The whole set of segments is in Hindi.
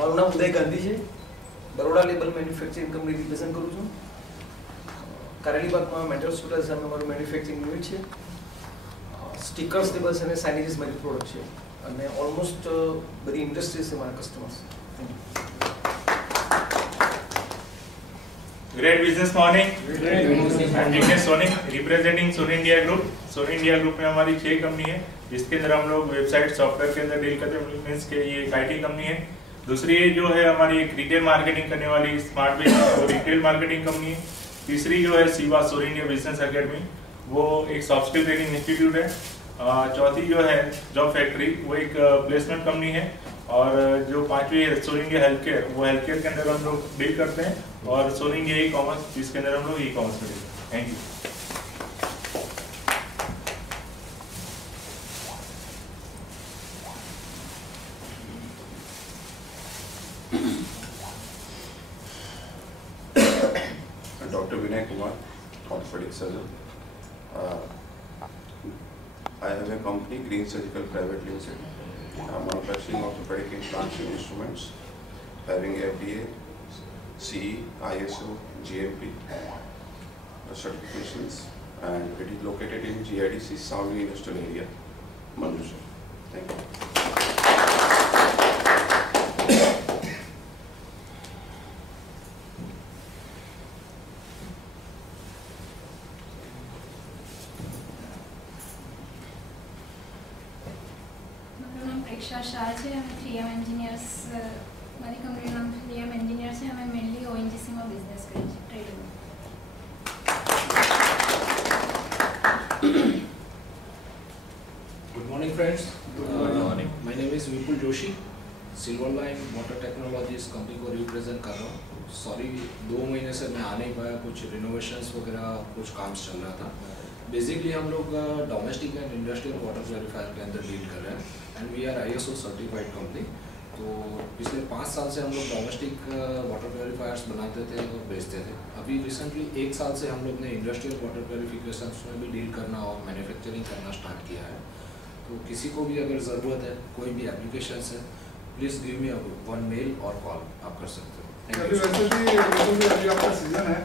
મારું નામ ઉદય ગાંધી છે. Baroda label manufacturing company represent કરું છું. કારેલીબાગમાં મેટ્રો હોસ્પિટલ સામે મારું મેન્યુફેક્ચરિંગ યુનિટ છે. સ્ટીકર્સ, લેબલ્સ અને સાઇનેજીસ મારી પ્રોડક્ટ છે અને ઓલમોસ્ટ બધી ઇન્ડસ્ટ્રીઝ છે મારા customers. Great business morning. I'm Jignesh Soni, representing Sony India Group. Sony India Group में हमारी 6 कंपनी है, जिसके अंदर हम लोग वेबसाइट सॉफ्टवेयर के अंदर डील करते हैं. मीन्स के ये एक IT कंपनी है. दूसरी जो है हमारी एक रिटेल मार्केटिंग करने वाली स्मार्ट बिज और रिटेल मार्केटिंग कंपनी है. तीसरी जो है Siva Soni India business academy, वो एक सॉफ्ट स्किल ट्रेनिंग इंस्टीट्यूट है. चौथी जो है जॉब फैक्ट्री, वो एक प्लेसमेंट कंपनी है. और जो पांचवी है सोनी इंडिया हेल्थ केयर, वो हेल्थ केयर के अंदर हम लोग डील करते हैं. और सोनी इंडिया ई कॉमर्स, जिसके अंदर हम लोग ई कॉमर्स में डील करते हैं. Thank you. Dr. Vinay Kumar, orthopedic surgeon. I have a company, Green Surgical Private Limited. Manufacturing orthopedic implants and instruments, having FDA, CE, ISO, GMP certifications, and it is located in GIDC Savli Industrial Area, Mandusha. Thank you. प्रेक्षा शाह है. हमें 3M एंजिनियर्स, मारी कंपनी नाम 3M एंजिनियर्स है. हमें मेनली ONGC में बिजनेस करें trading. Good morning friends. Good morning. My name is Vipul Joshi, Silverline Motor Technologies company को रिप्रेजेंट कर रहा हूँ. सॉरी 2 महीने से मैं आ नहीं पाया, कुछ रिनोवेशंस वगैरह कुछ काम चल रहा था. बेसिकली हम लोग domestic and industrial water purifier के अंदर डील कर रहे हैं and we are ISO certified company. तो पिछले 5 साल से हम लोग डोमेस्टिक वाटर प्योरीफायर्स बनाते थे और बेचते थे. अभी रिसेंटली 1 साल से हम लोग ने इंडस्ट्रियल वाटर प्योरीफिकेशन में भी डील करना और मैन्युफैक्चरिंग करना स्टार्ट किया है. तो किसी को भी अगर ज़रूरत है, कोई भी एप्लीकेशन है, प्लीज़ गिव मी 1 मेल और कॉल आप कर सकते हो. अभी आपका सीजन है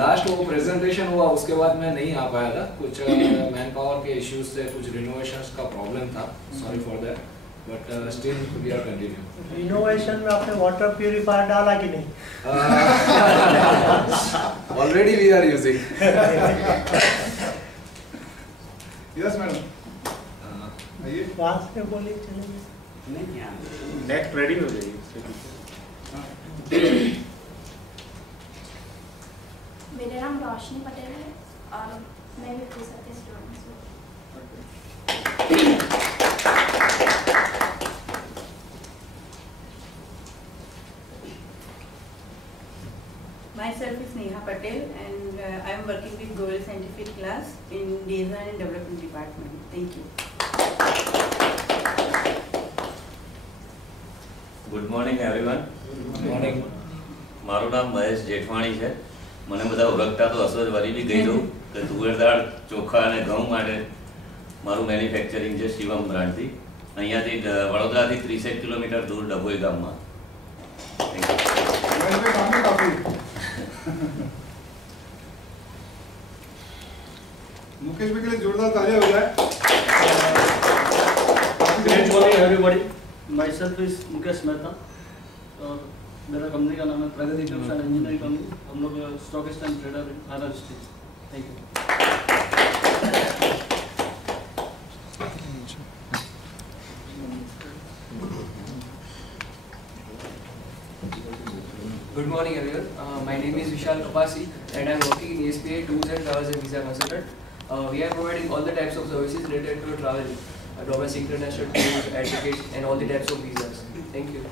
लास्ट वो प्रेजेंटेशन हुआ, उसके बाद मैं नहीं आ पाया था. कुछ मैन पावर के इश्यूज से, कुछ रिनोवेशंस का प्रॉब्लम था. Sorry for that, but still we are continue. Renovation में आपने वाटर प्यूरिफायर डाला कि नहीं? Already we are using. Yes madam. आइए पास से बोलिए. चलिए नहीं, नेक्स्ट रेडी हो जाइए. मेरा नाम रोशनी पटेल है और मैं भी प्रीसर्विस स्टूडेंट हूँ. Myself is Neha Patel and I am working with Goel Scientific Class in Design and Development Department. Thank you. Good morning everyone. Good morning. મારું નામ મહેશ જેઠવાણી છે. મને બધા ઓળખતા તો હશો જ. વળી બી કહી દઉં કે તુવેર દાળ, ચોખા અને ઘઉં માટે મારું મેન્યુફેક્ચરિંગ છે શિવમ બ્રાન્ડથી. અહીંયાથી વડોદરાથી 30 કિલોમીટર દૂર ડભોઈ ગામમાં. मुकेश भाई के लिए जोरदार तालियां हो जाए. Good morning everybody. Myself is Mukesh Mehta और मेरा कंपनी का नाम है प्रगति ट्यूब्स एंड इंजीनियरिंग कंपनी. हम लोग stockist and trader in are stage. Thank you. Good morning everyone. My name is Vishal Kapasi and I am working in SPI Tours and Travels and Visa Consultant. We are providing all the types of services related to travel, domestic, international tours, air tickets and all the types of visas. Thank you.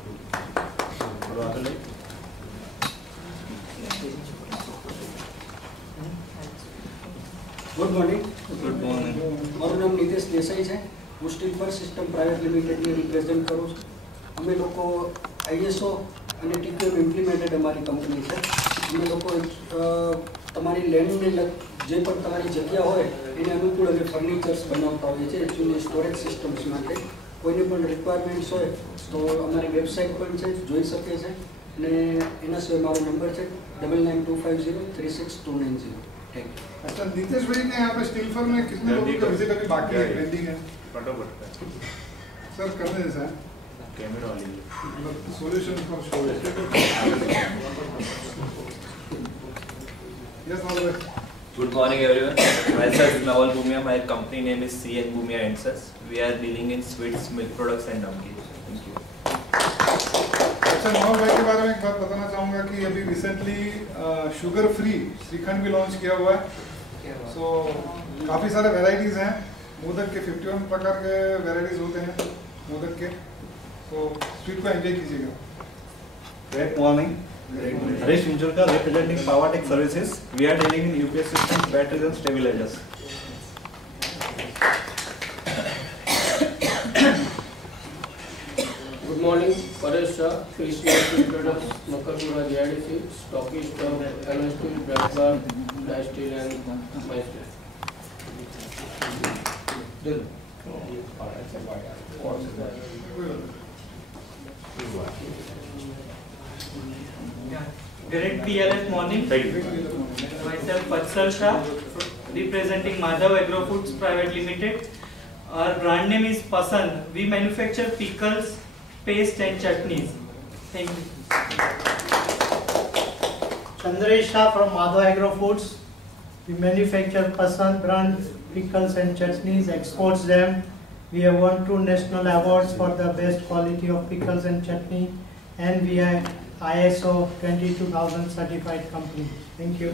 Good morning. Good morning. મારું નામ નિતેશ દેસાઈ છે. હું સ્ટીલબર સિસ્ટમ પ્રાઇવેટ લિમિટેડને રિપ્રેઝેન્ટ કરું છું. અમે લોકો ISO અને TQM ઇમ્પ્લિમેન્ટેડ અમારી કંપની છે. અમે લોકો તમારી લેન્ડને જે પણ તમારી જગ્યા હોય એને અનુકૂળ અમે ફર્નિચર્સ બનાવતા હોઈએ છીએ. એકચ્યુઅલી સ્ટોરેજ સિસ્ટમ્સ માટે કોઈને પણ રિક્વાયરમેન્ટ્સ હોય તો અમારી વેબસાઇટ પણ છે, જોઈ શકે છે. અને એના સિવાય મારો નંબર છે 9925036290. Thank you. अच्छा नीतीश भाई ने यहाँ पे स्टील फर्म में कितने लोगों का विजिट अभी बाकी है, पेंडिंग है? सर करने जैसा है कैमरा वाली solution for show. Yes always. Good morning everyone. Myself is Naval Bumia. My company name is CN Bumia and Sons. We are dealing in sweets, milk products and namkeens. Thank you. अच्छा नवाब भाई के बारे में एक बात बताना चाहूँगा कि अभी रिसेंटली शुगर फ्री श्रीखंड भी लॉन्च किया हुआ है. सो काफ़ी सारे वैरायटीज़ हैं. मोदक के 51 प्रकार के वैरायटीज़ होते हैं मोदक के. सो स्वीट को एंजॉय कीजिएगा. Great morning. Harish Injurkar representing Powertech Services. We are dealing in UPS systems, batteries and stabilizers. Good morning, Paresh Shah, Fish Traders, Makarpura JIDC, Stockist of MS Steel, Blackbar, Dash Steel and MySteel. Great PLS morning. Myself Vatsal Shah, representing Madhav Agro Foods Private Limited. Our brand name is Pasand. We manufacture pickles, paste and chutneys. Thank you. Chandresh Shah from Madhav Agro Foods. We manufacture Pasand brand pickles and chutneys, exports them. We have won 2 national awards for the best quality of pickles and chutney, and we are ISO 22000 certified company. Thank you.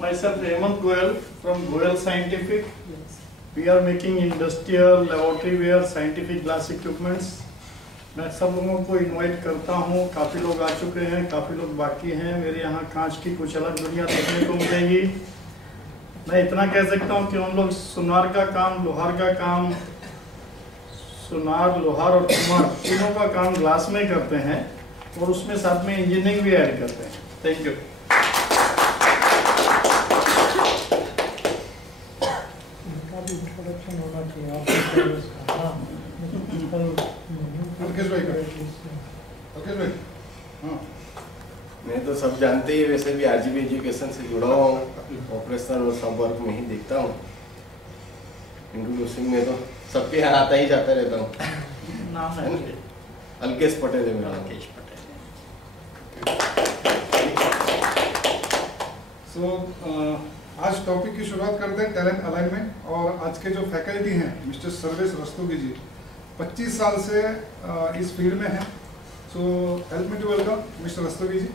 Myself Hemant Goyal from Goyal Scientific. Yes. We are making industrial, laboratory wear, scientific glass equipments. मैं सब लोगों को इनवाइट करता हूँ. काफ़ी लोग आ चुके हैं, काफ़ी लोग बाकी हैं. मेरे यहाँ कांच की कुछ अलग दुनिया देखने को मिलेगी. मैं इतना कह सकता हूँ कि हम लोग सुनार का काम, लोहार का काम, सुनार, लोहार और कुम्हार तीनों का काम ग्लास में करते हैं और उसमें साथ में इंजीनियरिंग भी ऐड करते हैं. Thank you. इंट्रोडक्शन होना चाहिए. अलकेश भाई हाँ. मैं तो सब जानते ही, वैसे भी आरजीबी एजुकेशन से जुड़ा हुआ हूँ. ऑपरेशनल और संपर्क में ही दिखता हूँ. इंट्रोड्यूसिंग में तो सबके यहाँ आता ही जाता रहता हूँ. अलकेश पटेल है मेरा. अलकेश पटेल. सो आज टॉपिक की शुरुआत करते हैं टैलेंट अलाइनमेंट. और आज के जो फैकल्टी हैं मिस्टर सर्वेश रस्तोगी जी 25 साल से इस फील्ड में हैं. So help me to welcome mister Rastogi ji.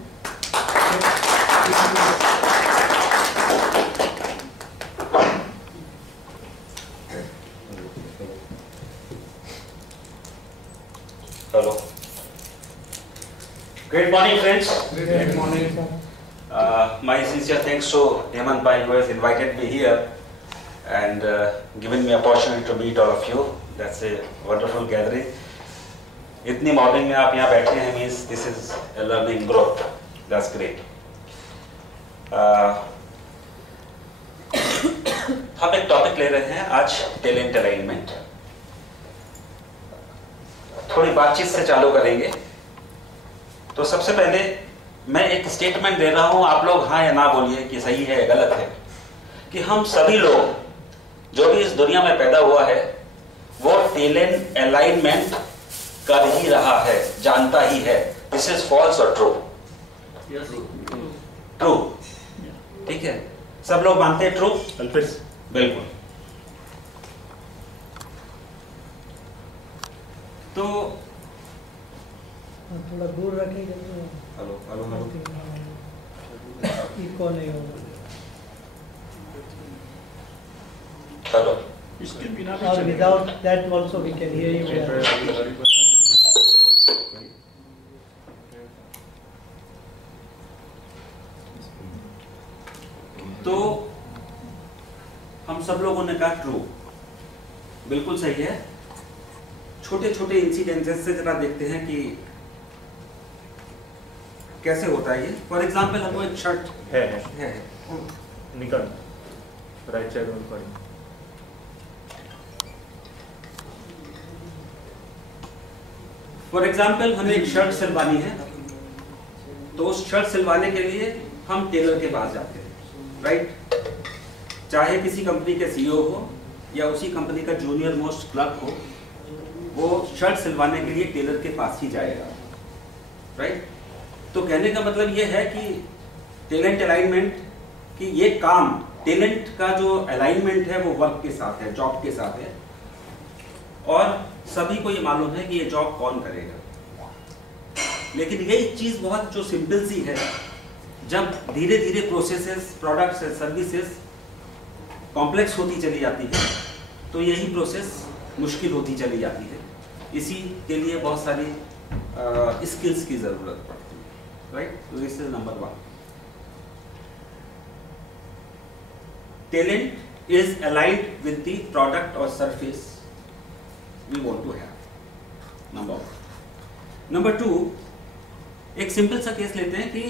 Hello. Great morning, friends. Great morning. My sincere thanks to Hemant Bhai who has invited me here and given me opportunity to meet all of you. That's a wonderful gathering. इतनी मॉर्निंग में आप यहाँ बैठे हैं means this is a learning growth. That's great. हम एक टॉपिक ले रहे हैं आज, टैलेंट अलाइनमेंट. थोड़ी बातचीत से चालू करेंगे. तो सबसे पहले मैं एक स्टेटमेंट दे रहा हूं, आप लोग हाँ या ना बोलिए कि सही है या गलत है, कि हम सभी लोग जो भी इस दुनिया में पैदा हुआ है वो टैलेंट अलाइनमेंट कर ही रहा है, जानता ही है. दिस इज फॉल्स और ट्रू? ट्रू. ठीक है, सब लोग मानते हैं ट्रू? बिल्कुल. तो थोड़ा दूर रखेंगे. Hello hello hello. इको नहीं होगा. Hello. Or without that also we can hear you. तो हम सब लोगों ने कहा ट्रू, बिल्कुल सही है. छोटे छोटे इंसिडेंसेस से जरा देखते हैं कि कैसे होता है ये. फॉर एग्जाम्पल हमको एक शर्ट है निकल राइट साइड में पड़ी. फॉर एग्जाम्पल हमें एक शर्ट सिलवानी है, तो उस शर्ट सिलवाने के लिए हम टेलर के पास जाते हैं, राइट? चाहे किसी कंपनी के सीईओ हो या उसी कंपनी का जूनियर मोस्ट क्लर्क हो, वो शर्ट सिलवाने के लिए टेलर के पास ही जाएगा, राइट? तो कहने का मतलब ये है कि टैलेंट अलाइनमेंट, कि ये काम, टैलेंट का जो अलाइनमेंट है वो वर्क के साथ है, जॉब के साथ है, और सभी को ये मालूम है कि ये जॉब कौन करेगा। लेकिन यही चीज बहुत जो सिंपल सी है, जब धीरे धीरे processes, products and services complex होती चली जाती है, तो यही प्रोसेस मुश्किल होती चली जाती है। इसी के लिए बहुत सारी स्किल्स की जरूरत पड़ती है, राइट? तो this is number 1. Talent is aligned with the product or service we want to have. Number 1. Number 2, एक सिंपल सा केस लेते हैं कि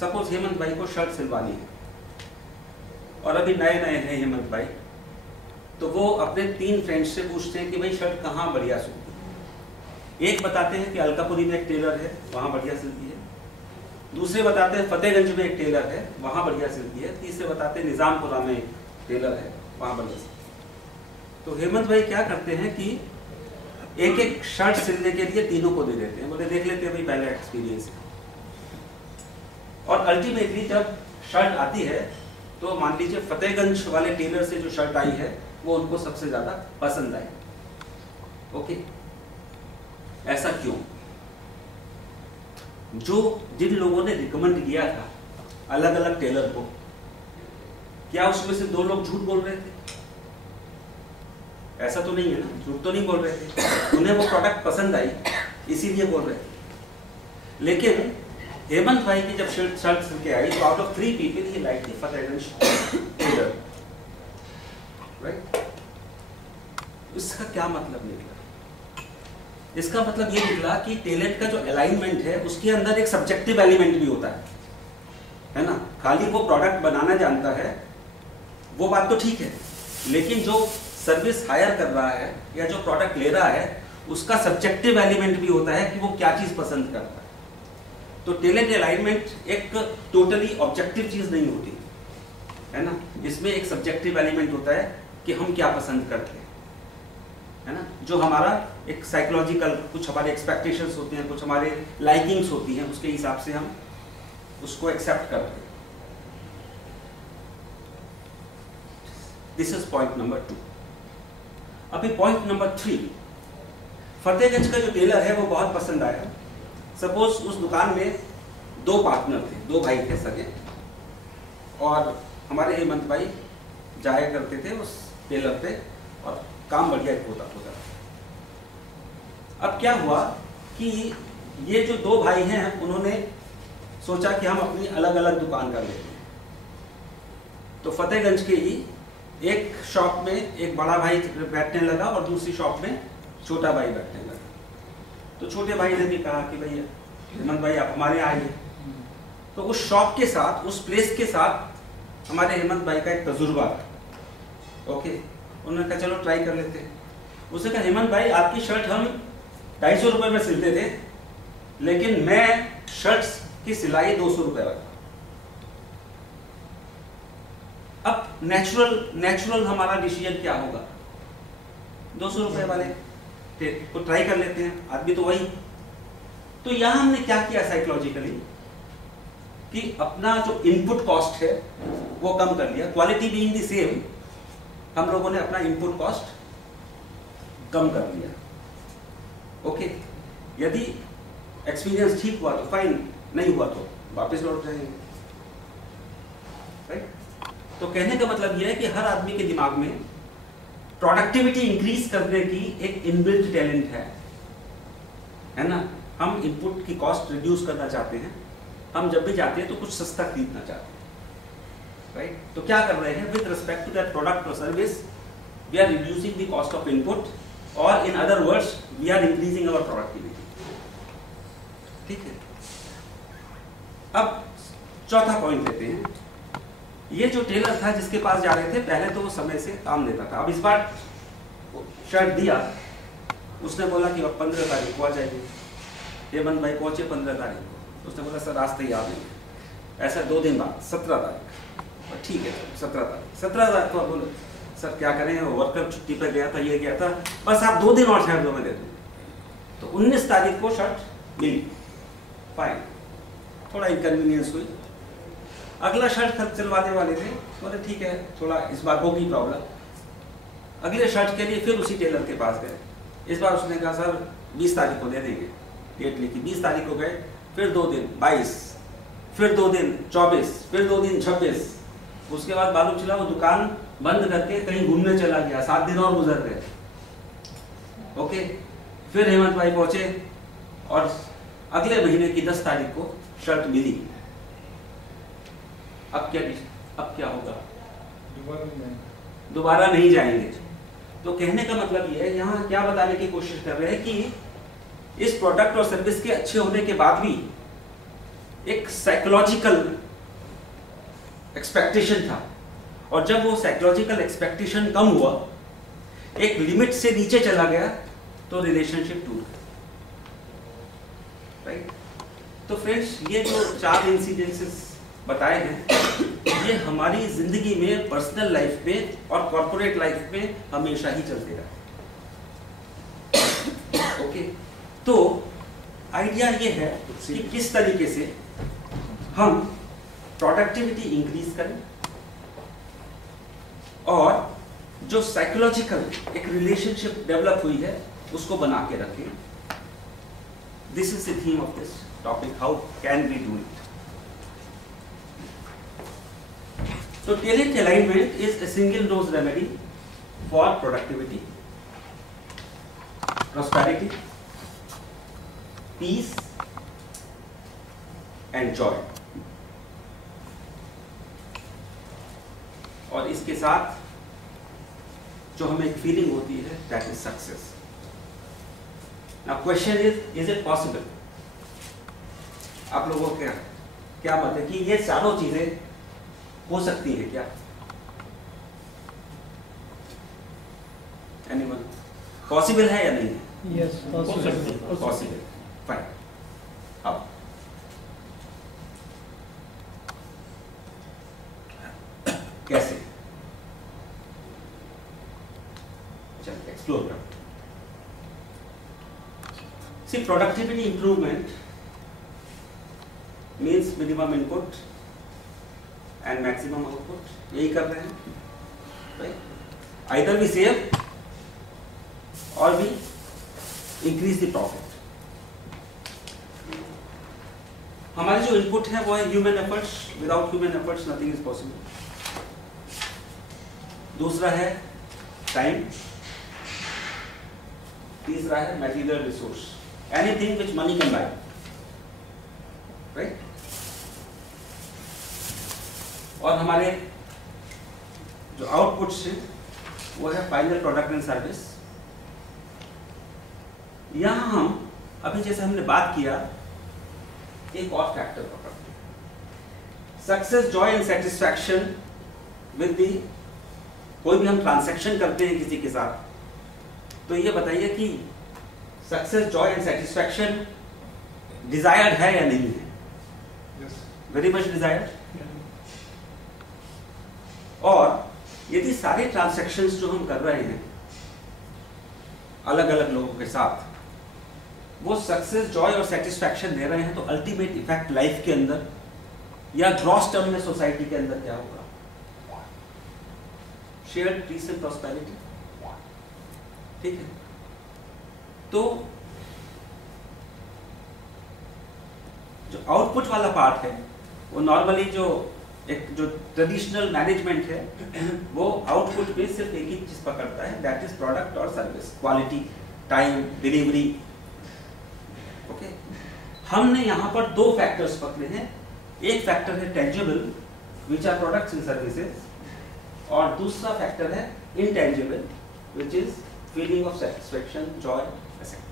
सपोज हेमंत भाई को शर्ट सिलवानी है, और अभी नए नए हैं हेमंत भाई, तो वो अपने 3 फ्रेंड्स से पूछते हैं कि भाई शर्ट कहाँ बढ़िया सिलती है। एक बताते हैं कि अलकापुरी में एक टेलर है, वहाँ बढ़िया सिलती है। दूसरे बताते हैं फतेहगंज में एक टेलर है, वहाँ बढ़िया सिलती है। तीसरे बताते हैं निजामपुरा में एक टेलर है, वहाँ बढ़िया सिलती है। तो हेमंत भाई क्या करते हैं कि एक एक शर्ट सिलने के लिए तीनों को दे देते हैं, बोले देख लेते हैं भाई पहले एक्सपीरियंस है। और अल्टीमेटली जब शर्ट आती है तो मान लीजिए फतेहगंज वाले टेलर से जो शर्ट आई है वो उनको सबसे ज्यादा पसंद आई। ओके, ऐसा क्यों? जिन लोगों ने रिकमेंड किया था अलग अलग टेलर को, क्या उसमें से 2 लोग झूठ बोल रहे थे? ऐसा तो नहीं है ना, झूठ तो नहीं बोल रहे थे, उन्हें वो प्रोडक्ट पसंद आई इसीलिए बोल रहे थे। लेकिन हेमंत भाई की जब शर्ट सिल के आई तो आउट ऑफ 3 पीपल ही like the Fatehganj tailor, right? इसका क्या मतलब निकला? इसका मतलब ये निकला कि टैलेंट का जो अलाइनमेंट है उसके अंदर एक सब्जेक्टिव एलिमेंट भी होता है ना? खाली वो प्रोडक्ट बनाना जानता है वो बात तो ठीक है, लेकिन जो सर्विस हायर कर रहा है या जो प्रोडक्ट ले रहा है उसका सब्जेक्टिव एलिमेंट भी होता है कि वो क्या चीज पसंद करता है। तो टैलेंट अलाइनमेंट एक टोटली ऑब्जेक्टिव चीज नहीं होती है ना, इसमें एक सब्जेक्टिव एलिमेंट होता है कि हम क्या पसंद करते हैं, है ना? जो हमारा एक साइकोलॉजिकल, कुछ हमारे एक्सपेक्टेशंस होते हैं, कुछ हमारे लाइकिंग्स होती हैं, उसके हिसाब से हम उसको एक्सेप्ट करते हैं। This is point number 2। अभी पॉइंट नंबर 3, फतेहगंज का जो टेलर है वो बहुत पसंद आया। सपोज उस दुकान में 2 पार्टनर थे, 2 भाई थे सगे, और हमारे हेमंत भाई जाया करते थे उस टेलर पे और काम बढ़िया होता। अब क्या हुआ कि ये जो 2 भाई हैं उन्होंने सोचा कि हम अपनी अलग अलग दुकान कर लेते हैं। तो फतेहगंज के ही एक शॉप में एक बड़ा भाई बैठने लगा और दूसरी शॉप में छोटा भाई बैठने लगा। तो छोटे भाई ने भी कहा कि भैया हेमंत भाई आप हमारे यहाँ आइए। तो उस शॉप के साथ, उस प्लेस के साथ हमारे हेमंत भाई का एक तजुर्बा था। ओके, उन्होंने कहा चलो ट्राई कर लेते हैं। उसने कहा हेमंत भाई आपकी शर्ट हम 250 रुपए में सिलते थे, लेकिन मैं शर्ट्स की सिलाई 200 रुपए रखा। अब नेचुरल हमारा डिसीजन क्या होगा? 200 रुपए वाले को ट्राई कर लेते हैं, आदमी तो वही। तो यहां हमने क्या किया साइकोलॉजिकली कि अपना जो इनपुट कॉस्ट है वो कम कर लिया। क्वालिटी बीइंग द सेम, हम लोगों ने अपना इनपुट कॉस्ट कम कर लिया। ओके, यदि एक्सपीरियंस ठीक हुआ तो फाइन, नहीं हुआ तो वापस लौट जाएंगे, राइट? तो कहने का मतलब यह है कि हर आदमी के दिमाग में प्रोडक्टिविटी इंक्रीज करने की एक इनबिल्ट टैलेंट है ना? हम इनपुट की कॉस्ट रिड्यूस करना चाहते हैं, हम जब भी जाते हैं तो कुछ सस्ता खरीदना चाहते हैं, राइट? तो क्या कर रहे हैं? With respect to that product और service we are reducing the cost of input, और in other words we are increasing our productivity. ठीक है, अब चौथा पॉइंट लेते हैं। ये जो टेलर था जिसके पास जा रहे थे, पहले तो वो समय से काम लेता था। अब इस बार शर्ट दिया, उसने बोला कि अब 15 तारीख को आ जाएगी। हेमंत भाई पहुंचे 15 तारीख को, उसने बोला सर रास्ते याद नहीं। ऐसा 2 दिन बाद 17 तारीख, और ठीक है 17 तारीख को बोलो सर क्या करें, वर्कर छुट्टी पर गया था, ये गया था, बस आप 2 दिन और ठहर दो मैं दे दूँ। तो 19 तारीख को शर्ट मिली, फाइन, थोड़ा इनकन्वीनियंस हुई। अगला शर्ट चलवाने वाले थे, बोले ठीक है थोड़ा इस बार होगी प्रॉब्लम। अगले शर्ट के लिए फिर उसी टेलर के पास गए, इस बार उसने कहा सर 20 तारीख को दे देंगे, डेट लिखी 20 तारीख को गए, फिर 2 दिन 22, फिर 2 दिन 24, फिर 2 दिन 26। उसके बाद मालूम चला वो दुकान बंद करके कहीं घूमने चला गया, 7 दिन और गुजर गए। ओके, फिर हेमंत भाई पहुंचे और अगले महीने की 10 तारीख को शर्ट मिली। अब क्या होगा? दोबारा नहीं जाएंगे। तो कहने का मतलब ये है, यहाँ क्या बताने की कोशिश कर रहे हैं कि इस प्रोडक्ट और सर्विस के अच्छे होने के बाद भी एक साइकोलॉजिकल एक्सपेक्टेशन था, और जब वो साइकोलॉजिकल एक्सपेक्टेशन कम हुआ, एक लिमिट से नीचे चला गया, तो रिलेशनशिप टूट गया। राइट? तो फ्रेंड्स, ये जो 4 इंसिडेंसेस बताए हैं, ये हमारी जिंदगी में, पर्सनल लाइफ में और कॉर्पोरेट लाइफ में हमेशा ही चलते रहे। ओके, तो आइडिया ये है कि किस तरीके से हम प्रोडक्टिविटी इंक्रीज करें और जो साइकोलॉजिकल एक रिलेशनशिप डेवलप हुई है उसको बना के रखें। This is the theme of this topic, how can we do it. So talent alignment is a single dose remedy for productivity, prosperity, peace and joy। और इसके साथ जो हमें एक फीलिंग होती है, that is success। Now question is it possible? आप लोगों का क्या मत है कि ये चारों चीजें हो सकती है क्या? एनीवन? पॉसिबल है या नहीं है? Yes, possible. फाइन। अब कैसे? चलिए एक्सप्लोर करते हैं। See, productivity improvement means minimum input and maximum output, यही कर रहे हैं। राइट? आइदर वी सेव और वी इंक्रीज द प्रॉफिट। हमारे जो इनपुट है वो है human efforts, without human efforts nothing is possible. दूसरा है टाइम, तीसरा है material resource, anything which money can buy. Right? और हमारे जो आउटपुट्स हैं वो है फाइनल प्रोडक्ट एंड सर्विस। यहां हम अभी जैसे हमने बात किया, एक और फैक्टर पकड़ते हैं, success, Joy and satisfaction with the. कोई भी हम ट्रांजैक्शन करते हैं किसी के साथ, तो ये बताइए कि success, Joy and satisfaction desired है या नहीं है? Very much desired. और यदि सारे ट्रांजैक्शंस जो हम कर रहे हैं अलग अलग लोगों के साथ, वो सक्सेस, जॉय और सेटिस्फैक्शन दे रहे हैं, तो अल्टीमेट इफेक्ट लाइफ के अंदर या ग्रॉस टर्म में सोसाइटी के अंदर क्या होगा? Shared peace and prosperity. ठीक है? तो जो आउटपुट वाला पार्ट है, वो नॉर्मली जो ट्रेडिशनल मैनेजमेंट है, वो आउटपुट पे सिर्फ एक ही चीज पकड़ता है, दैट इज प्रोडक्ट और service, quality, time, delivery. Okay, हमने यहाँ पर 2 फैक्टर्स पकड़े हैं। एक फैक्टर है tangible, which are products and services, और दूसरा फैक्टर है intangible, which is feeling of satisfaction, joy, asset.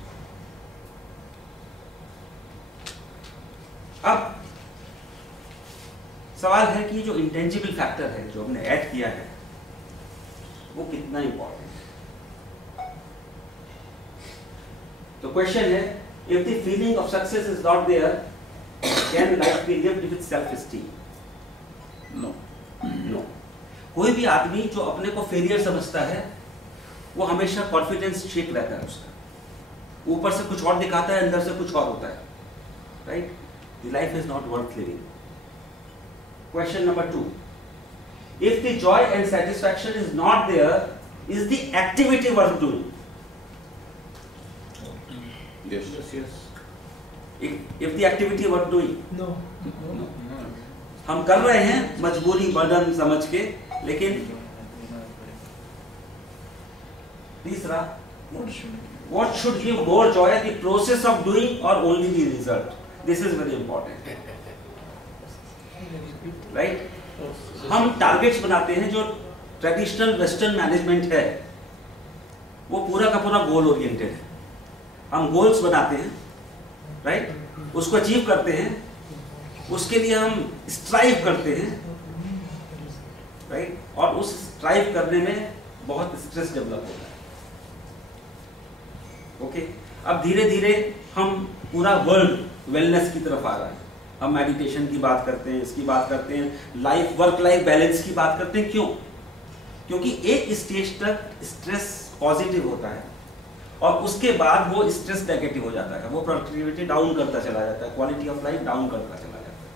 अब सवाल है कि जो इंटेंजिबल फैक्टर है जो हमने ऐड किया है, वो कितना इंपॉर्टेंट है। तो क्वेश्चन है If the feeling of success is not there, can life be lived with self-esteem? No. No. कोई भी आदमी जो अपने को फेलियर समझता है वो हमेशा कॉन्फिडेंस शेक रहता है उसका, ऊपर से कुछ और दिखाता है, अंदर से कुछ और होता है, right? The life is not worth living. Question number 2. If the joy and satisfaction is not there, is the activity worth doing? Yes. Yes. If the activity worth doing? No. No. हम कर रहे हैं मजबूरी बर्डन समझ के, लेकिन तीसरा, what should give more joy, the process of doing or only the result? This is very important, right? हम टारगेट्स बनाते हैं, जो ट्रेडिशनल वेस्टर्न मैनेजमेंट है वो पूरा का पूरा गोल ओरिएंटेड है. हम गोल्स बनाते हैं, राइट? उसको अचीव करते हैं, उसके लिए हम स्ट्राइव करते हैं, राइट? और उस स्ट्राइव करने में बहुत स्ट्रेस डेवलप होता है. ओके, अब धीरे धीरे हम पूरा वर्ल्ड वेलनेस की तरफ आ रहा है. हम मेडिटेशन की बात करते हैं, इसकी बात करते हैं, लाइफ वर्क लाइफ बैलेंस की बात करते हैं. क्यों? क्योंकि एक स्टेज तक स्ट्रेस पॉजिटिव होता है और उसके बाद वो स्ट्रेस नेगेटिव हो जाता है, वो प्रोडक्टिविटी डाउन करता चला जाता है, क्वालिटी ऑफ लाइफ डाउन करता चला जाता है,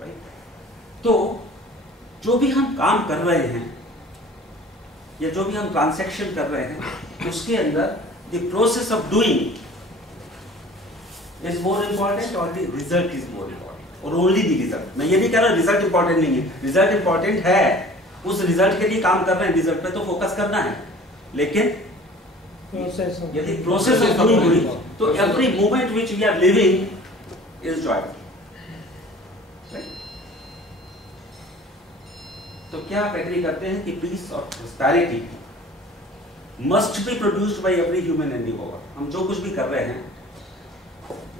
राइट? तो जो भी हम काम कर रहे हैं या जो भी हम ट्रांजैक्शन कर रहे हैं, उसके अंदर the process of doing is more important or the result is more important or only the result? मैं ये नहीं कह रहा रिजल्ट इंपॉर्टेंट नहीं है, रिजल्ट इंपॉर्टेंट है, उस रिजल्ट के लिए काम कर रहे हैं, रिजल्ट पे तो फोकस करना है, लेकिन यदि प्रोसेस ऑफ डूइंग तो every moment which we are living is joyful, right? तो क्या आप एग्री करते हैं कि पीस और prosperity must be produced by every human endeavour? हम जो कुछ भी कर रहे हैं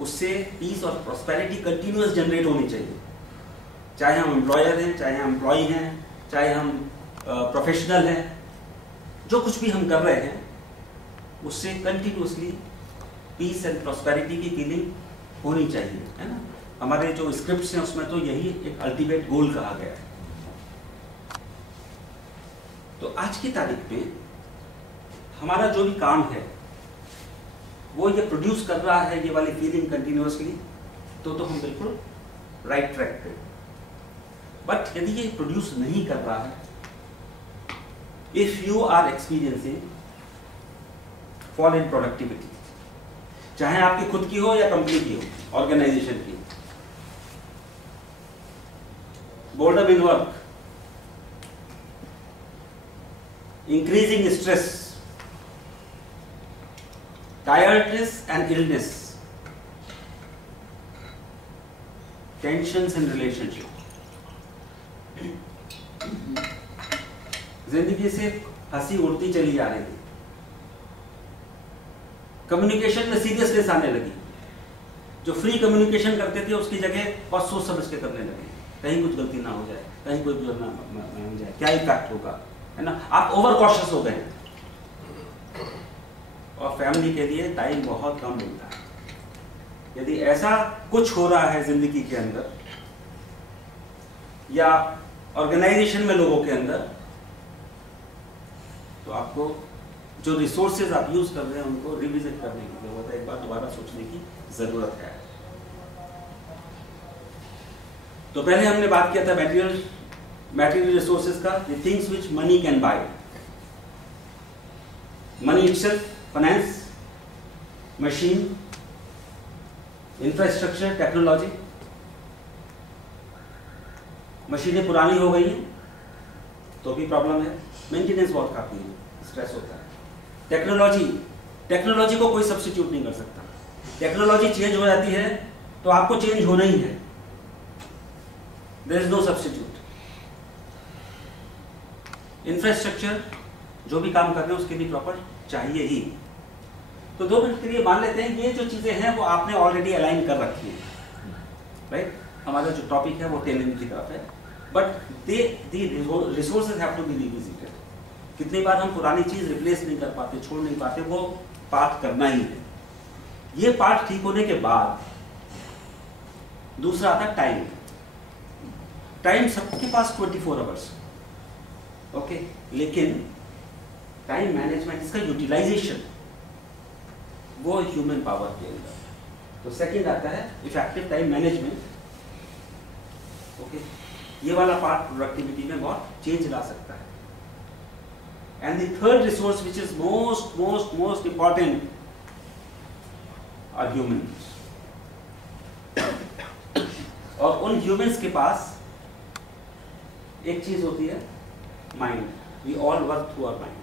उससे पीस और प्रॉस्पेरिटी कंटिन्यूअस जनरेट होनी चाहिए, चाहे हम एम्प्लॉयर हैं, चाहे हम एम्प्लॉय हैं, चाहे हम प्रोफेशनल हैं. जो कुछ भी हम कर रहे हैं उससे कंटिन्यूअसली पीस एंड प्रॉस्पेरिटी की फीलिंग होनी चाहिए, है ना? हमारे जो स्क्रिप्ट्स हैं उसमें तो यही एक अल्टीमेट गोल कहा गया है. तो आज की तारीख में हमारा जो भी काम है वो ये प्रोड्यूस कर रहा है, ये वाली फीलिंग कंटिन्यूअसली, तो हम बिल्कुल राइट ट्रैक पे. बट यदि ये प्रोड्यूस नहीं कर रहा है, if you are experiencing fall in productivity, चाहे आपकी खुद की हो या कंपनी की हो, ऑर्गेनाइजेशन की, boredom in work, increasing stress, tiredness and illness, tensions in relationship, जिंदगी से हंसी उड़ती चली जा रही है, कम्युनिकेशन में सीरियसनेस आने लगी, जो फ्री कम्युनिकेशन करते थे उसकी जगह बहुत सोच समझ के करने लगे, कहीं कुछ गलती ना हो जाए, कहीं कोई ना हो जाए, क्या इफेक्ट होगा, है ना? आप ओवर कॉशियस हो गए और फैमिली के लिए टाइम बहुत कम मिलता है. यदि ऐसा कुछ हो रहा है जिंदगी के अंदर या ऑर्गेनाइजेशन में लोगों के अंदर, तो आपको जो रिसोर्सेज आप यूज कर रहे हैं उनको रिविजिट करने की जरूरत है, एक बार दोबारा सोचने की जरूरत है. तो पहले हमने बात किया था मटेरियल रिसोर्सेज का, the things which money can bye. Money itself, finance, machine, infrastructure, technology. मशीनें पुरानी हो गई हैं तो भी प्रॉब्लम है, मेंटेनेंस बहुत काफी है, स्ट्रेस होता है. टेक्नोलॉजी को कोई सब्स्टिट्यूट नहीं कर सकता. टेक्नोलॉजी चेंज हो जाती है तो आपको चेंज होना ही है, there is no substitute. Infrastructure जो भी काम कर रहे हैं उसके लिए प्रॉपर चाहिए ही. तो 2 मिनट के लिए मान लेते हैं ये जो चीजें हैं वो आपने ऑलरेडी अलाइन कर रखी है, राइट? हमारा जो टॉपिक है वो टेलिंग की तरफ है, but the resources have to be revisited. कितनी बार हम पुरानी चीज रिप्लेस नहीं कर पाते, छोड़ नहीं पाते, वो बात करना ही है. ये पार्ट ठीक होने के बाद दूसरा आता टाइम। टाइम सबके पास 24 आवर्स, ओके, लेकिन टाइम मैनेजमेंट, इसका यूटिलाइजेशन वो ह्यूमन पावर के अंदर। तो सेकंड आता है इफेक्टिव टाइम मैनेजमेंट, ओके, ये वाला पार्ट प्रोडक्टिविटी में बहुत चेंज ला सकता है। And the third resource which is most most most important are humans. और उन ह्यूमंस के पास एक चीज होती है mind. We all work through our mind.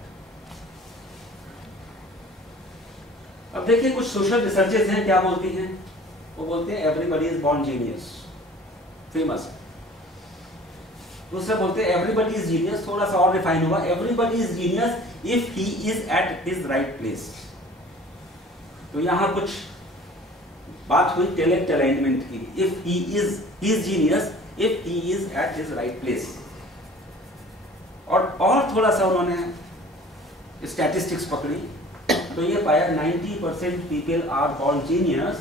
अब देखिए कुछ सोशल रिसर्चेस हैं, क्या बोलती हैं? वो बोलते हैं everybody is born genius, famous. दूसरा बोलते हैं एवरीबॉडी इज जीनियस, थोड़ा सा और रिफाइन हुआ, everybody is genius if he is at his right place. तो यहां कुछ बात हुई टैलेंट अलाइनमेंट की। If he is genius if he is at his right place. और थोड़ा सा उन्होंने स्टैटिस्टिक्स पकड़ी, तो ये पाया 90% people are born genius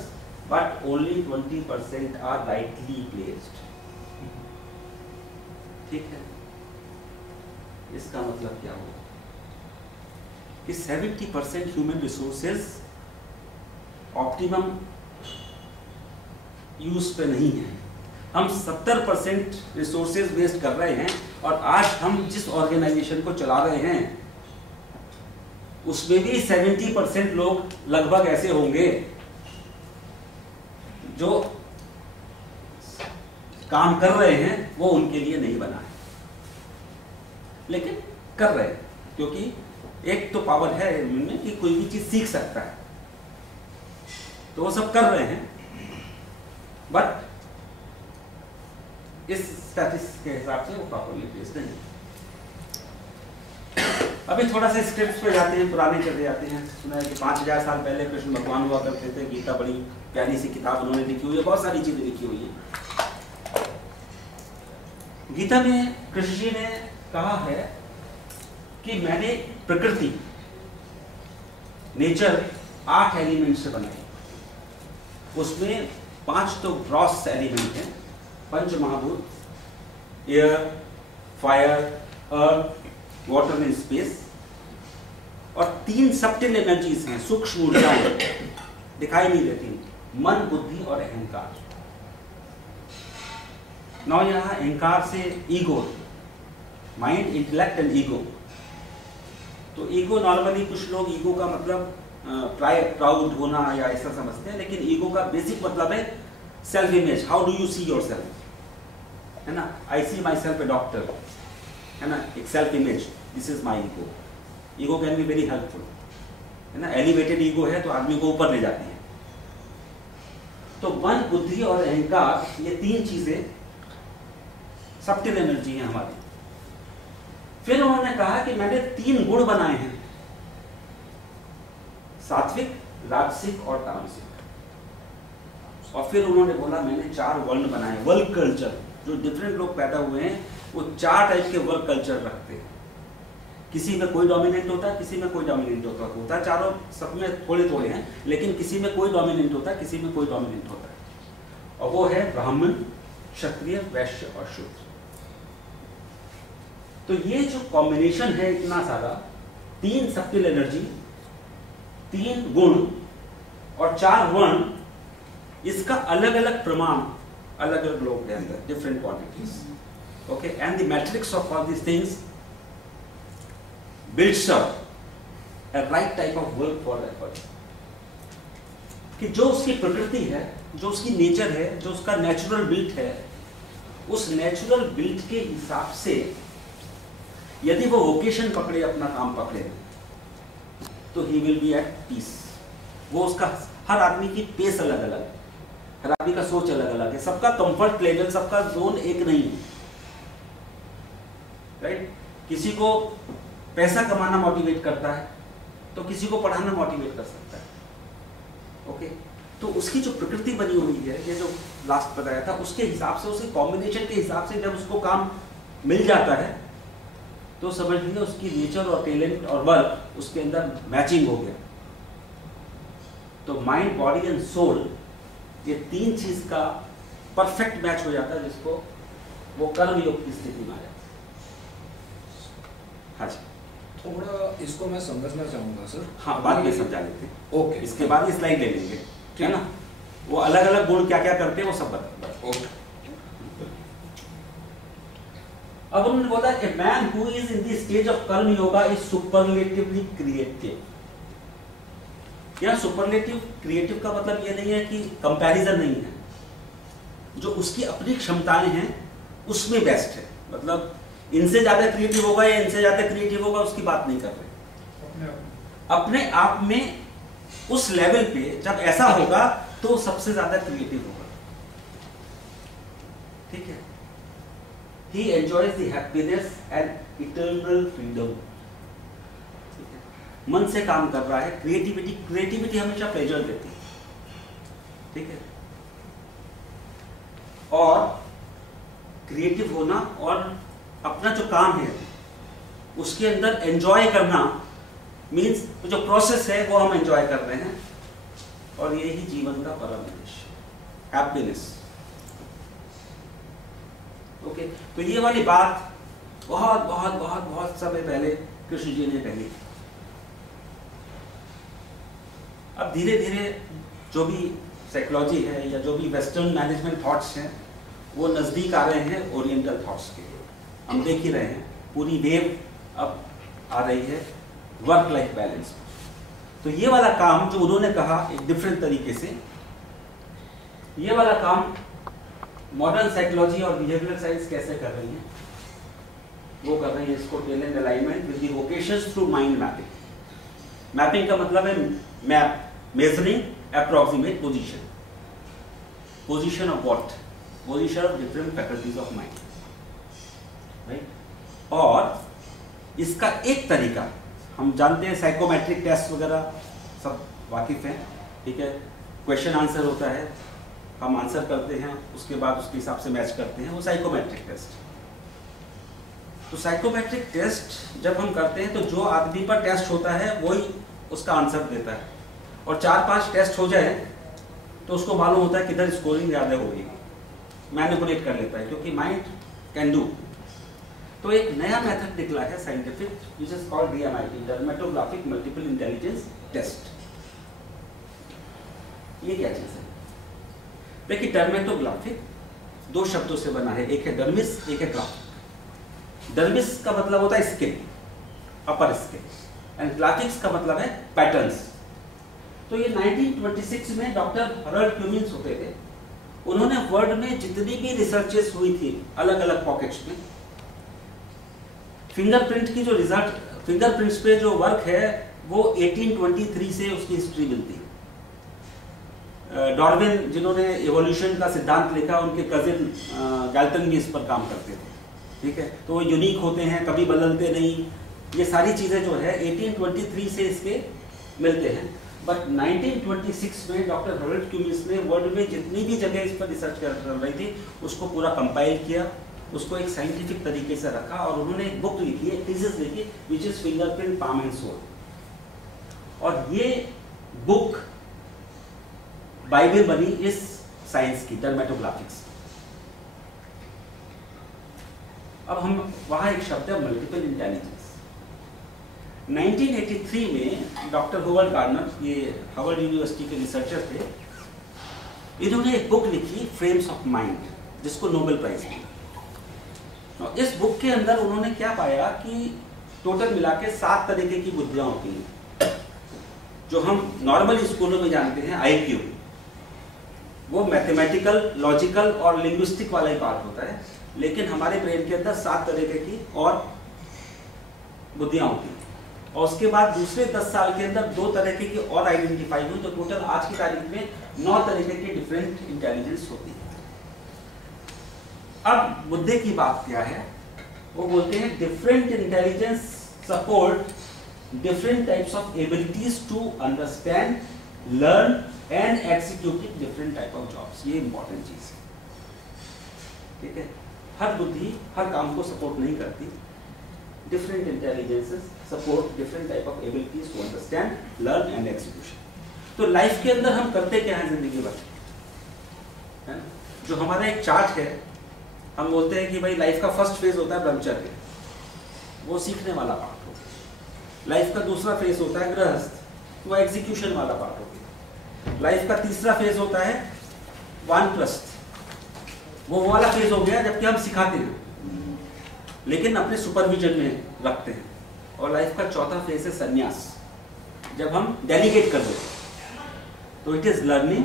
but only 20% are rightly placed. ठीक है, इसका मतलब क्या हुआ कि 70% ह्यूमन रिसोर्सेज ऑप्टिमम यूज पे नहीं है। हम 70% रिसोर्सेज वेस्ट कर रहे हैं, और आज हम जिस ऑर्गेनाइजेशन को चला रहे हैं उसमें भी 70% लोग लगभग ऐसे होंगे जो काम कर रहे हैं वो उनके लिए नहीं बना है, लेकिन कर रहे हैं, क्योंकि एक तो पावर है इनमें कि कोई भी चीज सीख सकता है, तो वो सब कर रहे हैं। बट इस स्टैटिस्टिक्स के हिसाब से वो प्रॉपर्ली प्लेस्ड नहीं। अभी थोड़ा सा स्क्रिप्ट्स पे जाते हैं, पुराने चले जाते हैं। सुना है कि 5000 साल पहले कृष्ण भगवान हुआ करते थे। गीता बड़ी प्यारी सी किताब उन्होंने लिखी हुई है, बहुत सारी चीजें लिखी हुई है। गीता में कृष्ण जी ने कहा है कि मैंने प्रकृति, नेचर 8 एलिमेंट से बनाई। उसमें 5 तो ग्रॉस एलिमेंट हैं, पंच महाभूत, air, fire, earth, water and space, और 3 सब्टिल एनर्जीज हैं, सूक्ष्म ऊर्जाएं, दिखाई नहीं देती, मन, बुद्धि और अहंकार। नौ यहां अहंकार से ego, mind, intellect and ego. तो ईगो नॉर्मली कुछ लोग ईगो का मतलब प्राउड होना या ऐसा समझते हैं, लेकिन ईगो का बेसिक मतलब है self image. How do you see your self, है ना? आई सी माई सेल्फ ए डॉक्टर, है ना? एक self image, this is my ego. Ego can be very helpful, है ना? एलिवेटेड ईगो है तो आदमी को ऊपर ले जाती है। तो मन, बुद्धि और अहंकार, ये 3 चीजें सब्टिल एनर्जी है हमारी। फिर उन्होंने कहा कि मैंने 3 गुण बनाए हैं, सात्विक, राजसिक और तामसिक। और फिर उन्होंने बोला मैंने 4 वर्ण बनाए, वर्क कल्चर। जो डिफरेंट लोग पैदा हुए हैं वो 4 टाइप के वर्क कल्चर रखते हैं। किसी में कोई डोमिनेंट होता है, किसी में कोई डोमिनेंट होता है, चारों सब में थोड़े थोड़े हैं, लेकिन किसी में कोई डोमिनेंट होता है, किसी में कोई डोमिनेंट होता है। और वो है ब्राह्मण, क्षत्रिय, वैश्य और शूद्र। तो ये जो कॉम्बिनेशन है इतना सारा, 3 सब्टिल एनर्जी, 3 गुण और 4 वर्ण, इसका अलग अलग प्रमाण अलग अलग लोग के अंदर, different quantities. Okay, and the matrix of all these things builds up a right type of work for that person. कि जो उसकी प्रकृति है, जो उसकी नेचर है, जो उसका नेचुरल बिल्ट है, उस नेचुरल बिल्ट के हिसाब से यदि वो वोकेशन पकड़े, अपना काम पकड़े, तो ही विल बी एट पीस। वो उसका, हर आदमी की पेस अलग अलग है, हर आदमी का सोच अलग अलग है, सबका कंफर्ट लेवल, सबका जोन एक नहीं है, राइट? किसी को पैसा कमाना मोटिवेट करता है तो किसी को पढ़ाना मोटिवेट कर सकता है। ओके, तो उसकी जो प्रकृति बनी हुई है, ये जो लास्ट बताया था, उसके हिसाब से, उसके कॉम्बिनेशन के हिसाब से जब उसको काम मिल जाता है तो समझ लीजिए उसकी नेचर और टैलेंट और वर्क उसके अंदर मैचिंग हो गया। तो माइंड, बॉडी एंड सोल, ये तीन चीज का परफेक्ट मैच हो जाता है, जिसको वो कर्म योग की स्थिति में आ जाता है। हाँ जी, थोड़ा इसको मैं समझना चाहूंगा सर। हाँ, बाद में समझा लेते हैं। ओके, इसके बाद स्लाइड ले लेंगे, ठीक है ना। वो अलग अलग गुण क्या क्या करते हैं वो सब बता। ओके। अब उन्होंने बोला a man who is in the stage of कर्म योगा इज सुपरलेटिवली क्रिएटिव। यहाँ सुपरलेटिव क्रिएटिव का मतलब ये नहीं है कि कंपैरिजन नहीं है, जो उसकी अपनी क्षमताएं हैं उसमें बेस्ट है। मतलब इनसे ज्यादा क्रिएटिव होगा या इनसे ज्यादा क्रिएटिव होगा उसकी बात नहीं कर रहे, अपने आप में उस लेवल पे जब ऐसा होगा तो सबसे ज्यादा क्रिएटिव होगा, ठीक है। He enjoys the happiness and eternal freedom। मन से काम कर रहा है, क्रिएटिविटी हमेशा प्लेजर देती है, ठीक है। और क्रिएटिव होना और अपना जो काम है उसके अंदर एंजॉय करना मीन्स जो प्रोसेस है वो हम एंजॉय कर रहे हैं, और यही जीवन का परम उद्देश्य, हैप्पीनेस। ओके, तो ये वाली बात बहुत बहुत बहुत बहुत समय पहले कृष्ण जी ने कही। अब धीरे धीरे जो भी साइकोलॉजी है या जो भी वेस्टर्न मैनेजमेंट थॉट्स हैं वो नजदीक आ रहे हैं ओरिएंटल थॉट्स के। हम देख ही रहे हैं पूरी वेव अब आ रही है वर्क लाइफ बैलेंस। तो ये वाला काम जो उन्होंने कहा एक डिफरेंट तरीके से, ये वाला काम मॉडर्न साइकोलॉजी और बिहेवियरल साइंस कैसे कर रही है, वो कर रही है इसको talent alignment with the vocations through mind mapping. Mapping का मतलब है map, measuring approximate position, position of what, position of different faculties of mind, right. और इसका एक तरीका हम जानते हैं, साइकोमेट्रिक टेस्ट वगैरह सब वाकिफ हैं, ठीक है। क्वेश्चन आंसर होता है, हम आंसर करते हैं, उसके बाद उसके हिसाब से मैच करते हैं, वो साइकोमेट्रिक टेस्ट। तो साइकोमेट्रिक टेस्ट जब हम करते हैं तो जो आदमी पर टेस्ट होता है वही उसका आंसर देता है, और 4-5 टेस्ट हो जाए तो उसको मालूम होता है किधर स्कोरिंग ज़्यादा होगी, मैनिपुलेट कर लेता है, क्योंकि माइंड कैन डू। तो एक नया मेथड निकला है scientific, which is called DMIT, dermatographic multiple intelligence test. ये क्या चीज़ है? देखिए, डर्मेटोग्राफिक 2 शब्दों से बना है, एक है डर्मिस, एक है ग्राफिक। डर्मिस का मतलब होता है skin, upper skin, and graphics का मतलब है पैटर्न्स। तो ये 1926 में डॉक्टर हरल्ड क्यूमिन्स होते थे, उन्होंने वर्ल्ड में जितनी भी रिसर्चेस हुई थी अलग अलग पॉकेट्स में, फिंगरप्रिंट की जो रिजल्ट, फिंगरप्रिंट्स पे जो वर्क है वो 1823 से उसकी हिस्ट्री मिलती है। डार्विन जिन्होंने एवोल्यूशन का सिद्धांत लिखा, उनके कजिन गैल्टन भी इस पर काम करते थे, ठीक है। तो वो यूनिक होते हैं, कभी बदलते नहीं, ये सारी चीज़ें जो है 1823 से इसके मिलते हैं। बट 1926 में डॉक्टर हरल्ड क्यूमिन्स ने वर्ल्ड में जितनी भी जगह इस पर रिसर्च कर रही थी उसको पूरा कंपाइल किया, उसको एक साइंटिफिक तरीके से रखा, और उन्होंने एक बुक लिखी है, थीसिस लिखी, which is fingerprint, palm and sole. और ये बुक बाइबल बनी इस साइंस की, डर्मेटोग्राफिक्स। अब हम वहां एक शब्द है मल्टीपल इंटेलिजेंस। 1983 में डॉक्टर होवर्ड गार्डनर, ये हार्वर्ड यूनिवर्सिटी के रिसर्चर थे, इन्होंने एक बुक लिखी फ्रेम्स ऑफ माइंड, जिसको नोबेल प्राइज मिला। और इस बुक के अंदर उन्होंने क्या पाया कि टोटल मिला के 7 तरीके की बुद्धियां होती हैं, जो हम नॉर्मल स्कूलों में जानते हैं IQ, वो मैथमेटिकल, लॉजिकल और लिंग्विस्टिक वाला ही पार्ट होता है, लेकिन हमारे ब्रेन के अंदर 7 तरीके की और बुद्धियां होती हैं। और उसके बाद दूसरे 10 साल के अंदर 2 तरीके की और आइडेंटिफाई हुई, तो टोटल आज की तारीख में 9 तरीके की डिफरेंट इंटेलिजेंस होती है। अब मुद्दे की बात क्या है, वो बोलते हैं different intelligence support different types of abilities to understand, learn and execute different type of jobs. ये इंपॉर्टेंट चीज है, ठीक है। हर बुद्धि हर काम को सपोर्ट नहीं करती। Different intelligences support different type of abilities to understand, learn and execution. तो लाइफ के अंदर हम करते क्या है जिंदगी भर, है ना? जो हमारा एक चार्ट है, हम बोलते हैं कि भाई लाइफ का फर्स्ट फेज होता है ब्रह्मचर्य, वो सीखने वाला पार्ट हो गया। लाइफ का दूसरा फेज होता है गृहस्थ, वो एग्जीक्यूशन वाला पार्ट हो गया। लाइफ का तीसरा फेज होता है वानप्रस्थ, वो वाला फेज हो गया जबकि हम सिखाते हैं लेकिन अपने सुपरविजन में रखते हैं। और लाइफ का चौथा फेज है संन्यास, जब हम डेलीगेट कर देते हैं। तो it is learning,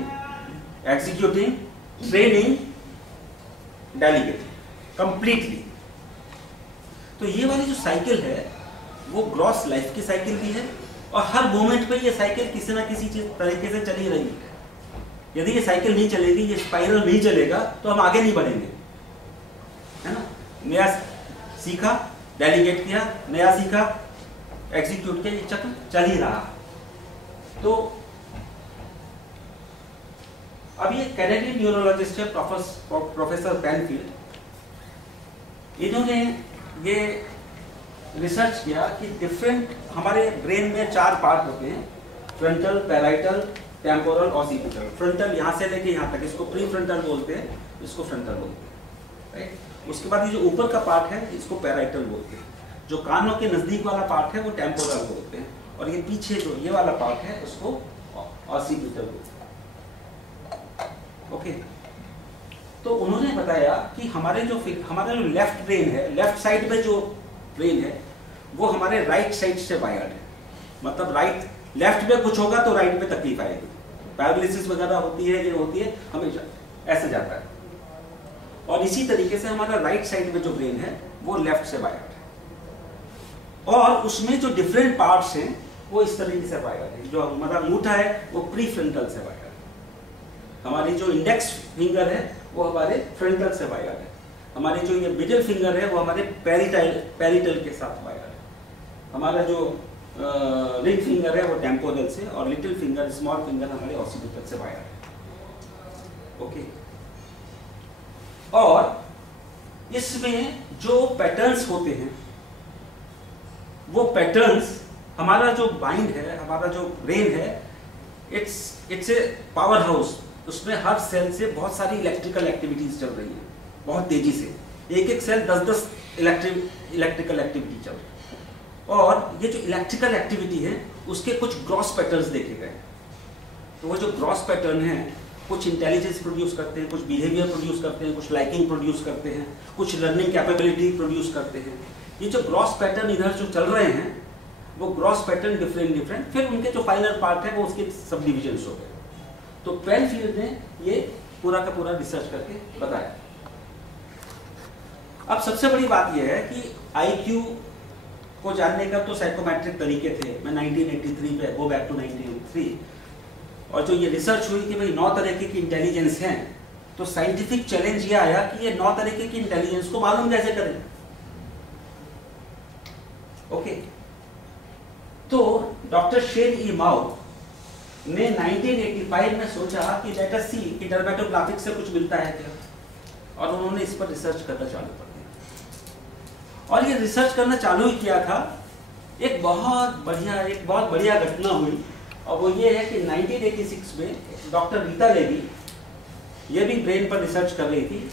executing, training, delegating completely. तो ये वाली जो साइकिल है वो ग्रॉस लाइफ की साइकिल भी है, और हर मोमेंट पे ये साइकिल किसी ना किसी चीज तरीके से चली रही है। यदि ये साइकिल नहीं चलेगी, ये स्पाइरल नहीं चलेगा, तो हम आगे नहीं बढ़ेंगे, है ना? नया सीखा, डेलीगेट किया, नया सीखा, एग्जीक्यूट किया, ये चक्र चल ही रहा। तो अब ये कैनेडियन न्यूरोलॉजिस्ट है प्रोफेसर पेनफील्ड, इन्होंने ये रिसर्च किया कि डिफरेंट हमारे ब्रेन में 4 पार्ट होते हैं, frontal, parietal, temporal, occipital. Frontal यहाँ से लेके यहाँ तक, इसको प्री फ्रंटल बोलते हैं, इसको फ्रंटल बोलते हैं, राइट? उसके बाद ये जो ऊपर का पार्ट है इसको पैराइटल बोलते हैं, जो कानों के नजदीक वाला पार्ट है वो टेम्पोरल बोलते हैं, और ये पीछे जो ये वाला पार्ट है उसको ऑसिपिटल बोलते हैं। ओके, तो उन्होंने बताया कि हमारा जो लेफ्ट ब्रेन है, लेफ्ट साइड में जो ब्रेन है वो हमारे राइट साइड से वायर्ड है। मतलब राइट, लेफ्ट में कुछ होगा तो राइट में तकलीफ आएगी, पैरालिसिस वगैरह होती है, ये होती है, हमेशा ऐसे जाता है। और इसी तरीके से हमारा राइट साइड में जो ब्रेन है वो लेफ्ट से वायर्ड है, और उसमें जो डिफरेंट पार्ट्स हैं वो इस तरीके से वायर्ड है। जो हमारा अंगूठा है वो प्री फ्रंटल से वायर्ड है, हमारी जो इंडेक्स फिंगर है वो हमारे फ्रंटल से वायर्ड है, हमारी जो ये मिडिल फिंगर है वो हमारे पैरिटल के साथ वायर्ड है, हमारा जो रिंग फिंगर है वो टेम्पोरल से, और लिटिल फिंगर, स्मॉल फिंगर हमारे ऑसिपिटल से वायर्ड है। ओके, और इसमें जो पैटर्न्स होते हैं वो पैटर्न्स, हमारा जो माइंड है, हमारा जो ब्रेन है, इट्स ए पावर हाउस। उसमें हर सेल से बहुत सारी इलेक्ट्रिकल एक्टिविटीज चल रही है बहुत तेजी से, एक सेल 10-10 इलेक्ट्रिकल एक्टिविटी चल रही है। और ये जो इलेक्ट्रिकल एक्टिविटी है उसके कुछ ग्रॉस पैटर्न्स देखे गए। तो वो जो ग्रॉस पैटर्न है, कुछ इंटेलिजेंस प्रोड्यूस करते हैं, कुछ बिहेवियर प्रोड्यूस करते हैं, कुछ लाइकिंग प्रोड्यूस करते हैं, कुछ लर्निंग कैपेबिलिटी प्रोड्यूस करते हैं। ये जो ग्रॉस पैटर्न इधर जो चल रहे हैं वो ग्रॉस पैटर्न डिफरेंट, फिर उनके जो फाइनल पार्ट है वो उसके सब डिविजन्स हो गए। तो पेनफील्ड ने ये पूरा का पूरा रिसर्च करके बताया। अब सबसे बड़ी बात यह है कि IQ को जानने का तो साइकोमेट्रिक तरीके थे। मैं 1983 पे गो बैक टू 1983, और जो ये रिसर्च हुई कि भाई 9 तरीके की इंटेलिजेंस हैं, तो साइंटिफिक चैलेंज ये आया कि ये 9 तरीके की इंटेलिजेंस को मालूम कैसे करें। ओके, तो डॉक्टर शेन ई माओ ने 1985 में सोचा कि लेट अस सी कि डर्मेटोग्राफिक से कुछ मिलता है क्या, और उन्होंने इस पर रिसर्च करना चालू कर दिया। और ये रिसर्च करना चालू ही किया था, एक बहुत बढ़िया घटना हुई, और वो ये है कि 1986 में डॉक्टर रीता लेवी, ये भी ब्रेन पर रिसर्च कर रही थी,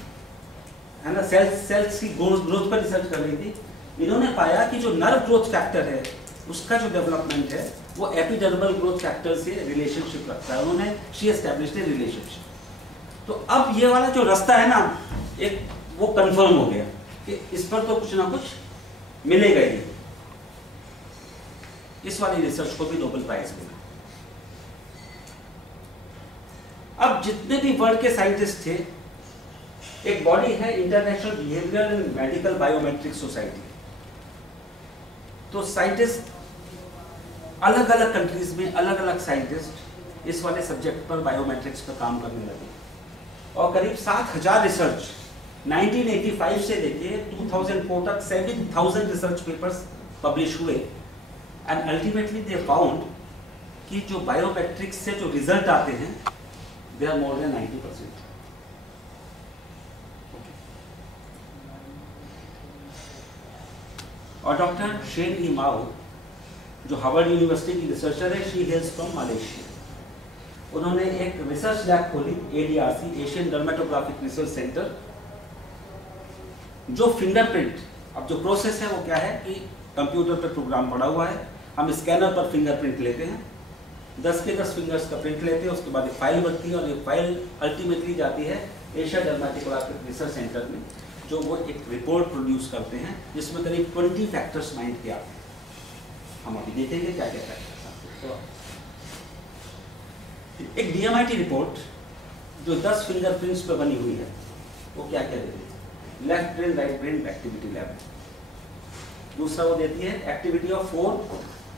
है ना, सेल्स की ग्रोथ पर रिसर्च कर रही थी। इन्होंने पाया कि जो नर्व ग्रोथ फैक्टर है उसका जो डेवलपमेंट है वो एपिडर्मल ग्रोथ फैक्टर से रिलेशनशिप रखता है। उन्होंने शी एस्टैब्लिश्ड ए रिलेशनशिप। तो अब ये वाला जो रास्ता है ना, एक वो कंफर्म हो गया कि इस पर तो कुछ ना कुछ मिलेगा ही। इस वाली रिसर्च को भी नोबेल प्राइज मिला। अब जितने भी वर्ल्ड के साइंटिस्ट थे, एक बॉडी है international behavioural and medical biometric society. तो साइंटिस्ट अलग अलग कंट्रीज में अलग अलग साइंटिस्ट इस वाले सब्जेक्ट पर, बायोमेट्रिक्स पर काम करने लगे, और करीब 7000 रिसर्च 1985 से लेके 2004 तक 7000 रिसर्च पेपर्स पब्लिश हुए। एंड अल्टीमेटली दे फाउंड कि जो बायोमेट्रिक्स से जो रिजल्ट आते हैं दे आर मोर देन 90%। और डॉक्टर शेन ई माओ जो हार्वर्ड यूनिवर्सिटी की रिसर्चर है, शी हेल्स फ्रॉम मलेशिया। उन्होंने एक रिसर्च लैब खोली, ADRC, एशियन डर्मेटोग्राफिक रिसर्च सेंटर, जो फिंगरप्रिंट, अब जो प्रोसेस है वो क्या है कि कंप्यूटर पर प्रोग्राम पड़ा हुआ है, हम स्कैनर पर फिंगरप्रिंट लेते हैं, 10 के 10 फिंगर्स का प्रिंट लेते हैं, उसके बाद एक फाइल बनती है और ये फाइल अल्टीमेटली जाती है एशियन डर्मेटोग्राफिक रिसर्च सेंटर में, जो वो एक रिपोर्ट प्रोड्यूस करते हैं जिसमें करीब 20 फैक्टर्स माइंड के आते हैं। हम अभी देखेंगे क्या क्या फैक्टर्स आते हैं। एक DMIT रिपोर्ट जो 10 फिंगरप्रिंट्स पर बनी हुई है वो क्या क्या देती है? Left brain right brain activity level. दूसरा वो देती है एक्टिविटी ऑफ 4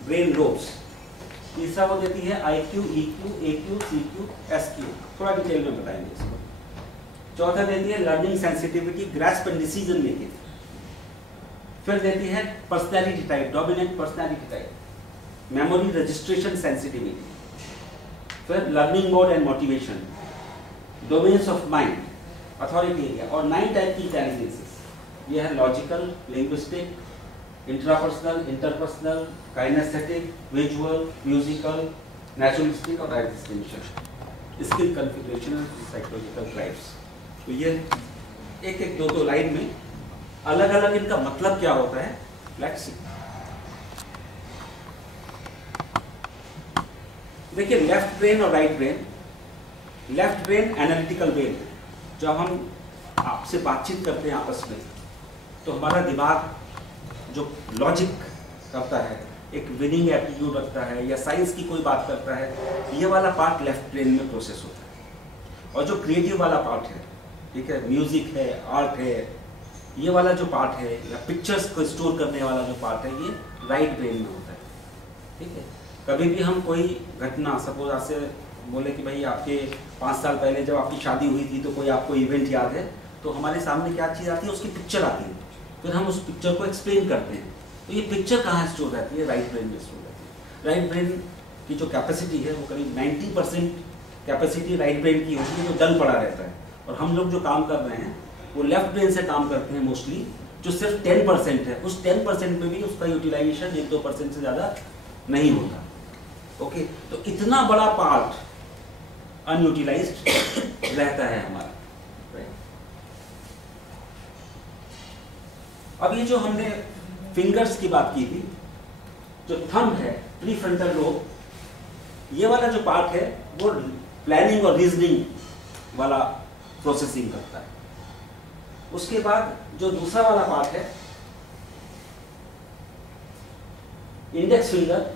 ब्रेन लोब्स। तीसरा वो देती है IQ, EQ, AQ, CQ, SQ। थोड़ा डिटेल में बताएंगे इसको। चौथा देती है learning sensitivity, grasp and decision making. फिर देती है personality type, dominant personality type, memory registration sensitivity, फिर learning mode and motivation, domains of mind, authority area, और 9 टाइप की इंटेलिजेंसेस। ये है logical, linguistic, intrapersonal, interpersonal, kinesthetic, visual, musical, naturalistic और existential, skill configuration, psychological drives. तो ये एक एक दो लाइन में अलग अलग इनका मतलब क्या होता है, लेट्स सी। देखिए लेफ्ट ब्रेन और right brain. Left brain analytical brain. जब हम आपसे बातचीत करते हैं आपस में तो हमारा दिमाग जो लॉजिक करता है, एक विनिंग एप्टीट्यूड रखता है या साइंस की कोई बात करता है, ये वाला पार्ट लेफ्ट ब्रेन में प्रोसेस होता है। और जो क्रिएटिव वाला पार्ट है, ठीक है, म्यूजिक है, आर्ट है, ये वाला जो पार्ट है या पिक्चर्स को स्टोर करने वाला जो पार्ट है, ये राइट ब्रेन में होता है। ठीक है, कभी भी हम कोई घटना, सपोज आपसे बोले कि भाई आपके 5 साल पहले जब आपकी शादी हुई थी तो कोई आपको इवेंट याद है, तो हमारे सामने क्या चीज़ आती है, उसकी पिक्चर आती है, फिर हम उस पिक्चर को एक्सप्लेन करते हैं। तो ये पिक्चर कहाँ स्टोर रहती है? राइट ब्रेन में स्टोर रहती है। राइट ब्रेन की जो कैपेसिटी है वो करीब 90% कैपेसिटी राइट ब्रेन की होती है, जो डल पड़ा रहता है। और हम लोग जो काम कर रहे हैं वो लेफ्ट ब्रेन से काम करते हैं मोस्टली, जो सिर्फ 10% है। उस 10% में भी उसका यूटिलाइजेशन 1-2% से ज़्यादा नहीं होता। ओके, तो इतना बड़ा पार्ट अनयूटिलाइज्ड रहता है हमारा। अब ये जो हमने फिंगर्स की बात की थी, जो थंब है, प्रीफ्रंटल लोब, ये वाला जो पार्ट है वो प्लानिंग और रीजनिंग वाला प्रोसेसिंग करता है। उसके बाद जो दूसरा वाला पार्ट है, इंडेक्स फिंगर,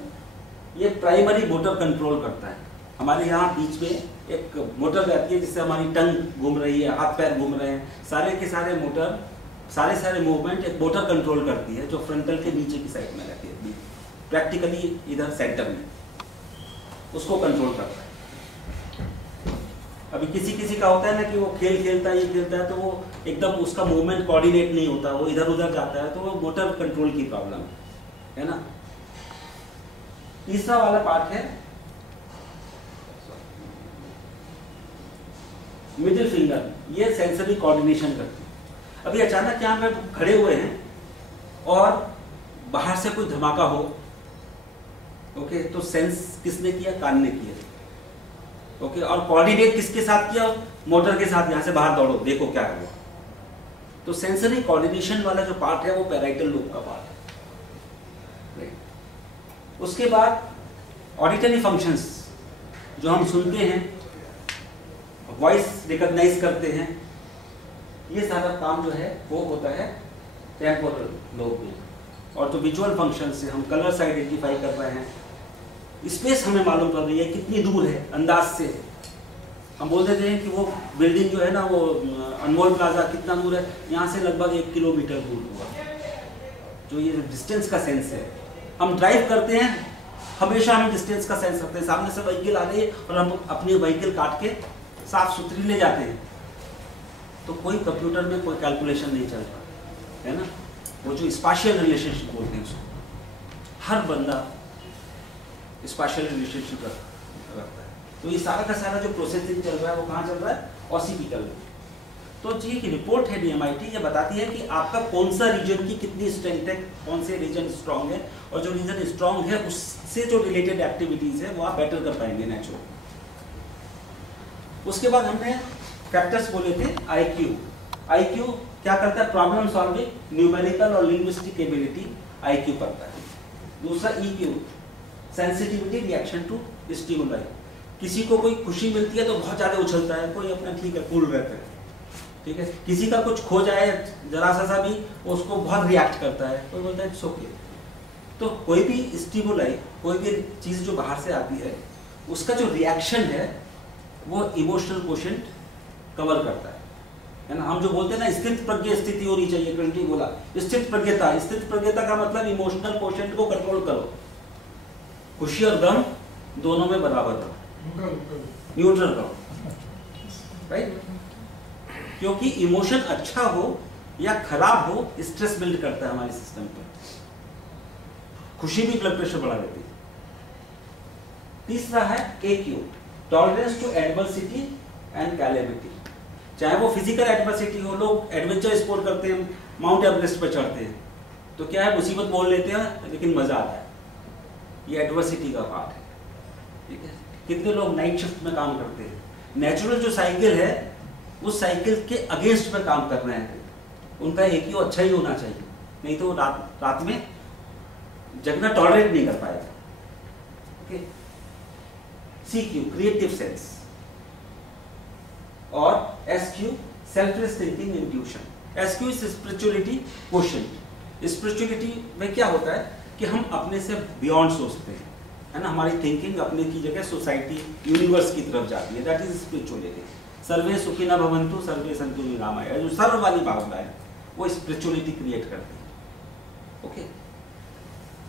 ये प्राइमरी मोटर कंट्रोल करता है। हमारे यहाँ बीच में एक मोटर रहती है जिससे हमारी टंग घूम रही है, हाथ पैर घूम रहे हैं, सारे के सारे मोटर, सारे मूवमेंट एक मोटर कंट्रोल करती है, जो फ्रंटल के नीचे की साइड में रहती है, प्रैक्टिकली इधर सेंटर में, उसको कंट्रोल करता है। अभी किसी का होता है ना कि वो खेल खेलता है तो वो एकदम उसका मूवमेंट कोऑर्डिनेट नहीं होता, वो इधर उधर जाता है, तो वो मोटर कंट्रोल की प्रॉब्लम है ना। तीसरा वाला पार्ट है मिडिल फिंगर, ये सेंसरी कोऑर्डिनेशन करती है। अभी अचानक यहाँ पे खड़े हुए हैं और बाहर से कोई धमाका हो, ओके, तो सेंस किसने किया? कान ने किया। ओके, और कोऑर्डिनेट किसके साथ किया? मोटर के साथ, यहाँ से बाहर दौड़ो, देखो क्या हुआ। तो सेंसरी कोऑर्डिनेशन वाला जो पार्ट है वो पैराइटल लोब का पार्ट है। उसके बाद ऑडिटरी फंक्शंस, जो हम सुनते हैं, वॉइस रिकॉग्नाइज करते हैं, ये सारा काम जो है वो होता है टेम्पोरल लोब में। और जो विजुअल फंक्शन से हम कलर्स आइडेंटिफाई कर रहे हैं, स्पेस हमें मालूम कर रही है कितनी दूर है, अंदाज से हम बोल देते हैं कि वो बिल्डिंग जो है ना, वो अनमोल प्लाजा कितना दूर है, यहाँ से लगभग 1 किलोमीटर दूर हुआ। जो ये डिस्टेंस का सेंस है, हम ड्राइव करते हैं, हमेशा हम डिस्टेंस का सेंस रखते हैं। सामने से व्हीकल आ रही है और हम अपनी व्हीकल काट के साफ सुथरी ले जाते हैं, तो कोई कंप्यूटर में कोई कैलकुलेशन नहीं चल रहा है ना। वो जो स्पाशियल रिलेशनशिप बोलते हैं उसको, हर बंदा स्पाशियल रिलेशनशिप रखता है। तो ये सारा का सारा जो प्रोसेसिंग चल रहा है वो कहाँ चल रहा है? ऑसिपिटल में। तो जी एक रिपोर्ट है DMIT, ये बताती है कि आपका कौन सा रीजन की कितनी स्ट्रेंथ है, कौन से रीजन स्ट्रांग है, और जो रीजन स्ट्रांग है उससे जो रिलेटेड एक्टिविटीज है वो आप बेटर कर पाएंगे नेचुरल। उसके बाद हमने फैक्टर्स बोले थे IQ। IQ क्या करता है? प्रॉब्लम सॉल्विंग, न्यूमेरिकल और लिंग्विस्टिक एबिलिटी IQ करता है। दूसरा EQ, sensitivity reaction to stimuli. किसी को कोई खुशी मिलती है तो बहुत ज्यादा उछलता है, कोई अपना ठीक है कूल रहता है, ठीक है। किसी का कुछ खो जाए जरा सा भी उसको बहुत रिएक्ट करता है, कोई बोलता है इट्स ओके। तो कोई भी स्टिमुलाई, कोई भी चीज जो बाहर से आती है उसका जो रिएक्शन है वो इमोशनल कोशेंट कवर करता है ना। हम जो बोलते हैं ना स्थित प्रज्ञ स्थिति होनी चाहिए, ट्वेंटी बोला स्थित प्रज्ञता। स्थित प्रज्ञता का मतलब इमोशनल कोशेंट को कंट्रोल करो, खुशी और गम दोनों में बराबर रहो, न्यूट्रल रहो, राइट। क्योंकि इमोशन अच्छा हो या खराब हो स्ट्रेस बिल्ड करता है हमारे सिस्टम पर। खुशी भी ब्लड प्रेशर बढ़ा देती है। तीसरा है AQ, tolerance to adversity and capability. चाहे वो फिजिकल एडवर्सिटी हो, लोग एडवेंचर स्पोर्ट करते हैं, माउंट एवरेस्ट पर चढ़ते हैं, तो क्या है मुसीबत बोल लेते हैं लेकिन मजा आता है, ये एडवर्सिटी का पार्ट है, ठीक है। कितने लोग नाइट शिफ्ट में काम करते हैं, नेचुरल जो साइकिल है उस साइकिल के अगेंस्ट में काम कर रहे हैं, उनका AQ अच्छा ही होना चाहिए, नहीं तो रात में जगना टॉलरेट नहीं कर पाएगा, ओके। CQ, क्रिएटिव सेंस, और SQ, selfless thinking intuition. SQ spirituality quotient. Spirituality में क्या होता है कि हम अपने से बियॉन्ड सोचते हैं, है ना। हमारी थिंकिंग अपने की जगह सोसाइटी, यूनिवर्स की तरफ जाती है, दैट इज स्पिरिचुअलिटी। सर्वे सुखिनः भवन्तु सर्वे सन्तु निरामया, जो सर्व वाली भावना है वो स्पिरिचुअलिटी क्रिएट करती है, ओके।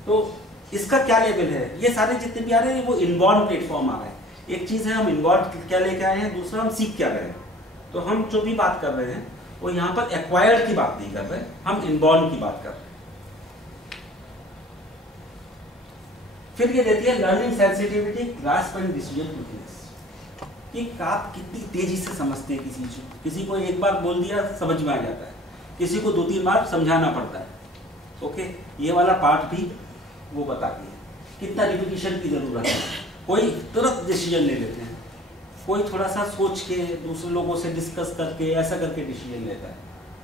तो इसका क्या लेवल है? ये सारे जितने भी आ रहे हैं वो इनबॉर्न प्लेटफॉर्म आ रहे हैं। एक चीज है हम इनबॉर्न क्या लेके आए हैं, दूसरा हम सीख क्या रहे हैं। तो हम जो भी बात कर रहे हैं वो यहाँ पर एक्वायर्ड की बात नहीं कर रहे, हम इनबॉर्न की बात कर रहे हैं। फिर ये देती है learning sensitivity, grasp and decision quickness, कि आप कितनी तेजी से समझते हैं किसी चीज। किसी को एक बार बोल दिया समझ में आ जाता है, किसी को 2-3 बार समझाना पड़ता है, ओके। ये वाला पार्ट भी वो बताती है कितना रिपीटिशन की जरूरत है। कोई तुरंत डिसीजन ले लेते हैं, कोई थोड़ा सा सोच के दूसरे लोगों से डिस्कस करके ऐसा करके डिसीजन लेता है,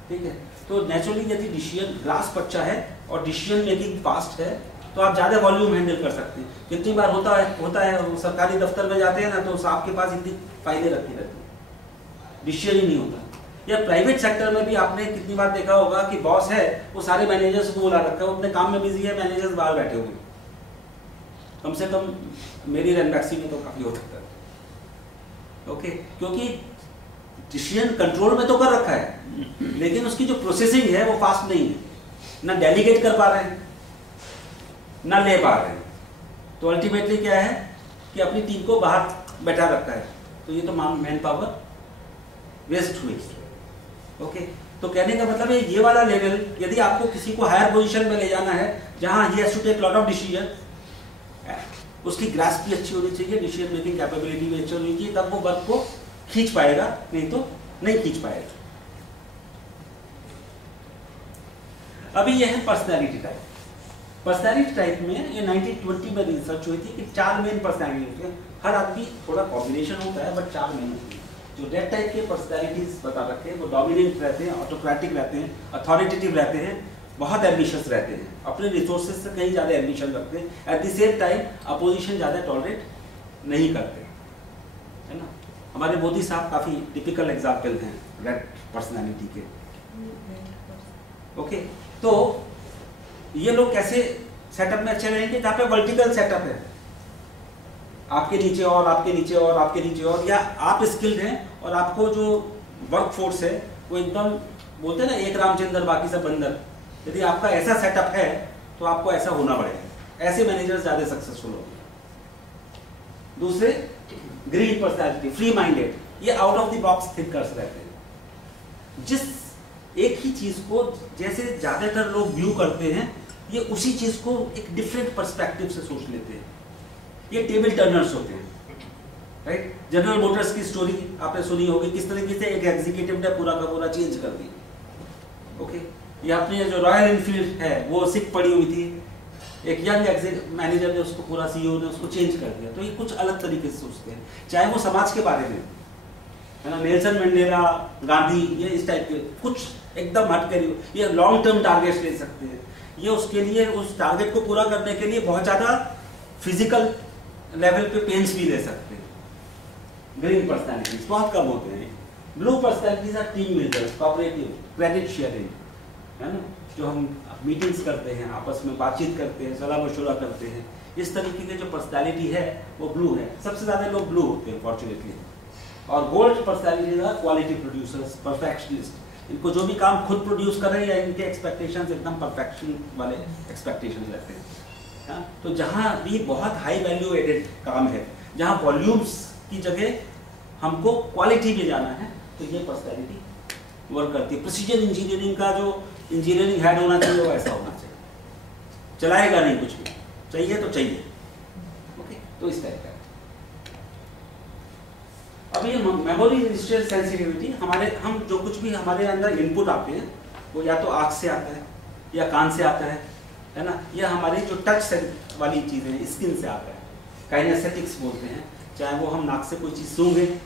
ठीक है। तो नेचुरली यदि डिसीजन ग्रास्प अच्छा है और डिसीजन मेकिंग फास्ट है तो आप ज़्यादा वॉल्यूम हैंडल कर सकते हैं। कितनी बार होता है सरकारी दफ्तर में जाते हैं ना तो आपके पास इतनी फाइलें रखी रहती है, डिसीजन ही नहीं होता। या प्राइवेट सेक्टर में भी आपने कितनी बार देखा होगा कि बॉस है वो सारे मैनेजर्स को बुला रखा है, वो अपने काम में बिजी है, मैनेजर्स बाहर बैठे हुए। कम से कम मेरी रैनबैक्सी में तो काफी होता है, ओके। क्योंकि डिसीजन कंट्रोल में तो कर रखा है लेकिन उसकी जो प्रोसेसिंग है वो फास्ट नहीं है, ना डेलीगेट कर पा रहे हैं ना ले पा रहे हैं। तो अल्टीमेटली क्या है कि अपनी टीम को बाहर बैठा रखा है, तो ये तो मैन पावर वेस्ट हुई, ओके। तो कहने का मतलब है ये वाला लेवल, यदि आपको किसी को हायर पोजीशन में ले जाना है जहां he has to take lot of decision, उसकी ग्रास्प भी अच्छी होनी चाहिए, डिसीजन मेकिंग कैपेबिलिटी भी अच्छी होनी चाहिए, तब वो वर्क को खींच पाएगा, नहीं तो नहीं खींच पाएगा। अभी ये है पर्सनैलिटी टाइप। पर्सनैलिटी टाइप में ये 1920 में रिसर्च हुई थी कि 4 मेन पर्सनैलिटी होती है। हर आदमी थोड़ा कॉम्बिनेशन होता है बट 4 मेन होती है। जो रेड टाइप के पर्सनैलिटीज बता रखे हैं वो डोमिनेंट रहते हैं, ऑटोक्रेटिक रहते हैं, अथॉरिटेटिव रहते हैं, बहुत एम्बिशियस रहते हैं, अपने रिसोर्सेज से कहीं ज़्यादा एम्बिशन रखते हैं। At the same time opposition ज़्यादा टॉलरेट नहीं करते, है ना। हमारे मोदी साहब काफ़ी टिपिकल एग्जाम्पल हैं रेड पर्सनैलिटी के, ओके। तो ये लोग कैसे सेटअप में अच्छे रहेंगे जहाँ पे वर्टिकल सेटअप है, आपके नीचे और आपके नीचे और आपके नीचे और, या आप स्किल्ड हैं और आपको जो वर्क फोर्स है वो एकदम बोलते हैं ना एक रामचंद्र बाकी सब बंदर। यदि आपका ऐसा सेटअप है तो आपको ऐसा होना पड़ेगा, ऐसे मैनेजर ज्यादा सक्सेसफुल होंगे। दूसरे ग्रीन पर्सनैलिटी, फ्री माइंडेड, ये out of the box thinkers रहते हैं। जिस एक ही चीज को जैसे ज्यादातर लोग व्यू करते हैं ये उसी चीज को एक डिफरेंट पर्सपेक्टिव से सोच लेते हैं। ये टेबल टर्नर्स होते हैं, राइट। जनरल मोटर्स की स्टोरी आपने सुनी होगी, किस तरीके से एक एग्जीक्यूटिव ने पूरा का पूरा चेंज कर दिया, ओके। या अपनी जो रॉयल एनफील्ड है वो सिक पड़ी हुई थी, एक यंग मैनेजर ने उसको पूरा CEO ने उसको चेंज कर दिया। तो ये कुछ अलग तरीके से सोचते हैं, चाहे वो समाज के बारे में, है ना, नेल्सन मंडेला, गांधी, ये इस टाइप के कुछ एकदम हट कर ये लॉन्ग टर्म टारगेट्स ले सकते हैं। ये उसके लिए उस टारगेट को पूरा करने के लिए बहुत ज़्यादा फिजिकल लेवल पे पेन्स भी ले सकते हैं। ग्रीन पर्सनैलिटीज बहुत कम होते हैं। Blue personalities are team leaders, cooperative, credit sharing, है ना, जो हम मीटिंग्स करते हैं, आपस में बातचीत करते हैं, सलाह मशवरा करते हैं, इस तरीके की जो पर्सनैलिटी है वो ब्लू है। सबसे ज़्यादा लोग ब्लू होते हैं फॉर्चुनेटली। और gold personalities are quality producers, perfectionist. इनको जो भी काम खुद प्रोड्यूस करें या इनके एक्सपेक्टेशंस एकदम परफेक्शन वाले एक्सपेक्टेशंस रहते हैं। हाँ, तो जहाँ भी बहुत हाई वैल्यू एडेड काम है, जहाँ वॉल्यूम्स की जगह हमको क्वालिटी पे जाना है, तो ये पर्सनैलिटी वर्क करती है। प्रिसीजन इंजीनियरिंग का जो इंजीनियरिंग हेड होना चाहिए वो ऐसा होना चाहिए। चलाएगा नहीं कुछ भी, चाहिए तो चाहिए। ओके, तो इस टाइप का। अब ये मेमोरी रजिस्टर सेंसिटिविटी, हम जो कुछ भी हमारे अंदर इनपुट आते हैं वो या तो आँख से आता है या कान से आता है ना, या हमारी जो टच वाली चीज़ें हैं स्किन से आता है, काइनेस्थेटिक्स बोलते हैं। चाहे वो हम नाक से कोई चीज़ सूंघें,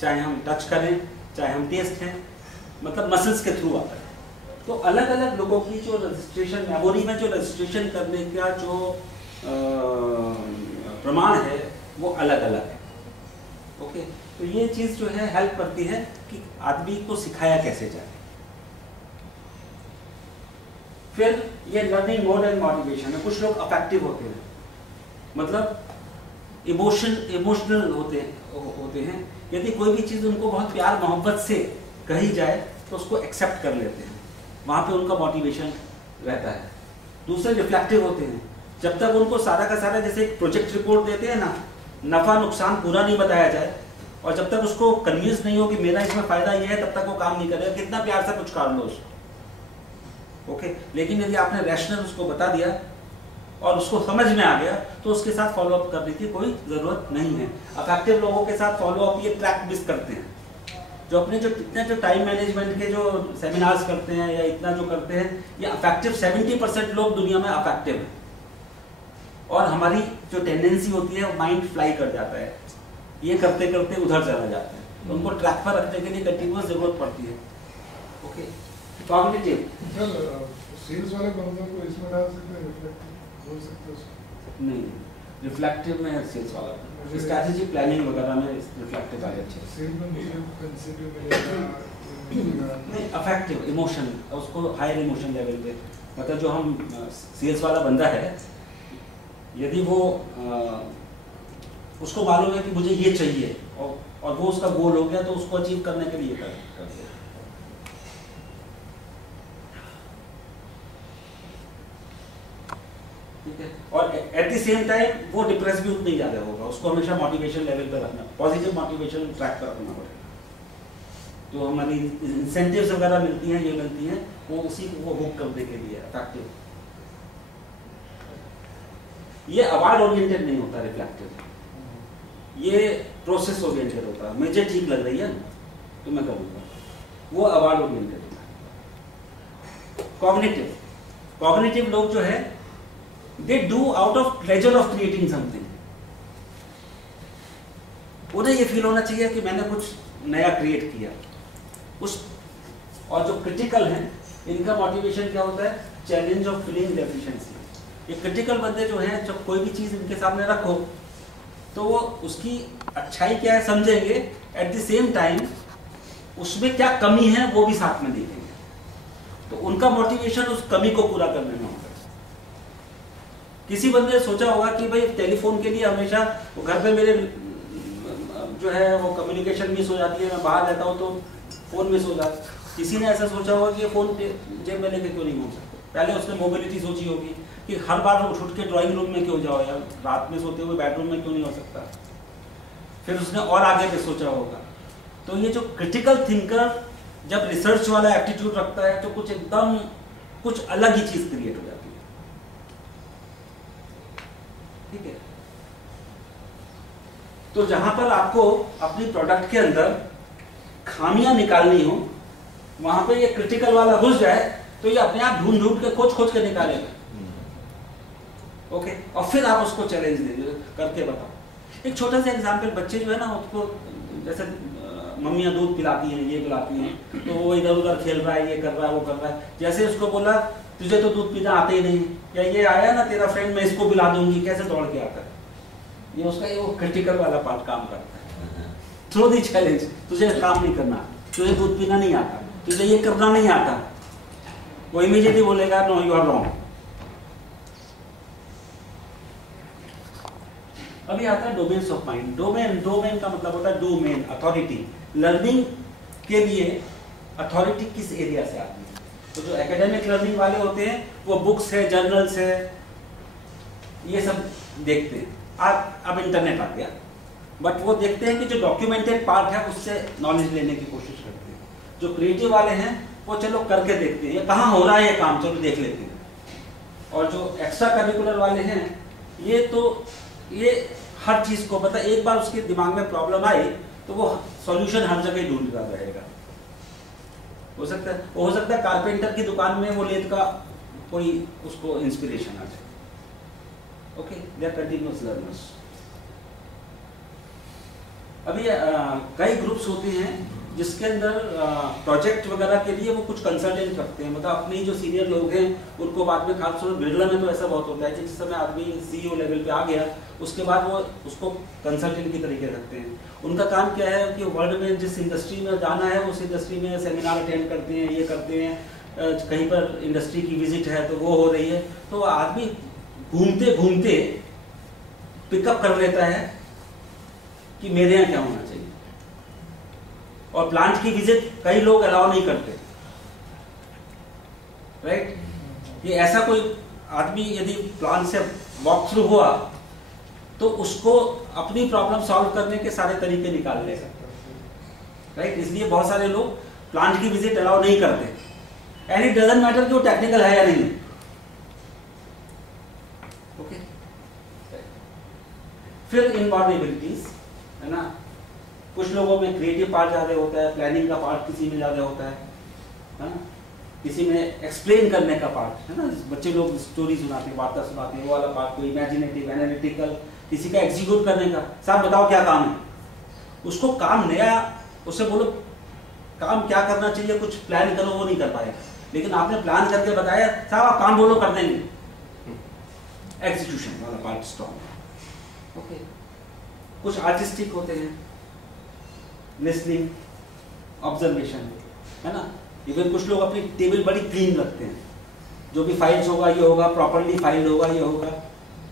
चाहे हम टच करें, चाहे हम टेस्ट करें, मतलब मसल्स के थ्रू आता है। तो अलग अलग लोगों की जो रजिस्ट्रेशन, मेमोरी में जो रजिस्ट्रेशन करने का जो प्रमाण है वो अलग अलग है। ओके, तो ये चीज़ जो है हेल्प करती है कि आदमी को सिखाया कैसे जाए। फिर ये लर्निंग मोड एंड मोटिवेशन है। कुछ लोग अफेक्टिव होते हैं, मतलब इमोशनल होते हैं। यदि कोई भी चीज़ उनको बहुत प्यार मोहब्बत से कही जाए तो उसको एक्सेप्ट कर लेते हैं, वहाँ पे उनका मोटिवेशन रहता है। दूसरे रिफ्लेक्टिव होते हैं। जब तक उनको सारा का सारा जैसे एक प्रोजेक्ट रिपोर्ट देते हैं ना, नफ़ा नुकसान पूरा नहीं बताया जाए और जब तक उसको कन्विंस नहीं हो कि मेरा इसमें फ़ायदा ये है, तब तक वो काम नहीं करेगा, कितना प्यार से कुछ कर लो उसको। ओके, लेकिन यदि आपने रैशनल उसको बता दिया और उसको समझ में आ गया तो उसके साथ फॉलो अप करने की कोई ज़रूरत नहीं है। अफेक्टिव लोगों के साथ फॉलो अप ये ट्रैक मिस करते हैं, जो अपने जो टाइम मैनेजमेंट के जो सेमिनार्स करते हैं या इतना जो करते हैं, ये अफेक्टिव 70% लोग दुनिया में अफेक्टिव हैं। और हमारी जो टेंडेंसी होती है माइंड फ्लाई कर जाता है, ये करते करते उधर चला जाता है, तो उनको ट्रैक पर रखने के लिए कंटिन्यूअस जरूरत पड़ती है। ओके, कॉग्निटिव सेल्स वाले बंदों को इसमें डाल सकते हैं, रिफ्लेक्टिव बोल सकते हैं? नहीं, रिफ्लेक्टिव में सेल्स वाला, स्ट्रैटेजी प्लानिंग वगैरह में रिफ्लेक्टिव वाले अच्छे। सेल में मुझे कंसेप्ट मिलेगा नहीं, अफेक्टिव इमोशन, उसको हायर इमोशन लेवल पे, मतलब जो हम सेल्स वाला बंदा है, यदि वो उसको मालूम है कि मुझे ये चाहिए और वो उसका गोल हो गया, तो उसको अचीव करने के लिए करते हैं। ठीक है, और एट द सेम टाइम वो डिप्रेस भी उतना ही ज़्यादा होगा, उसको हमेशा मोटिवेशन लेवल पर रखना, पॉजिटिव मोटिवेशन ट्रैक पर रखना पड़ेगा। जो हमारी इंसेंटिव्स वगैरह मिलती हैं, ये मिलती हैं, वो उसी को हुक करने के लिए अट्रैक्टिव। ये अवार्ड ओरिएंटेड नहीं होता रिफ्लेक्टिव, ये प्रोसेस ओरिएंटेड होता है। मुझे ठीक लग रही है तो मैं करूँगा, वो अवार्ड ओरिएंटेड होता है। कॉग्निटिव लोग जो है they do out of pleasure of creating something। उन्हें ये फील होना चाहिए कि मैंने कुछ नया क्रिएट किया उस। और जो क्रिटिकल हैं, इनका मोटिवेशन क्या होता है? Challenge of feeling deficiency. ये क्रिटिकल बंदे जो हैं, जब कोई भी चीज़ इनके सामने रखो तो वो उसकी अच्छाई क्या है समझेंगे, एट द सेम टाइम उसमें क्या कमी है वो भी साथ में देखेंगे, तो उनका मोटिवेशन उस कमी को पूरा करने में होगा। किसी बंदे ने सोचा होगा कि भाई टेलीफोन के लिए हमेशा वो घर पे मेरे जो है वो कम्युनिकेशन मिस हो जाती है, मैं बाहर रहता हूँ तो फ़ोन मिस हो जाता है। किसी ने ऐसा सोचा होगा कि ये फ़ोन जेब में लेके क्यों नहीं घूम सकते। पहले उसने मोबिलिटी सोची होगी कि हर बार उठ के ड्राइंग रूम में क्यों जाओ, या रात में सोते हुए बेडरूम में क्यों नहीं हो सकता। फिर उसने और आगे पे सोचा होगा। तो ये जो क्रिटिकल थिंकर जब रिसर्च वाला एप्टीट्यूड रखता है तो कुछ एकदम कुछ अलग ही चीज़ क्रिएट हो जाती है। ठीक है, तो जहां पर आपको अपनी प्रोडक्ट के अंदर खामियां निकालनी हो, वहां पे ये क्रिटिकल वाला घुस जाए तो ये अपने आप ढूंढ ढूंढ के खोज के निकालेगा। ओके, और फिर आप उसको चैलेंज दे करके बताओ। एक छोटा सा एग्जांपल, बच्चे जो है ना उसको जैसे मम्मियाँ दूध पिलाती हैं, ये पिलाती हैं, तो वो इधर उधर खेल रहा है, ये कर रहा है, वो कर रहा है। जैसे उसको बोला तुझे तो दूध पीना आते ही नहीं, या ये आया ना तेरा फ्रेंड, मैं इसको पिला दूंगी, कैसे दौड़ के आता है। ये उसका वो क्रिटिकल वाला पार्ट काम करता है। थ्रो दी चैलेंज, तुझे काम नहीं करना, तुझे दूध पीना नहीं आता, तुझे ये करना नहीं आता, वो इमीडिएटली बोलेगा नो यू आर रॉन्ग। अभी आता है डोमेन्स ऑफ माइंड। डोमेन का मतलब होता है डोमेन, अथॉरिटी। लर्निंग के लिए अथॉरिटी किस एरिया से आती है? तो जो एकेडमिक लर्निंग वाले होते हैं वो बुक्स है, जर्नल्स है, ये सब देखते हैं। अब इंटरनेट आ गया, बट वो देखते हैं कि जो डॉक्यूमेंटेड पार्ट है उससे नॉलेज लेने की कोशिश करते हैं। जो क्रिएटिव वाले हैं वो चलो करके देखते हैं, ये कहाँ हो रहा है ये काम, चलो देख लेते हैं। और जो एक्स्ट्रा करिकुलर वाले हैं ये हर चीज को पता, एक बार उसके दिमाग में प्रॉब्लम आई तो वो सॉल्यूशन हर जगह ढूंढ रहा रहेगा। हो सकता है कारपेंटर की दुकान में वो लेद का कोई उसको इंस्पिरेशन आ जाए। Okay, they are continuous learners. अभी कई ग्रुप्स होते हैं जिसके अंदर प्रोजेक्ट वगैरह के लिए वो कुछ कंसल्टेंट रखते हैं, मतलब अपने जो सीनियर लोग हैं उनको बाद में, खासतौर बिरला में तो ऐसा बहुत होता है, जिस समय आदमी CEO लेवल पे आ गया उसके बाद वो उसको कंसल्टेंट की तरीके रखते हैं। उनका काम क्या है कि वर्ल्ड में जिस इंडस्ट्री में जाना है उस इंडस्ट्री में सेमिनार अटेंड करते हैं, ये करते हैं, कहीं पर इंडस्ट्री की विजिट है तो वो हो रही है, तो आदमी घूमते घूमते पिकअप कर लेता है कि मेरे यहाँ क्या होना चाहिए। और प्लांट की विजिट कई लोग अलाउ नहीं करते, राइट? ये ऐसा कोई आदमी यदि प्लांट से वॉक थ्रू हुआ तो उसको अपनी प्रॉब्लम सॉल्व करने के सारे तरीके निकाल लेगा, राइट? इसलिए बहुत सारे लोग प्लांट की विजिट अलाउ नहीं करते, एंड इट डजंट मैटर कि वो टेक्निकल है या नहीं। ओके, फिर इनवॉल्वेबिलिटीज है ना, कुछ लोगों में क्रिएटिव पार्ट ज्यादा होता है, प्लानिंग का पार्ट किसी में ज्यादा होता है ना, किसी में एक्सप्लेन करने का पार्ट है ना, बच्चे लोग स्टोरी सुनाते हैं, वार्ता सुनाते हैं, वो वाला पार्ट, कोई इमेजिनेटिव, एनालिटिकल, किसी का एग्जीक्यूट करने का, साहब बताओ क्या काम है, उसको काम नया, उससे बोलो काम क्या करना चाहिए, कुछ प्लान करो, वो नहीं कर पाएगा। लेकिन आपने प्लान करके बताया, साहब आप काम बोलो कर देंगे, एग्जीक्यूशन वाला पार्ट स्ट्रॉन्ग। ओके, कुछ आर्टिस्टिक होते हैं, लिसनिंग, ऑब्जर्वेशन है ना, इवन कुछ लोग अपनी टेबल बड़ी क्लीन रखते हैं, जो भी फाइल्स होगा ये होगा, प्रॉपर्ली फाइल होगा ये होगा,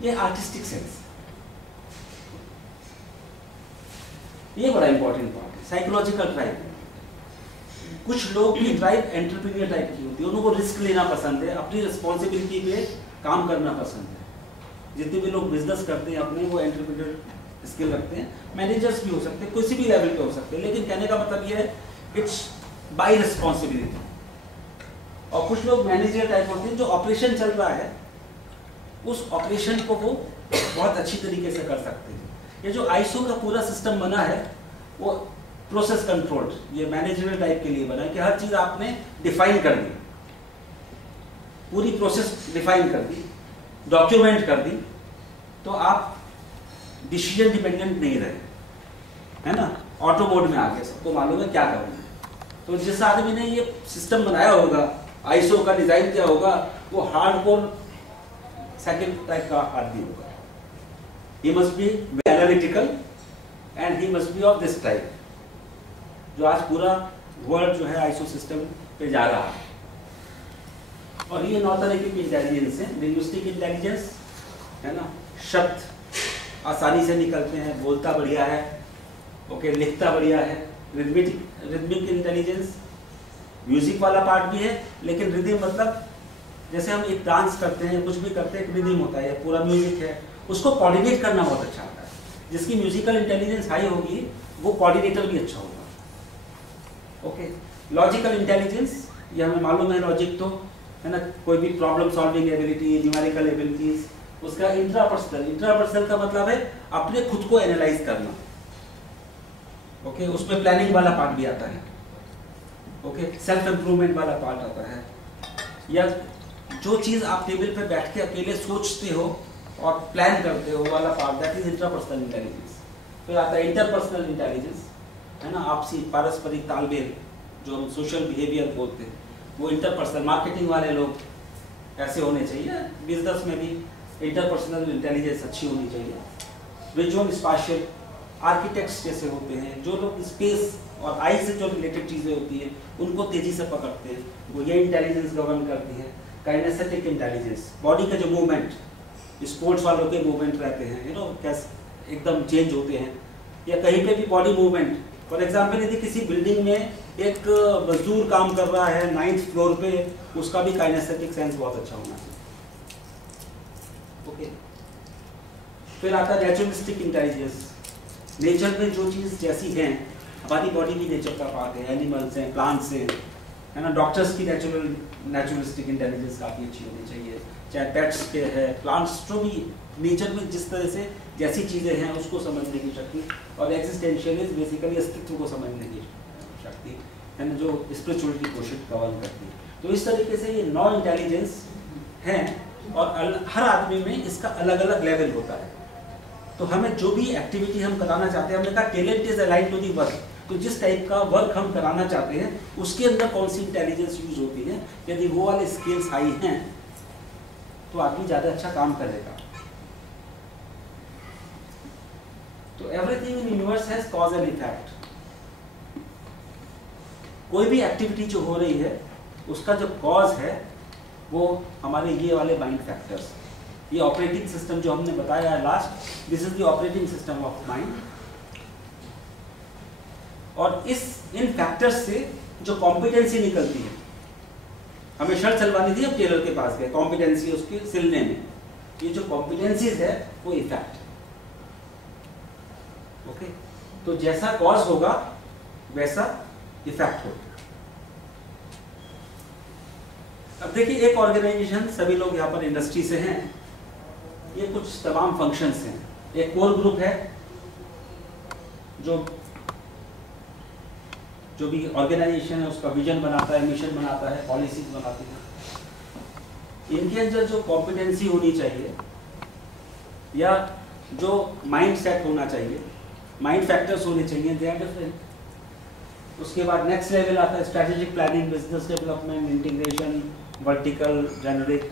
ये आर्टिस्टिक सेंस, ये बड़ा इंपॉर्टेंट पार्ट है। साइकोलॉजिकल ड्राइव, कुछ लोग की ड्राइव एंटरप्रेन्योर टाइप की होती है, उनको रिस्क लेना पसंद है, अपनी रिस्पॉन्सिबिलिटी पे काम करना पसंद है। जितने भी लोग बिजनेस करते हैं अपने, वो एंटरप्रेन्योर स्किल रखते हैं, मैनेजर्स भी हो सकते हैं, किसी भी लेवल पे हो सकते हैं, लेकिन कहने का मतलब ये है इट्स बाय रिस्पॉन्सिबिलिटी। और कुछ लोग मैनेजर टाइप होते हैं, जो ऑपरेशन चल रहा है उस ऑपरेशन को वो बहुत अच्छी तरीके से कर सकते हैं। ये जो आईएसओ का पूरा सिस्टम बना है वो प्रोसेस कंट्रोल्ड, ये मैनेजरियल टाइप के लिए बना है कि हर चीज आपने डिफाइन कर दी, पूरी प्रोसेस डिफाइन कर दी, डॉक्यूमेंट कर दी, तो आप डिसीजन डिपेंडेंट नहीं रहे, है ना, ऑटो मोड में आ गए, सबको मालूम है क्या करना है। तो जिस आदमी ने ये सिस्टम बनाया होगा, आईएसओ का डिजाइन किया होगा, वो हार्डकोर सेकंड टाइप का आदमी होगा। He must be analytical and he must be of this type, जो आज पूरा वर्ल्ड जो है आईएसओ सिस्टम पे जा रहा है। और ये 9 तरह की इंटेलिजेंस है। लिंग्विस्टिक इंटेलिजेंस है ना, शब्द आसानी से निकलते हैं, बोलता बढ़िया है, ओके, लिखता बढ़िया है। रिदमिक इंटेलिजेंस, म्यूजिक वाला पार्ट भी है, लेकिन रिदम मतलब जैसे हम एक डांस करते हैं, कुछ भी करते हैं, एक रिदम होता है, पूरा म्यूजिक है, उसको कोऑर्डिनेट करना बहुत अच्छा आता है। जिसकी म्यूजिकल इंटेलिजेंस हाई होगी वो कोऑर्डिनेटर भी अच्छा होगा। ओके, लॉजिकल इंटेलिजेंस, ये हमें मालूम है, लॉजिक तो है ना, कोई भी problem solving ability, numerical abilities. उसका इंट्रापर्सनल का मतलब है अपने खुद को एनालाइज करना, ओके, उसमें प्लानिंग वाला पार्ट भी आता है, ओके, सेल्फ इंप्रूवमेंट वाला पार्ट आता है, या जो चीज आप टेबल पे बैठ के अकेले सोचते हो और प्लान करते हो वाला part, that is intrapersonal intelligence. फिर आता है इंटरपर्सनल इंटेलिजेंस, है ना, आपसी पारस्परिक तालमेल जो हम सोशल बिहेवियर बोलते हैं, वो इंटरपर्सनल, मार्केटिंग वाले लोग ऐसे होने चाहिए, बिजनेस में भी इंटरपर्सनल इंटेलिजेंस अच्छी होनी चाहिए, विजुअल स्पाशियल आर्किटेक्ट्स जैसे होते हैं जो लोग स्पेस और आई से जो रिलेटेड चीज़ें होती हैं उनको तेजी से पकड़ते हैं, वो ये इंटेलिजेंस गवर्न करती है। काइनेस्थेटिक इंटेलिजेंस, बॉडी का जो मूवमेंट, स्पोर्ट्स वालों के मूवमेंट रहते हैं, यू नो, कैसे एकदम चेंज होते हैं, या कहीं पे भी बॉडी मूवमेंट। फॉर एग्जांपल यदि किसी बिल्डिंग में एक मजदूर काम कर रहा है 9th फ्लोर पे, उसका भी काइनेस्थेटिक सेंस बहुत अच्छा होना चाहिए। ओके, फिर आता है नेचुरलिस्टिक इंटेलिजेंस, नेचर में जो चीज़ जैसी है, हमारी बॉडी भी नेचर का पार्ट है, एनिमल्स हैं, प्लांट्स हैं, है ना, डॉक्टर्स की नेचुरलिस्टिक इंटेलिजेंस काफ़ी अच्छी होनी चाहिए, चाहे पेट्स के है, प्लांट्स, जो भी नेचर में जिस तरह से जैसी चीज़ें हैं उसको समझने की शक्ति, और एग्जिस्टेंशियलिस्ट बेसिकली अस्तित्व को समझने की शक्ति, है ना, जो स्पिरिचुअलिटी को कवर करती है। तो इस तरीके से ये 9 इंटेलिजेंस हैं, और हर आदमी में इसका अलग अलग लेवल होता है। तो हमें जो भी एक्टिविटी हम कराना चाहते हैं, हमने कहा talent is aligned to the work, तो जिस टाइप का वर्क हम कराना चाहते हैं उसके अंदर कौन सी इंटेलिजेंस यूज होती है, यदि वो वाले स्किल्स हाई हैं तो आदमी ज़्यादा अच्छा काम करेगा। तो everything in universe has cause and effect. कोई भी एक्टिविटी जो हो रही है उसका जो कॉज है वो हमारे ये वाले माइंड फैक्टर्स, ये ऑपरेटिंग सिस्टम जो हमने बताया है last, this is the operating system of mind. और इन फैक्टर्स से जो कॉम्पिटेंसी निकलती है, हमें शर्ट सिलवानी थी, अब टेलर के पास गए, कॉम्पिटेंसी उसके सिलने में, ये जो कॉम्पिटेंसीज है वो इफेक्ट। ओके, तो जैसा कॉज होगा वैसा इफेक्ट होगा। अब देखिए, एक ऑर्गेनाइजेशन, सभी लोग यहाँ पर इंडस्ट्री से हैं, ये कुछ तमाम फंक्शंस हैं। एक कोर ग्रुप है जो भी ऑर्गेनाइजेशन है उसका विजन बनाता है, मिशन बनाता है, पॉलिसीज बनाती है। इनके अंदर जो कॉम्पिटेंसी होनी चाहिए या जो माइंड सेट होना चाहिए, माइंड फैक्टर्स होने चाहिए, दे आर डिफरेंट। उसके बाद नेक्स्ट लेवल आता है strategic planning, business development, integration, vertical, generic.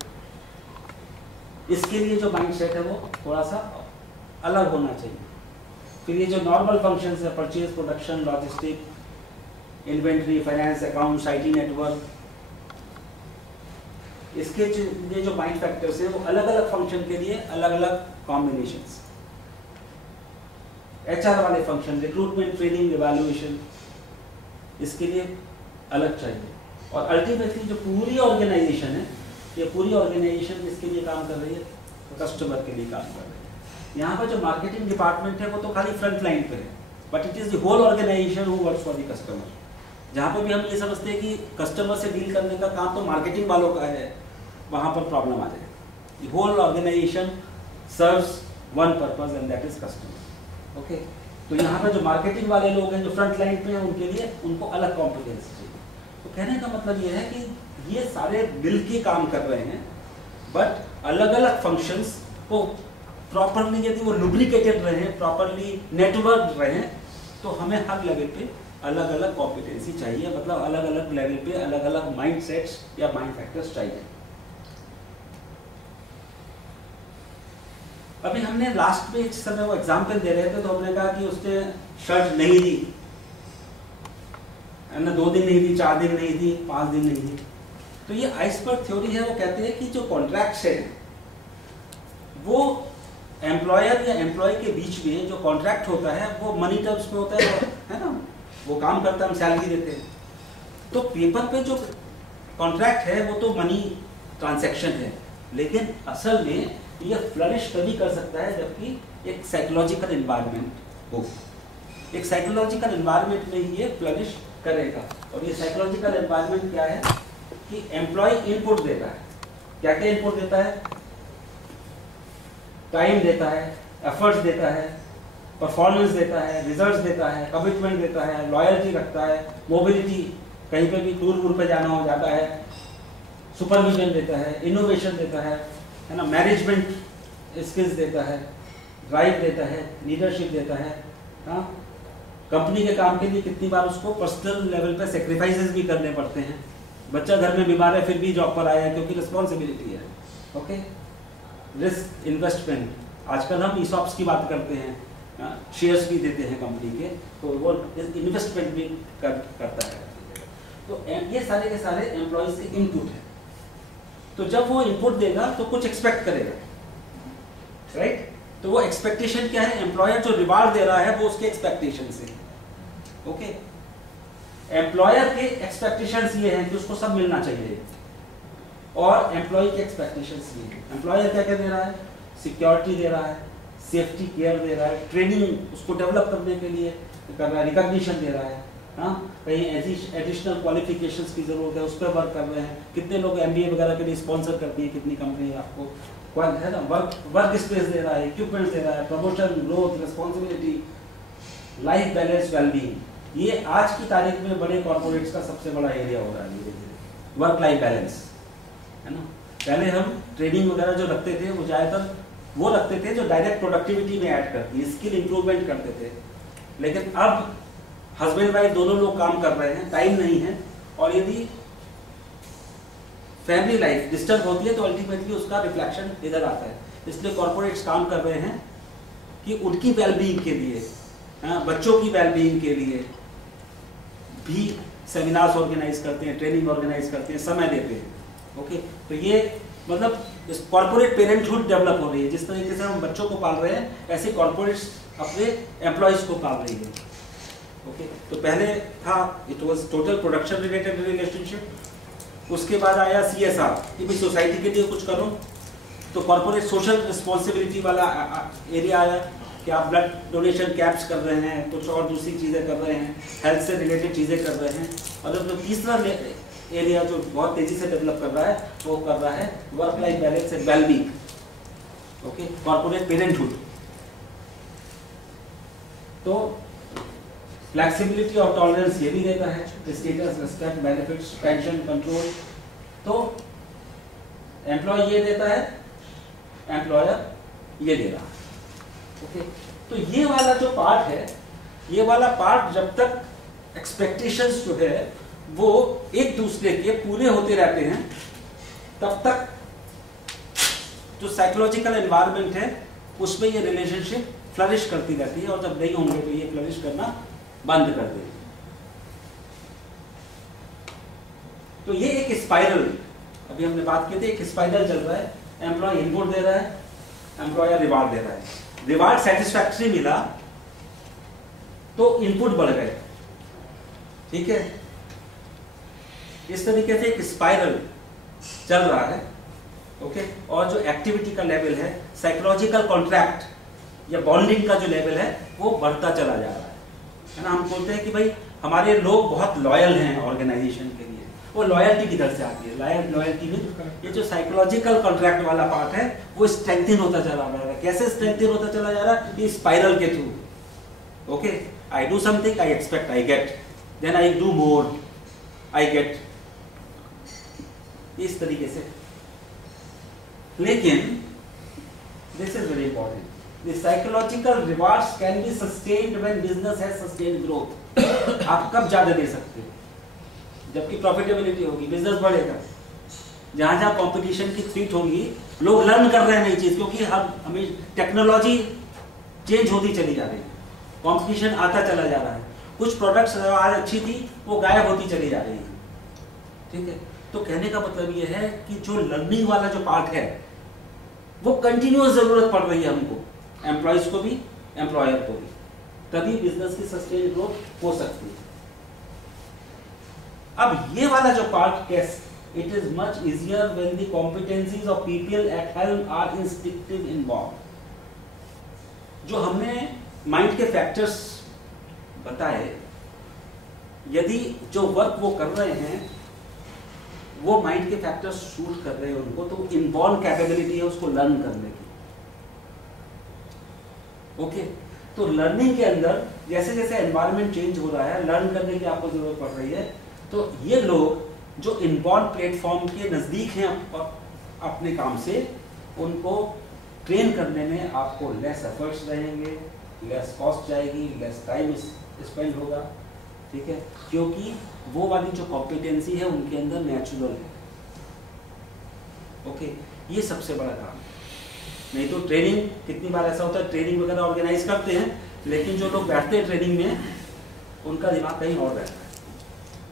इसके लिए जो माइंड सेट है वो थोड़ा सा अलग होना चाहिए। फिर ये जो नॉर्मल फंक्शंस है, purchase, production, logistic, inventory, finance, accounts, IT network, इसके ये जो माइंड फैक्टर्स हैं वो अलग अलग फंक्शन के लिए अलग अलग कॉम्बिनेशंस। एचआर वाले फंक्शन, रिक्रूटमेंट, ट्रेनिंग, इवैल्यूएशन, इसके लिए अलग चाहिए। और अल्टीमेटली जो पूरी ऑर्गेनाइजेशन है, ये पूरी ऑर्गेनाइजेशन इसके लिए काम कर रही है, कस्टमर के लिए काम कर रही है। यहाँ पर जो मार्केटिंग डिपार्टमेंट है वो तो खाली फ्रंट लाइन पे है, but it is the whole organisation who works for the customer. जहाँ पे भी हम ये समझते हैं कि कस्टमर से डील करने का काम तो मार्केटिंग वालों का है, वहाँ पर प्रॉब्लम आ जाएगी। The whole organisation serves one purpose and that is customer. Okay, तो यहाँ पर जो मार्केटिंग वाले लोग हैं जो फ्रंट लाइन पे हैं, उनके लिए उनको अलग कॉम्पिटेंसी चाहिए। तो कहने का मतलब ये है कि ये सारे मिल के काम कर रहे हैं, बट अलग अलग फंक्शंस को प्रॉपरली यदि वो लुब्रिकेटेड रहे, प्रॉपरली नेटवर्क रहे, तो हमें हर लेवल पे अलग अलग कॉम्पिटेंसी चाहिए, मतलब अलग अलग लेवल पे अलग अलग माइंड सेट्स या माइंड फैक्टर्स चाहिए। अभी हमने लास्ट में इस समय वो एग्जाम्पल दे रहे थे, तो हमने कहा कि उसने शर्ट नहीं दी, है ना, 2 दिन नहीं दी, 4 दिन नहीं दी, 5 दिन नहीं दी। तो ये आइसबर्ग थ्योरी है, वो कहते हैं कि जो कॉन्ट्रैक्ट्स है वो एम्प्लॉयर या एम्प्लॉय के बीच में जो कॉन्ट्रैक्ट होता है वो मनी टर्म्स पे होता है ना, वो काम करता है, हम सैलरी देते हैं। तो पेपर पे जो कॉन्ट्रैक्ट है वो तो मनी ट्रांजैक्शन है, लेकिन असल में ये फ्लरिश तभी कर सकता है जबकि एक साइकोलॉजिकल एनवायरनमेंट हो। एक साइकोलॉजिकल एनवायरनमेंट में ये फ्लरिश करेगा। और ये साइकोलॉजिकल एनवायरनमेंट क्या है कि एम्प्लॉय इनपुट देता है। क्या क्या इनपुट देता है? टाइम देता है, एफर्ट्स देता है, परफॉर्मेंस देता है, रिजल्ट्स देता है, कमिटमेंट देता है, लॉयल्टी रखता है, मोबिलिटी, कहीं पे भी टूर वूर पे जाना हो जाता है, सुपरविजन देता है, इनोवेशन देता है ना, मैनेजमेंट स्किल्स देता है, ड्राइव देता है, लीडरशिप देता है, हाँ, कंपनी के काम के लिए कितनी बार उसको पर्सनल लेवल पे सेक्रीफाइसेस भी करने पड़ते हैं। बच्चा घर में बीमार है फिर भी जॉब पर आया है क्योंकि रिस्पॉन्सिबिलिटी है। ओके, रिस्क इन्वेस्टमेंट, आजकल हम ईसॉप्स की बात करते हैं, शेयर्स भी देते हैं कंपनी के, तो वो इन्वेस्टमेंट भी करता है। तो ये सारे के सारे एम्प्लॉयज के इनपुट है। तो जब वो इनपुट देगा तो कुछ एक्सपेक्ट करेगा, राइट? तो वो एक्सपेक्टेशन क्या है? एम्प्लॉयर जो रिवार्ड दे रहा है वो उसके एक्सपेक्टेशन से। ओके, एम्प्लॉयर के एक्सपेक्टेशंस ये हैं कि उसको सब मिलना चाहिए, और एम्प्लॉय के एक्सपेक्टेशंस ये हैं। एम्प्लॉयर क्या क्या दे रहा है? सिक्योरिटी दे रहा है, सेफ्टी केयर दे रहा है, ट्रेनिंग उसको डेवलप करने के लिए कर रहा है, रिकॉग्निशन दे रहा है, हाँ, कहीं एडिशनल क्वालिफिकेशंस की जरूरत है उस पर वर्क कर रहे हैं। कितने लोग MBA वगैरह के लिए स्पॉन्सर करती है, कितनी कंपनी आपको है ना, वर्क स्पेस दे रहा है, इक्विपमेंट्स दे रहा है, promotion, growth, responsibility, life balance, wellbeing. ये आज की तारीख में बड़े कॉर्पोरेट्स का सबसे बड़ा एरिया हो रहा है धीरे धीरे, वर्क लाइफ बैलेंस, है ना। पहले हम ट्रेनिंग वगैरह जो रखते थे वो ज़्यादातर वो रखते थे जो डायरेक्ट प्रोडक्टिविटी में ऐड करती है, स्किल इंप्रूवमेंट करते थे। लेकिन अब हस्बैंड वाइफ दोनों लोग काम कर रहे हैं, टाइम नहीं है, और यदि फैमिली लाइफ डिस्टर्ब होती है तो अल्टीमेटली उसका रिफ्लेक्शन इधर आता है। इसलिए कॉर्पोरेट्स काम कर रहे हैं कि उनकी वेलबीइंग के लिए, बच्चों की वेलबीइंग के लिए भी सेमिनार्स ऑर्गेनाइज करते हैं, ट्रेनिंग ऑर्गेनाइज करते हैं, समय देते हैं। ओके, तो ये मतलब इस कॉर्पोरेट पेरेंटहुड डेवलप हो रही है। जिस तरीके से हम बच्चों को पाल रहे हैं ऐसे कॉर्पोरेट्स अपने एम्प्लॉयज को पाल रही है। ओके, तो पहले था it was total production related relationship, उसके बाद आया CSR कि भाई सोसाइटी के लिए कुछ करो, तो कॉर्पोरेट सोशल रिस्पॉन्सिबिलिटी वाला एरिया आया कि आप ब्लड डोनेशन कैंप्स कर रहे हैं, कुछ और दूसरी चीज़ें कर रहे हैं, हेल्थ से रिलेटेड चीज़ें कर रहे हैं। और जो तीसरा एरिया जो बहुत तेज़ी से डेवलप कर रहा है वो कर रहा है work life balance and wellbeing. Okay, corporate parenthood, तो फ्लेक्सिबिलिटी और टॉलरेंस ये भी देता है, status, respect, benefits, pension, control. तो एम्प्लॉय ये देता है, एम्प्लॉयर ये दे रहा है। ओके, तो ये वाला जो पार्ट है, ये वाला पार्ट जब तक एक्सपेक्टेशंस जो है वो एक दूसरे के पूरे होते रहते हैं तब तक जो साइकोलॉजिकल एनवायरनमेंट है उसमें ये रिलेशनशिप फ्लरिश करती रहती है, और जब नहीं होंगे तो ये फ्लरिश करना बंद कर देंगे। तो ये एक स्पाइरल, अभी हमने बात की थी, एक स्पाइरल चल रहा है। एम्प्लॉय इनपुट दे रहा है, एम्प्लॉयर रिवार्ड दे रहा है। रिवार्ड सेटिस्फैक्टरी मिला तो इनपुट बढ़ गए, ठीक है। इस तरीके से एक स्पाइरल चल रहा है। ओके, और जो एक्टिविटी का लेवल है, साइकोलॉजिकल कॉन्ट्रैक्ट या बॉन्डिंग का जो लेवल है वो बढ़ता चला जा रहा है ना। हम बोलते हैं कि भाई हमारे लोग बहुत लॉयल हैं ऑर्गेनाइजेशन के लिए, वो लॉयल्टी किधर से आती है? लॉयल्टी में ये जो साइकोलॉजिकल कॉन्ट्रैक्ट वाला पार्ट है वो स्ट्रेंथन होता चला जा रहा है। कैसे स्ट्रेंथन होता चला जा रहा है? ये स्पाइरल के through. Okay, I do something, I expect, I get, then I do more, I get, इस तरीके से। लेकिन this is very important, the psychological rewards can be sustained when business has sustained growth। आप कब ज्यादा दे सकते हो? जबकि प्रॉफिटेबिलिटी होगी, बिजनेस बढ़ेगा। जहां जहां कंपटीशन की थ्रेट होगी, लोग लर्न कर रहे हैं नई चीज, क्योंकि हमें टेक्नोलॉजी चेंज होती चली जा रही है, कंपटीशन आता चला जा रहा है। कुछ प्रोडक्ट्स आज अच्छी थी वो गायब होती चली जा रही है, ठीक है। तो कहने का मतलब ये है कि जो लर्निंग वाला जो पार्ट है वो कंटिन्यूअस जरूरत पड़ रही है हमको, एम्प्लॉयज को भी, एम्प्लॉयर को भी, तभी बिजनेस की सस्टेन ग्रोथ हो सकती है। अब ये वाला जो पार्ट कैसे, it is much easier when the competencies of people at helm are instinctive involve. जो हमने माइंड के फैक्टर्स बताए, यदि जो वर्क वो कर रहे हैं वो माइंड के फैक्टर्स शूट कर रहे हैं उनको, तो इनबॉर्न कैपेबिलिटी है उसको लर्न करने की। ओके, तो लर्निंग के अंदर जैसे जैसे एनवायरनमेंट चेंज हो रहा है, लर्न करने की आपको जरूरत पड़ रही है। तो ये लोग जो इनबॉर्न प्लेटफॉर्म के नजदीक हैं अपने काम से, उनको ट्रेन करने में आपको लेस एफर्ट्स रहेंगे, लेस कॉस्ट जाएगी, लेस टाइम स्पेंड होगा, ठीक है, क्योंकि वो वाली जो कॉम्पिटेंसी है उनके अंदर नेचुरल है। ओके, ये सबसे बड़ा काम है। नहीं तो ट्रेनिंग, कितनी बार ऐसा होता है ट्रेनिंग वगैरह ऑर्गेनाइज करते हैं, लेकिन जो लोग बैठते हैं ट्रेनिंग में उनका दिमाग कहीं और रहता है,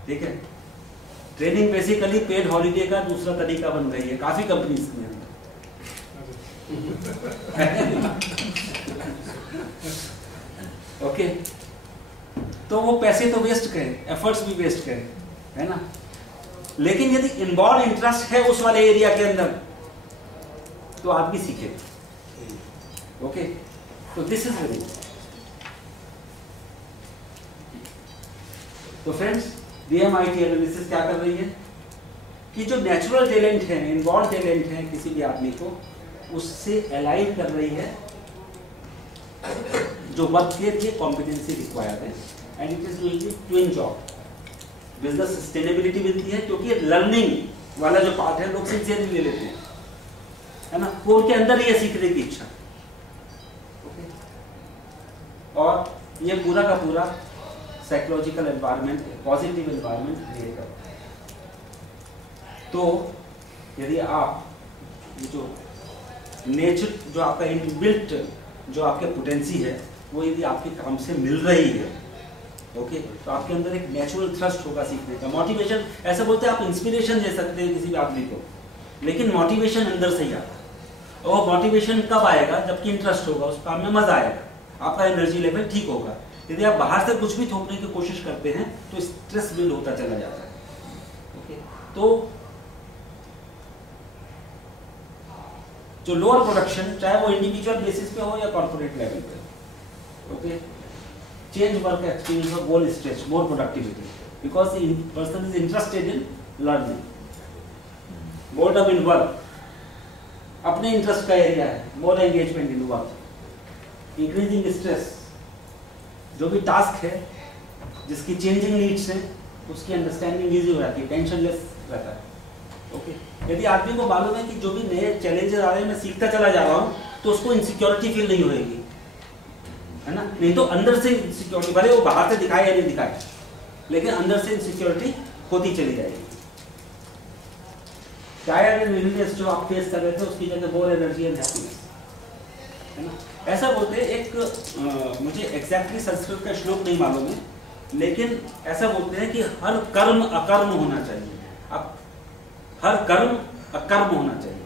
ठीक है। ट्रेनिंग बेसिकली पेड हॉलीडे का दूसरा तरीका बन रही है काफी कंपनीज में। ओके, तो वो पैसे तो वेस्ट करें, एफर्ट्स भी वेस्ट करें, है ना। लेकिन यदि इनवॉल्व इंटरेस्ट है उस वाले एरिया के अंदर तो आदमी सीखे। ओके, तो दिस इज वेरी। तो फ्रेंड्स, DMIT एनालिसिस क्या कर रही है कि जो नेचुरल टैलेंट है, इनवॉल्व टैलेंट है किसी भी आदमी को, उससे अलाइन कर रही है जो वर्क के लिए कॉम्पिटेंसी रिक्वायर्ड है, and it is will be twin job. Business sustainability मिलती है क्योंकि लर्निंग वाला जो पार्ट है लोग सिंसियरली ले लेते हैं, है ना, वो उनके अंदर ही है सीखने की इच्छा। ओके, और ये पूरा का पूरा psychological environment, positive environment create करता है। तो यदि आप ये जो नेचर, जो आपका इनबिल्ट जो आपके पोटेंसी है, वो यदि आपके काम से मिल रही है, ओके, तो आपके अंदर एक नेचुरल थ्रस्ट होगा सीखने का, मोटिवेशन। ऐसा बोलते हैं आप इंस्पिरेशन दे सकते हैं किसी भी आदमी को, लेकिन मोटिवेशन अंदर से ही आता है। और मोटिवेशन कब आएगा? जबकि इंटरेस्ट होगा, उस काम में मजा आएगा, आपका एनर्जी लेवल ठीक होगा। यदि आप बाहर से कुछ भी थोपने की कोशिश करते हैं तो स्ट्रेस बिल्ड होता चला जाता है। ओके, तो जो लोअर प्रोडक्शन, चाहे वो इंडिविजुअल बेसिस पे हो या कॉर्पोरेट लेवल पे, ओके, चेंज वर्क एक्सपीरियंस और goal stretch, more productivity, because the person is interested in learning, boredom in work, अपने इंटरेस्ट का एरिया है, more engagement in work, increasing stress, जो भी टास्क है जिसकी चेंजिंग नीड्स है उसकी अंडरस्टैंडिंग इजी हो जाती है, टेंशन लेस रहता है। ओके, यदि आदमी को मालूम है कि जो भी नए चैलेंजेस आ रहे हैं मैं सीखता चला जा रहा हूँ, तो उसको इनसिक्योरिटी फील नहीं होगी, है ना। नहीं तो अंदर से इनसिक्योरिटी, भले वो बाहर से दिखाए या नहीं दिखाए, लेकिन अंदर से इनसिक्योरिटी होती चली जाएगी। टायर्ड एंड वीकनेस जो आप फेस कर रहे थे उसकी जगह मोर एनर्जी एंड हैप्पीनेस, है ना। ऐसा बोलते हैं, एक मुझे एग्जैक्टली संस्कृत का श्लोक नहीं मालूम है, लेकिन ऐसा बोलते हैं कि हर कर्म अकर्म होना चाहिए। अब हर कर्म अकर्म होना चाहिए।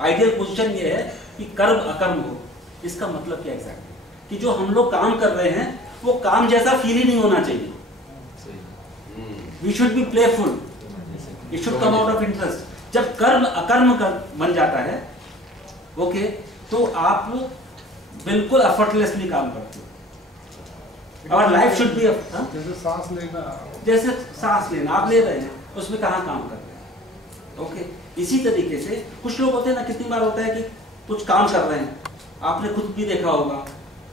आइडियल पोजीशन ये है कि कर्म अकर्म हो। इसका मतलब क्या एग्जैक्टली? कि जो हम लोग काम कर रहे हैं वो काम जैसा फील ही नहीं होना चाहिए। We should be playful, it should come out of interest. जब कर्म अकर्म बन जाता है, ओके, तो आप बिल्कुल एफर्टलेसली काम करते हो। और लाइफ शुड बी जैसे सांस लेना, जैसे सांस लेना आप ले रहे हैं, उसमें कहाँ काम कर रहे हैं। ओके, इसी तरीके से कुछ लोग होते हैं ना, कितनी बार होता है कि कुछ काम कर रहे हैं, आपने खुद भी देखा होगा,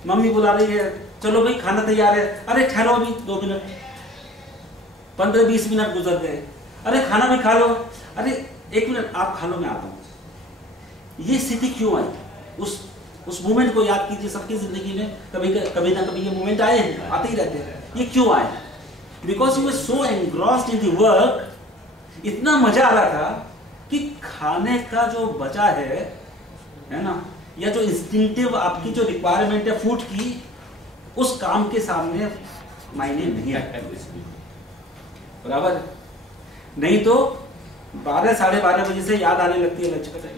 मम्मी बुला रही है, चलो भाई खाना तैयार है, अरे ठहरो अभी 2 मिनट, 15-20 मिनट गुजर गए, अरे खाना भी खा लो, अरे 1 मिनट आप खा लो मैं आता हूँ। ये स्थिति क्यों आई? उस मोमेंट को याद कीजिए, सबकी जिंदगी में कभी ना कभी ये मोमेंट आए हैं, आते ही रहते हैं। ये क्यों आए? Because you were so engrossed in the work, इतना मजा आ रहा था कि खाने का जो बचा है ना, या जो इंस्टिंक्टिव आपकी जो रिक्वायरमेंट है फूड की, उस काम के सामने मायने नहीं आता, बराबर। नहीं तो 12-12:30 बजे से याद आने लगती है लंच का टाइम,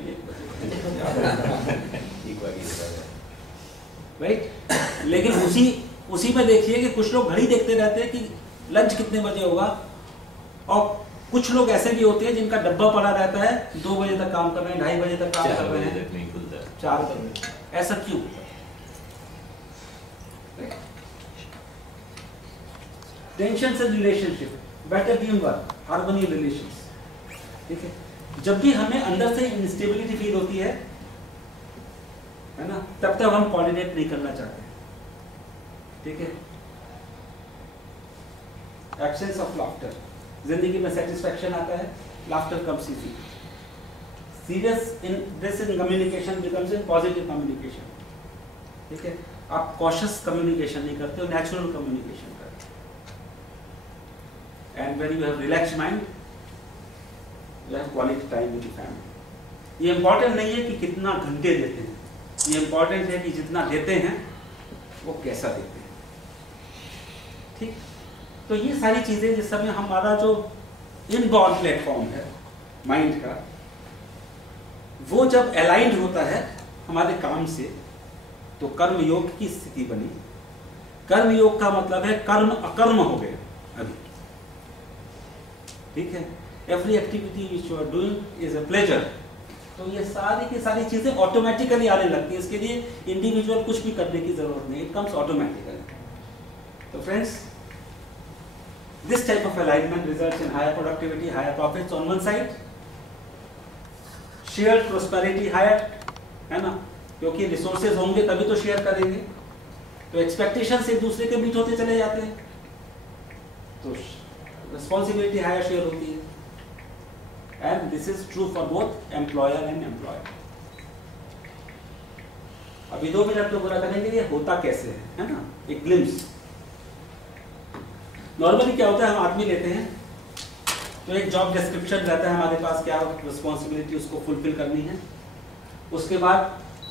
राइट। लेकिन उसी में देखिए कि कुछ लोग घड़ी देखते रहते हैं कि लंच कितने बजे होगा, और कुछ लोग ऐसे भी होते हैं जिनका डब्बा पड़ा रहता है, 2 बजे तक काम कर रहे हैं, 2:30 बजे तक काम कर रहे हैं, 4 बजे। ऐसा क्यों? टेंशन से relationship, better team work, harmony relations, ठीक है। जब भी हमें अंदर से इंस्टेबिलिटी फील होती है ना, तब तक हम कोऑर्डिनेट नहीं करना चाहते, ठीक है। एब्सेंस ऑफ लाफ्टर, जिंदगी में सेटिस्फैक्शन आता है, laughter comes easy. Serious in this in communication becomes in positive communication, ठीक है। आप कॉशियस कम्युनिकेशन नहीं करते हो, नेचुरल कम्युनिकेशन करते हो। and when you have relaxed mind, you have quality time with your family. ये इम्पोर्टेंट नहीं है कि कितना घंटे देते हैं, ये इम्पोर्टेंट है कि जितना देते हैं वो कैसा देते हैं। ठीक, तो ये सारी चीजें जिस समय हमारा जो इनबॉर्न प्लेटफॉर्म है माइंड का, वो जब अलाइंड होता है हमारे काम से, तो कर्म योग की स्थिति बनी। कर्म योग का मतलब है कर्म अकर्म हो गए अभी। ठीक है, every activity which you are doing is a pleasure. तो ये सारी की सारी चीजें ऑटोमेटिकली आने लगती है, इसके लिए इंडिविजुअल कुछ भी करने की जरूरत नहीं, इट कम्स ऑटोमेटिकली। तो friends, this type of alignment results in higher productivity, higher profits on one side, shared prosperity higher, है ना, क्योंकि रिसोर्सेज होंगे तभी तो शेयर करेंगे, तो एक्सपेक्टेशंस एक दूसरे के बीच होते चले जाते हैं, तो रिस्पॉन्सिबिलिटी हायर शेयर होती है। And this is true for both employer and employee. अभी 2 मिनट तो पूरा करेंगे ये होता कैसे है ना, एक ग्लिम्स। नॉर्मली क्या होता है, हम आदमी लेते हैं तो एक जॉब डिस्क्रिप्शन रहता है हमारे पास, क्या रिस्पॉन्सिबिलिटी उसको फुलफिल करनी है। उसके बाद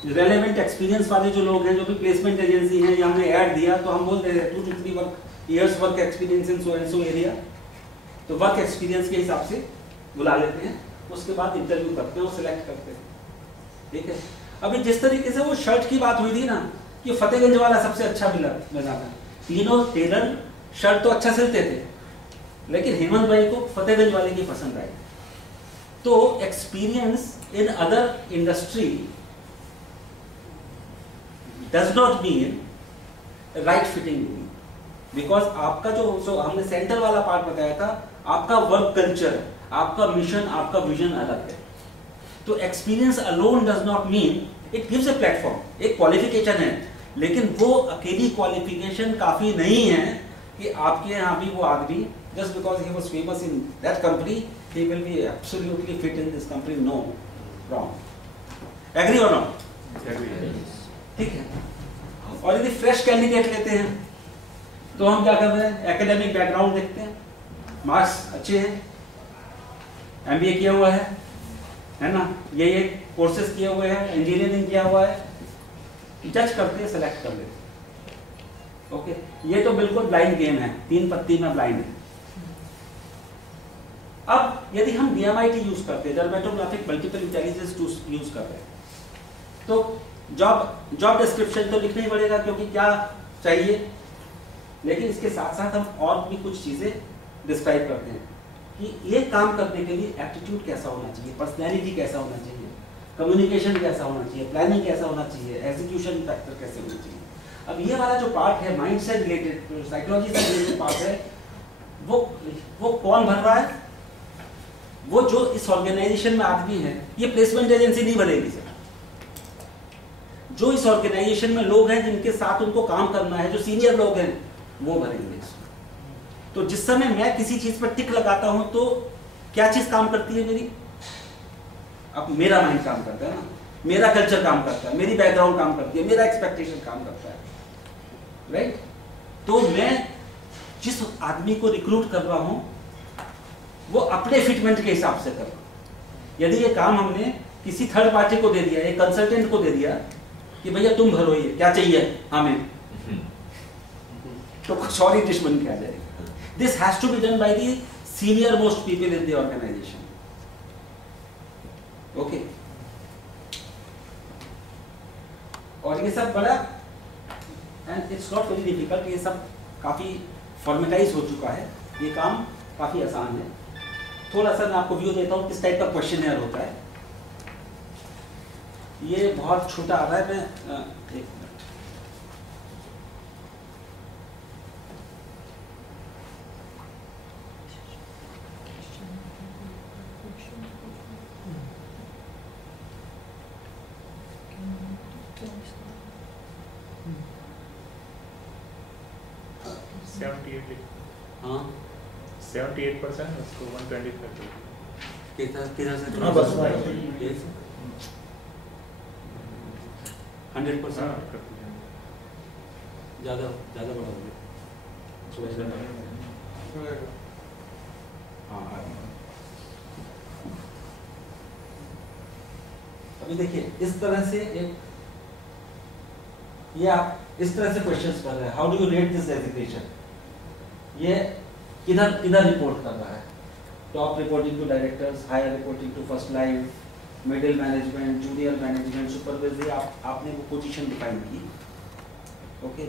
रेलेवेंट एक्सपीरियंस वाले जो लोग हैं, जो भी प्लेसमेंट एजेंसी हैं, या हमने ऐड दिया तो हम बोलते हैं 2 to 3 years work experience in so and so area, तो वर्क एक्सपीरियंस के हिसाब से बुला लेते हैं। उसके बाद इंटरव्यू करते हैं और सिलेक्ट करते हैं। ठीक है, अभी जिस तरीके से वो शर्ट की बात हुई थी ना, कि फतेहगंज वाला सबसे अच्छा बना था, तीनों टेलर शर्ट तो अच्छा सिलते थे, लेकिन हेमंत भाई को फतेहगंज वाले की पसंद आई। तो experience in other industry does not mean right fitting, because आपका जो हमने सेंटर वाला पार्ट बताया था, आपका वर्क कल्चर, आपका मिशन, आपका विजन अलग है। तो experience alone does not mean, it gives a platform, एक क्वालिफिकेशन है, लेकिन वो अकेली क्वालिफिकेशन काफी नहीं है कि आपके यहाँ भी वो आदमी just because he was famous in that company he will be absolutely fit in this company. No, wrong. Agree or not? Agree. ठीक है। और यदि फ्रेश कैंडिडेट लेते हैं तो हम क्या कर रहे हैं, एकेडमिक बैकग्राउंड देखते हैं, मार्क्स अच्छे हैं, एमबीए किया हुआ है ना, ये कोर्सेज किए हुए हैं, इंजीनियरिंग किया हुआ है, जज करते हैं, सेलेक्ट कर लेते हैं। ओके, ये तो बिल्कुल ब्लाइंड गेम है, 3 पत्ती में ब्लाइंड है। अब यदि हम DMIT यूज करते हैं, डर्मेटोग्राफिक मल्टीपल इंटेलिजेंस टूल यूज कर रहे हैं, तो जॉब डिस्क्रिप्शन तो लिखना ही पड़ेगा, क्योंकि क्या चाहिए, लेकिन इसके साथ साथ हम और भी कुछ चीजें डिस्क्राइब करते हैं कि ये काम करने के लिए एप्टीट्यूड कैसा होना चाहिए, पर्सनैलिटी कैसा होना चाहिए, कम्युनिकेशन कैसा होना चाहिए, प्लानिंग कैसा होना चाहिए, एग्जीक्यूशन फैक्टर कैसे होना चाहिए। अब ये वाला जो पार्ट है माइंड से रिलेटेड, साइकोलॉजी से रिलेटेड पार्ट है, वो कौन भर रहा है, वो जो इस ऑर्गेनाइजेशन में आदमी है। ये प्लेसमेंट एजेंसी नहीं बनेगी सर, जो इस ऑर्गेनाइजेशन में लोग हैं जिनके साथ उनको काम करना है, जो सीनियर लोग हैं, वो भरेंगे इसमें। तो जिस समय मैं किसी चीज पर टिक लगाता हूं तो क्या चीज काम करती है मेरी, अब मेरा माइंड काम करता है ना, मेरा कल्चर काम करता है, मेरी बैकग्राउंड काम करती है, मेरा एक्सपेक्टेशन काम करता है, राइट। तो मैं जिस आदमी को रिक्रूट कर रहा हूं वो अपने फिटमेंट के हिसाब से कर रहा हूं। यदि ये काम हमने किसी थर्ड पार्टी को दे दिया, एक कंसल्टेंट को दे दिया कि भैया तुम भरो ये क्या चाहिए हमें, तो कुछ और ही डिश बन के आ जाएगी। This has to be done by the senior most people in the organisation. Okay, और ये सब बड़ा and it's not very difficult, ये सब काफी फॉर्मेटाइज हो चुका है, ये काम काफी आसान है। थोड़ा सा मैं आपको व्यू देता हूँ किस टाइप का क्वेश्चन होता है। ये बहुत छोटा आ रहा है, मैं एक मिनट, हाँ 78% उसको 125 किधर से, हाँ बस 100% ज़्यादा बड़ा हो गया। हाँ अभी देखिए इस तरह से एक ये आप इस तरह से क्वेश्चंस कर रहे हैं, how do you rate this designation, ये किधर किधर रिपोर्ट कर रहा है, top reporting to directors, higher reporting to first line, middle management, junior management, supervisory, आपने वो पोजीशन डिफाइन की। ओके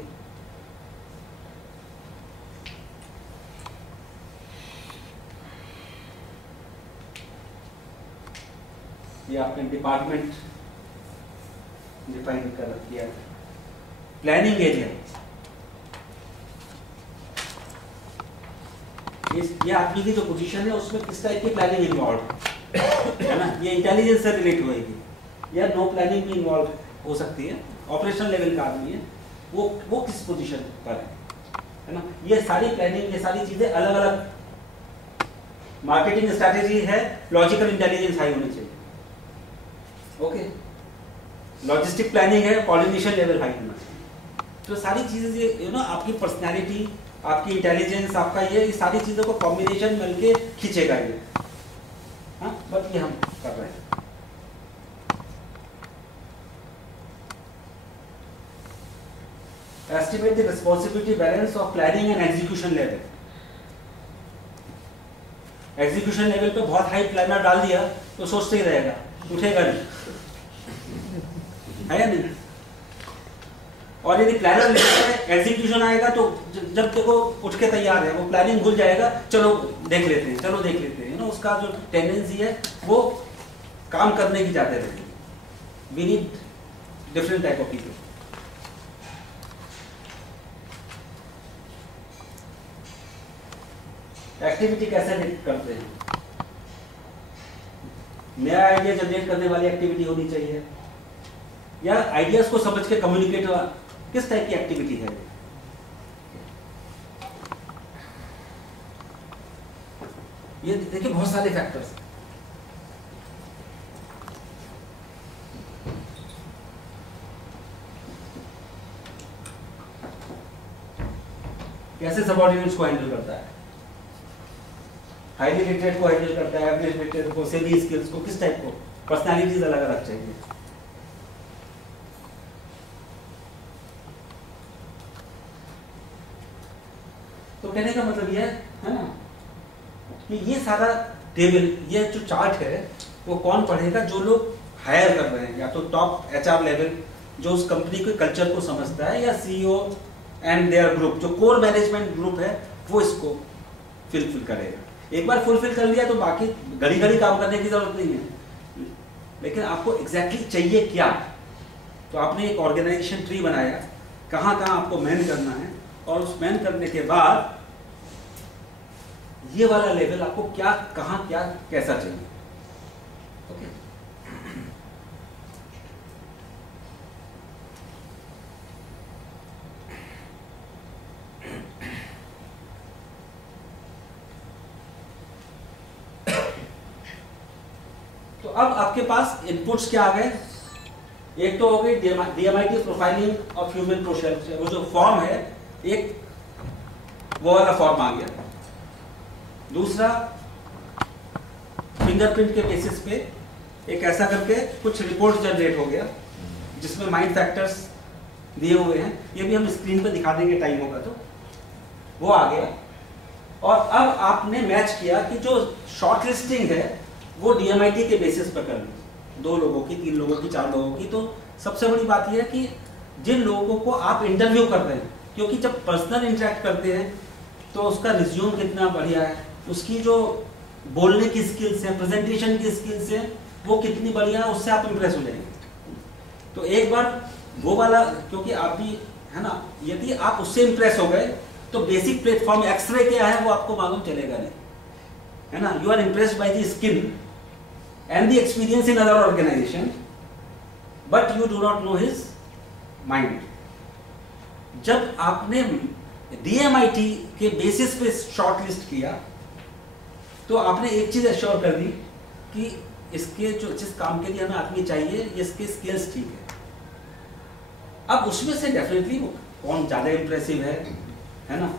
ये आपने डिपार्टमेंट डिफाइन कर किया। प्लानिंग एरिया, ये आपकी की जो पोजीशन है उसमें किस टाइप की प्लानिंग इन्वॉल्व है ना, ये इंटेलिजेंस से रिलेट होएगी या नो प्लानिंग भी इन्वॉल्व हो सकती है, ऑपरेशनल लेवल का आदमी है वो किस पोजीशन पर है ना, ये सारी प्लानिंग, ये सारी चीजें अलग अलग, मार्केटिंग स्ट्रैटेजी है, लॉजिकल इंटेलिजेंस हाई होनी चाहिए। ओके लॉजिस्टिक प्लानिंग है, कोऑर्डिनेशन लेवल हाई होना चाहिए। तो सारी चीजें ये आपकी पर्सनैलिटी, आपकी इंटेलिजेंस, आपका ये सारी चीजों को कॉम्बिनेशन मिलके खींचेगा ये। हाँ बट ये हम कर रहे हैं। Estimate the responsibility balance of planning and execution level. Execution level पे बहुत हाई प्लानर डाल दिया तो सोचते ही रहेगा, उठेगा नहीं, है या नहीं। और यदि प्लानर लेवल पे एग्जीक्यूशन आएगा तो जब देखो उठ के तैयार है, वो प्लानिंग भूल जाएगा, चलो देख लेते हैं, चलो देख लेते हैं, उसका जो टेंडेंसी है वो काम करने की ज्यादा रहेगी। We need different type of people. Activity कैसे करते हैं, नया आइडिया जनरेट करने वाली एक्टिविटी होनी चाहिए या आइडियाज को समझ के कम्युनिकेट, किस टाइप की एक्टिविटी है। ये देखिए बहुत सारे फैक्टर्स, कैसे सबऑर्डिनेट्स को हैंडल करता है, हाईली रेटेड को हैंडल करता है, एवरेज रेटेड को, सेमी स्किल्स को, किस टाइप को, पर्सनालिटीज अलग अलग चाहिए। तो कहने का मतलब ये है ना कि ये सारा टेबल, ये जो चार्ट है वो कौन पढ़ेगा, जो लोग हायर कर रहे हैं, या तो टॉप एचआर लेवल जो उस कंपनी के कल्चर को समझता है, या सीईओ एंड देयर ग्रुप जो कोर मैनेजमेंट ग्रुप है वो इसको फुलफिल करेगा। एक बार फुलफिल कर लिया तो बाकी घड़ी घड़ी काम करने की जरूरत नहीं है, लेकिन आपको एग्जैक्टली चाहिए क्या। तो आपने एक ऑर्गेनाइजेशन ट्री बनाया, कहाँ कहाँ आपको मैन करना है, और उस मैन करने के बाद ये वाला लेवल आपको क्या, कहाँ, क्या, कैसा चाहिए। ओके तो अब आपके पास इनपुट्स क्या आ गए, एक तो हो गई DMIT profiling of human process, वो जो फॉर्म है एक वो वाला फॉर्म आ गया। दूसरा फिंगरप्रिंट के बेसिस पे एक ऐसा करके कुछ रिपोर्ट जनरेट हो गया जिसमें माइंड फैक्टर्स दिए हुए हैं, ये भी हम स्क्रीन पे दिखा देंगे टाइम होगा तो, वो आ गया। और अब आपने मैच किया कि जो शॉर्ट लिस्टिंग है वो DMIT के बेसिस पर कर ली, 2 लोगों की, 3 लोगों की, 4 लोगों की। तो सबसे बड़ी बात यह है कि जिन लोगों को आप इंटरव्यू कर रहे हैं, क्योंकि जब पर्सनल इंटरेक्ट करते हैं तो उसका रिज्यूम कितना बढ़िया है, उसकी जो बोलने की स्किल्स है, प्रेजेंटेशन की स्किल्स है, वो कितनी बढ़िया है, उससे आप इंप्रेस हो जाएंगे। तो एक बार वो वाला, क्योंकि आप भी है ना, यदि आप उससे इंप्रेस हो गए तो बेसिक प्लेटफॉर्म एक्सरे क्या है वो आपको मालूम चलेगा नहीं, है ना। You are impressed by the skill and the experience in other organization, but you do not know his mind. जब आपने DMIT के बेसिस पे शॉर्ट लिस्ट किया तो आपने एक चीज एश्योर कर दी कि इसके जो जिस काम के लिए हमें आदमी चाहिए, इसके स्किल्स ठीक है। अब उसमें से डेफिनेटली कौन ज्यादा इंप्रेसिव है ना,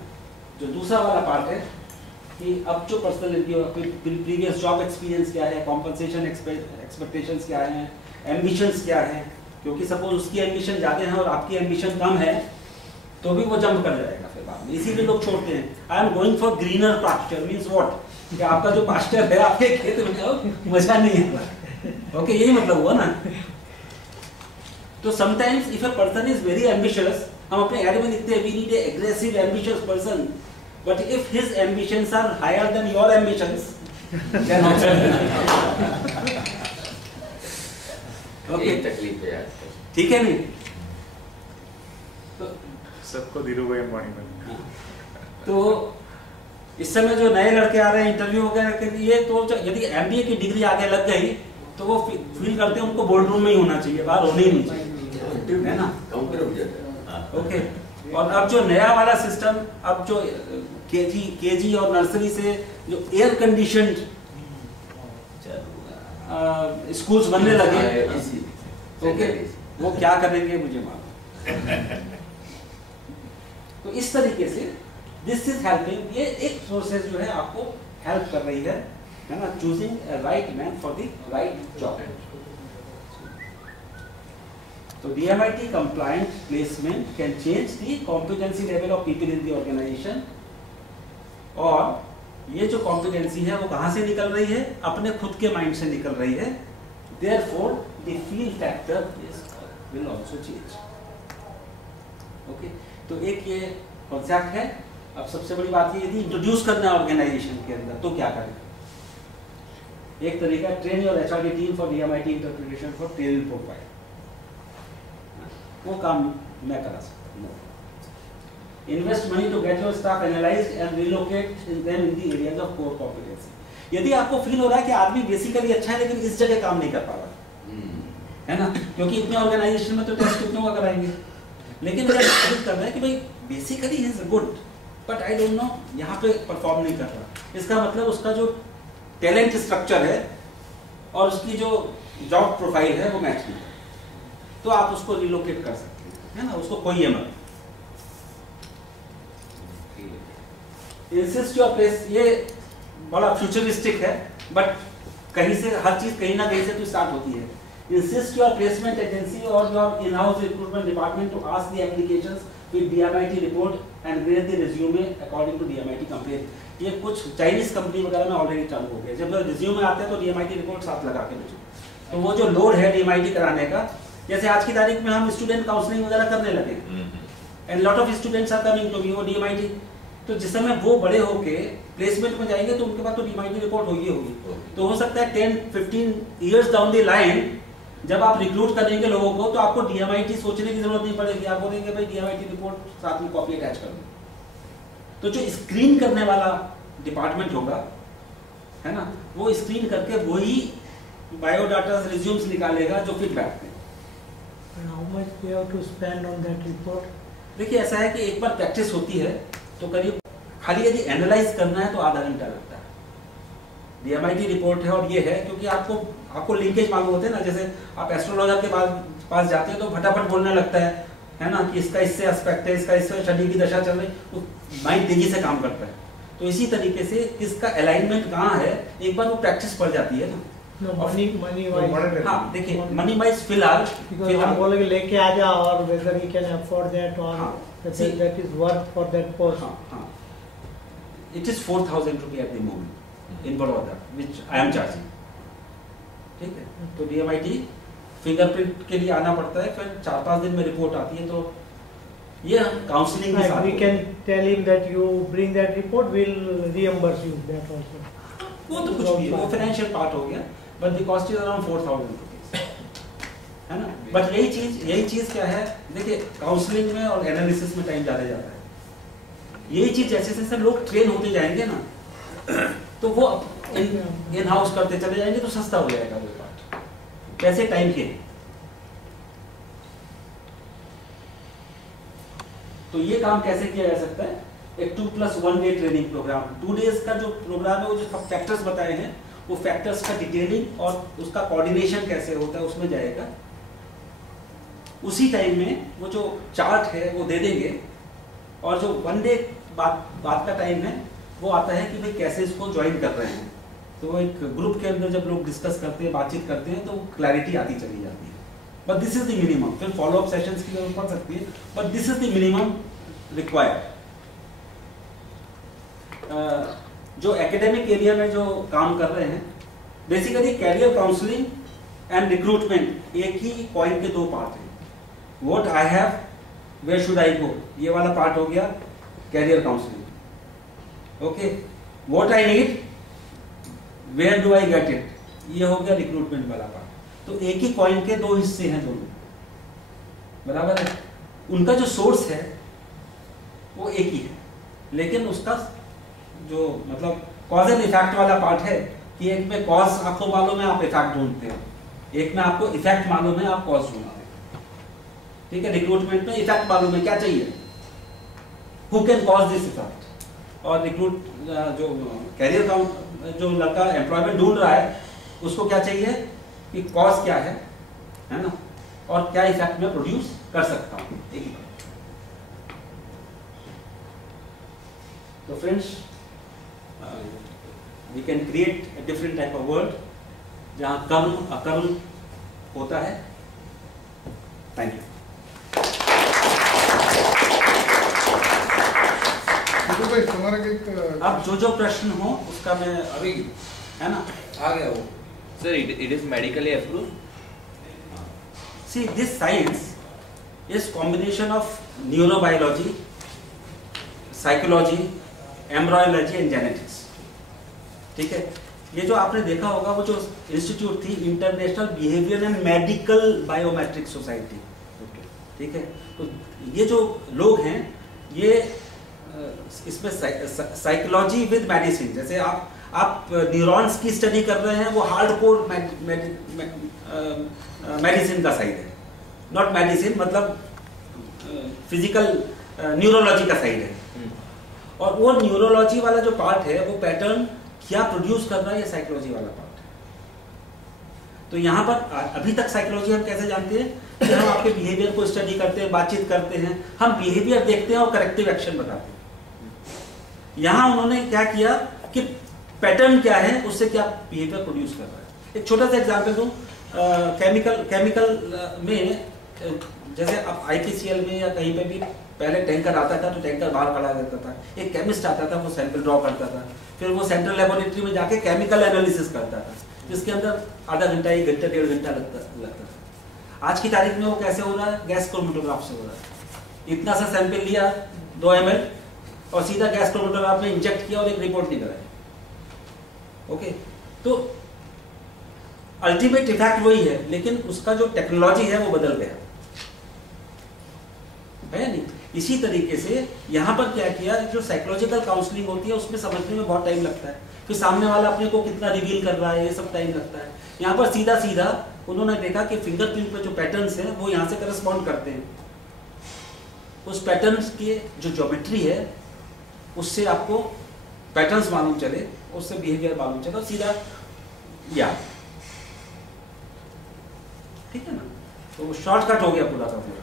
जो दूसरा वाला पार्ट है कि अब जो पर्सनैलिटी हो, प्रीवियस जॉब एक्सपीरियंस क्या है, कॉम्पनसेशन एक्सपेक्टेशंस क्या हैं, एम्बिशंस क्या हैं, क्योंकि सपोज उसकी एम्बिशन ज़्यादा है और आपकी एम्बिशन कम है तो भी वो जंप कर जाएगा फिर बाद में, इसीलिए लोग छोड़ते हैं। I am going for greener pasture means what, कि आपका जो पास्चर है आपके खेत में जाओ, मजा नहीं है। ओके, यही मतलब हुआ ना। तो sometimes if a person is very ambitious, हम अपने एड में लिखते हैं we need a aggressive ambitious person, but if his ambitions are higher than your ambitions then okay, तकलीफ है यार, ठीक है नहीं? तो सबको धीरू भाई अंबानी बने। तो इस समय जो नए लड़के आ रहे हैं इंटरव्यू वगैरह के लिए, तो यदि एमबीए की डिग्री आगे लग गई तो वो फील करते हैं उनको बोर्ड रूम में ही होना चाहिए, बाहर होने ही नहीं चाहिए, है ना? ओके। और अब जो नया वाला सिस्टम, अब जो केजी और नर्सरी से जो एयर कंडीशनड स्कूल्स बनने लगे, ओके, वो क्या करेंगे मुझे मालूम। तो इस तरीके से दिस इज हेल्पिंग, ये एक सोर्सेज जो है आपको हेल्प कर रही है ना, choosing a right man for the right job. तो DMIT compliant placement can change the competency level of people in the organization, और ये जो कॉम्पिटेंसी है वो कहाँ से निकल रही है? अपने खुद के माइंड से निकल रही है। Therefore, the feel factor will also change. Okay? तो एक ये कॉन्सेप्ट है। अब सबसे बड़ी बात ये, यदि इंट्रोड्यूस करना है ऑर्गेनाइजेशन के अंदर तो क्या करें? एक तरीका, train your HRD team for DMIT interpretation for training profile. वो काम मैं करा सकता हूँ। Invest money to get your staff analyzed and relocate them in the areas of core competency. यदि आपको फील हो रहा है कि आदमी बेसिकली अच्छा है लेकिन इस जगह काम नहीं कर पा रहा, है ना, क्योंकि इतने ऑर्गेनाइजेशन में तो टेस्ट कितनों का कराएंगे, लेकिन अगर फील कर रहा है कि भाई basically he is good but I don't know यहाँ पे परफॉर्म नहीं कर रहा, इसका मतलब उसका जो टैलेंट स्ट्रक्चर है और उसकी जो जॉब प्रोफाइल है वो मैच नहीं है, तो आप उसको रिलोकेट कर सकते हैं, है ना, उसको कोई मत इंसिस्ट योर प्लेस। ये बड़ा फ्यूचरिस्टिक है बट कहीं से हर चीज कहीं ना कहीं से तो स्टार्ट होती है। इंसिस्ट योर प्लेसमेंट एजेंसी और your in house recruitment department to ask the applications with DMIT report and grade the resume according to DMIT compliant. ये कुछ चाइनीज कंपनी वगैरह में ऑलरेडी चालू हो गया, जब रिज्यूमे आते हैं तो DMIT रिपोर्ट साथ लगा के भेजो। तो वो जो लोड है DMIT कराने का, जैसे आज की तारीख में हम स्टूडेंट काउंसलिंग वगैरह करने लगे and lot of students are coming to me वो DMIT, तो जिस समय वो बड़े होके प्लेसमेंट में जाएंगे तो उनके पास तो DMIT रिपोर्ट होगी। तो हो सकता है 10-15 इयर्स डाउन द लाइन जब आप रिक्रूट करेंगे लोगों को तो आपको DMIT सोचने की जरूरत नहीं पड़ेगी, आप बोलेंगे भाई DMIT रिपोर्ट साथ में कॉपी अटैच कर दो। तो जो स्क्रीन करने वाला डिपार्टमेंट होगा, है ना, वो स्क्रीन करके वही बायोडाटा रिज्यूम्स निकालेगा जो फिट बैठते हैं। How much we have to spend on that report? देखिए ऐसा है कि एक बार प्रैक्टिस होती है तो करीब खाली यदि एनालाइज करना है तो आधा घंटा लगता है। DMIT रिपोर्ट है और ये है क्योंकि आपको लिंकेज मालूम होते हैं ना, जैसे आप एस्ट्रोलॉजर के पास जाते हैं तो फटाफट बोलने लगता है ना, कि इसका इससे एस्पेक्ट है, इसका इससे शनि की दशा चल रही, तो माइंड तेजी से काम करता है। तो इसी तरीके से इसका अलाइनमेंट कहाँ है, एक बार वो प्रैक्टिस पड़ जाती है ना। मनी वाइज, हाँ देखिए मनी वाइज फिलहाल बोलेंगे लेके आ जा और whether he can afford that or that is worth for that post. It is 4,000 rupees at the moment in Baroda, which I am charging. ठीक है, तो DMIT फिंगरप्रिंट के लिए आना पड़ता है, फिर 4-5 दिन में रिपोर्ट आती है, तो ये काउंसलिंग के साथ we can tell him that you bring that report, we'll reimburse you that also. वो तो कुछ भी है, वो फाइनेंशियल पार्ट हो गया, but the cost is around 4,000 rupees, है ना। बट यही चीज क्या है, देखिए काउंसलिंग में और एनालिसिस में टाइम ज़्यादा जाता है। यही चीज जैसे जैसे लोग ट्रेन होते जाएंगे ना, तो वो इन हाउस करते चले जाएंगे तो सस्ता हो जाएगा वो पार्ट। कैसे टाइम के, तो ये काम कैसे किया जा सकता है, एक 2+1 डे ट्रेनिंग प्रोग्राम, 2 डेज का जो प्रोग्राम है वो जो फैक्टर्स बताए हैं वो फैक्टर्स का डिटेलिंग और उसका कोऑर्डिनेशन कैसे होता है उसमें जाएगा। उसी टाइम में वो जो चार्ट है वो दे देंगे, और जो 1 डे बाद का टाइम है वो आता है कि भाई कैसे इसको ज्वाइन कर रहे हैं। तो एक ग्रुप के अंदर जब लोग डिस्कस करते हैं, बातचीत करते हैं, तो क्लैरिटी आती चली जाती है। But this is the minimum, फिर फॉलोअप सेशंस की जरूरत पड़ सकती है, but this is the minimum required. जो एकेडमिक एरिया में जो काम कर रहे हैं, basically career counselling and recruitment एक ही कॉइन के दो पार्ट हैं। What I have, where should I go, ये वाला पार्ट हो गया career counselling. Okay, what I need, where do I get it, ये हो गया रिक्रूटमेंट वाला पार्ट। तो एक ही कॉइन के दो हिस्से हैं दोनों, बराबर है। उनका जो सोर्स है वो एक ही है, लेकिन उसका जो मतलब कॉज एंड इफेक्ट वाला पार्ट है कि एक में कॉज आपको मालूम है, आप इफेक्ट ढूंढते हैं, एक में आपको इफेक्ट मालूम है, आप कॉज ढूंढते हैं। ठीक है, रिक्रूटमेंट में इफेक्ट मालूम है क्या चाहिए, who can cause this effect. और रिक्रूट जो कैरियर काउंट जो लड़का एम्प्लॉयमेंट ढूंढ रहा है उसको क्या चाहिए कि कॉज क्या है ना, और क्या इफेक्ट में प्रोड्यूस कर सकता हूँ, एक ही बात। तो friends, we can create a different type of world जहाँ कर्म अकर्म होता है। Thank you. अब जो प्रश्न हो उसका मैं अभी, है ना, आ गया वो। Sir, it is medically approved. See, this science is combination of neurobiology, psychology, embryology and genetics. ठीक है, ये जो आपने देखा होगा वो जो इंस्टीट्यूट थी international behaviour and medical biometric society, ठीक है। तो ये जो लोग हैं ये इसमें साइकोलॉजी विद मेडिसिन, जैसे आप न्यूरॉन्स की स्टडी कर रहे हैं, वो हार्डकोर मेडिसिन का साइड है, नॉट मेडिसिन मतलब फिजिकल न्यूरोलॉजी का साइड है। और वो न्यूरोलॉजी वाला जो पार्ट है वो पैटर्न क्या प्रोड्यूस कर रहा है, ये साइकोलॉजी वाला पार्ट है। तो यहाँ पर अभी तक साइकोलॉजी हम कैसे जानते हैं कि हम आपके बिहेवियर को स्टडी करते हैं, बातचीत करते हैं, हम बिहेवियर देखते हैं और करेक्टिव एक्शन बताते हैं। यहाँ उन्होंने क्या किया कि पैटर्न क्या है, उससे क्या बिहेवियर प्रोड्यूस कर रहा है। एक छोटा सा एग्जाम्पल दूं, केमिकल में जैसे आप IPCL में या कहीं पे भी पहले टैंकर आता था तो टैंकर बाहर खड़ा रहता था, एक केमिस्ट आता था, वो सैंपल ड्रॉ करता था, फिर वो सेंट्रल लेबोरेटरी में जाके केमिकल एनालिसिस करता था, जिसके अंदर आधा घंटा, 1 घंटा, 1.5 घंटा लगता था। आज की तारीख में वो कैसे हो रहा है, गैस क्रोमेटोग्राफ से हो रहा है। इतना सा सैंपल लिया 2 ml और सीधा गैस क्रोमेटोग्राफ में इंजेक्ट किया और एक रिपोर्ट निकल आई। ओके, तो अल्टीमेट इफेक्ट वही है, लेकिन उसका जो टेक्नोलॉजी है वो बदल गया है नहीं। इसी तरीके से यहाँ पर क्या किया, जो साइकोलॉजिकल काउंसलिंग होती है उसमें समझने में बहुत टाइम लगता है, फिर सामने वाला अपने को कितना रिवील कर रहा है, ये सब टाइम लगता है। यहाँ पर सीधा सीधा उन्होंने देखा कि फिंगरप्रिंट पे जो पैटर्न्स हैं वो यहाँ से करस्पॉन्ड करते हैं, उस पैटर्न्स की जो ज्योमेट्री है उससे आपको पैटर्न्स मालूम चले, उससे बिहेवियर मालूम चले, सीधा या ठीक है ना। तो शॉर्टकट हो गया पूरा का पूरा।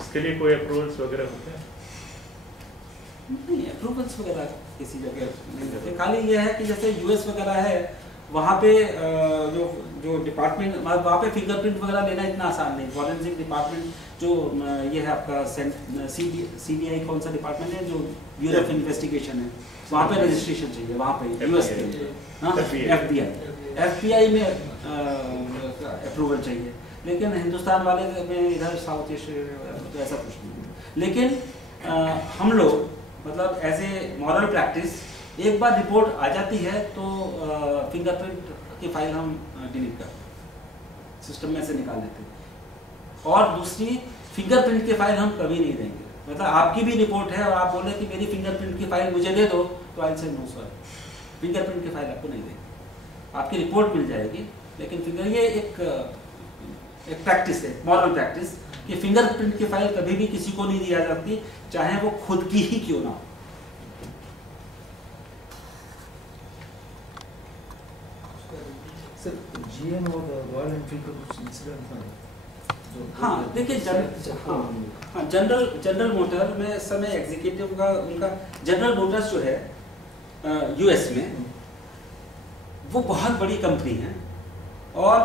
इसके लिए कोई अप्रूवल्स वगैरह होते हैं? नहीं, अप्रूवल्स वगैरह किसी जगह नहीं होते। खाली ये है कि जैसे US वगैरह है, वहाँ पे जो डिपार्टमेंट, वहाँ पे फिंगरप्रिंट वगैरह लेना इतना आसान नहीं। फॉरेंसिक डिपार्टमेंट जो ये है आपका CBI कौन सा डिपार्टमेंट है, जो ब्यूरो ऑफ इन्वेस्टिगेशन है, वहाँ पे रजिस्ट्रेशन चाहिए, वहाँ पे US के FBI में अप्रूवल चाहिए, लेकिन हिंदुस्तान वाले में इधर साउथ एशिया तो ऐसा कुछ नहीं है। लेकिन हम लोग मतलब एज ए मॉरल प्रैक्टिस, एक बार रिपोर्ट आ जाती है तो फिंगरप्रिंट की फाइल हम डिलीट करते हैं, सिस्टम में से निकाल देते हैं। और दूसरी, फिंगरप्रिंट की फाइल हम कभी नहीं देंगे। मतलब आपकी भी रिपोर्ट है और आप बोले कि मेरी फिंगरप्रिंट की फाइल मुझे दे दो, तो आई से नो सॉरी, फिंगरप्रिंट की फाइल आपको नहीं देंगे। आपकी रिपोर्ट मिल जाएगी, लेकिन फिंगर ये एक प्रैक्टिस है, मॉरल प्रैक्टिस, कि फिंगरप्रिंट की फाइल कभी भी किसी को नहीं दिया जाती, चाहे वो खुद की ही क्यों ना हो। सर, GM और रॉयल एनफील्ड का कुछ इंसिडेंट था? हाँ, देखिए जनरल मोटर में इस समय एग्जीक्यूटिव का, उनका जनरल मोटर्स जो है यूएस में, वो बहुत बड़ी कंपनी है और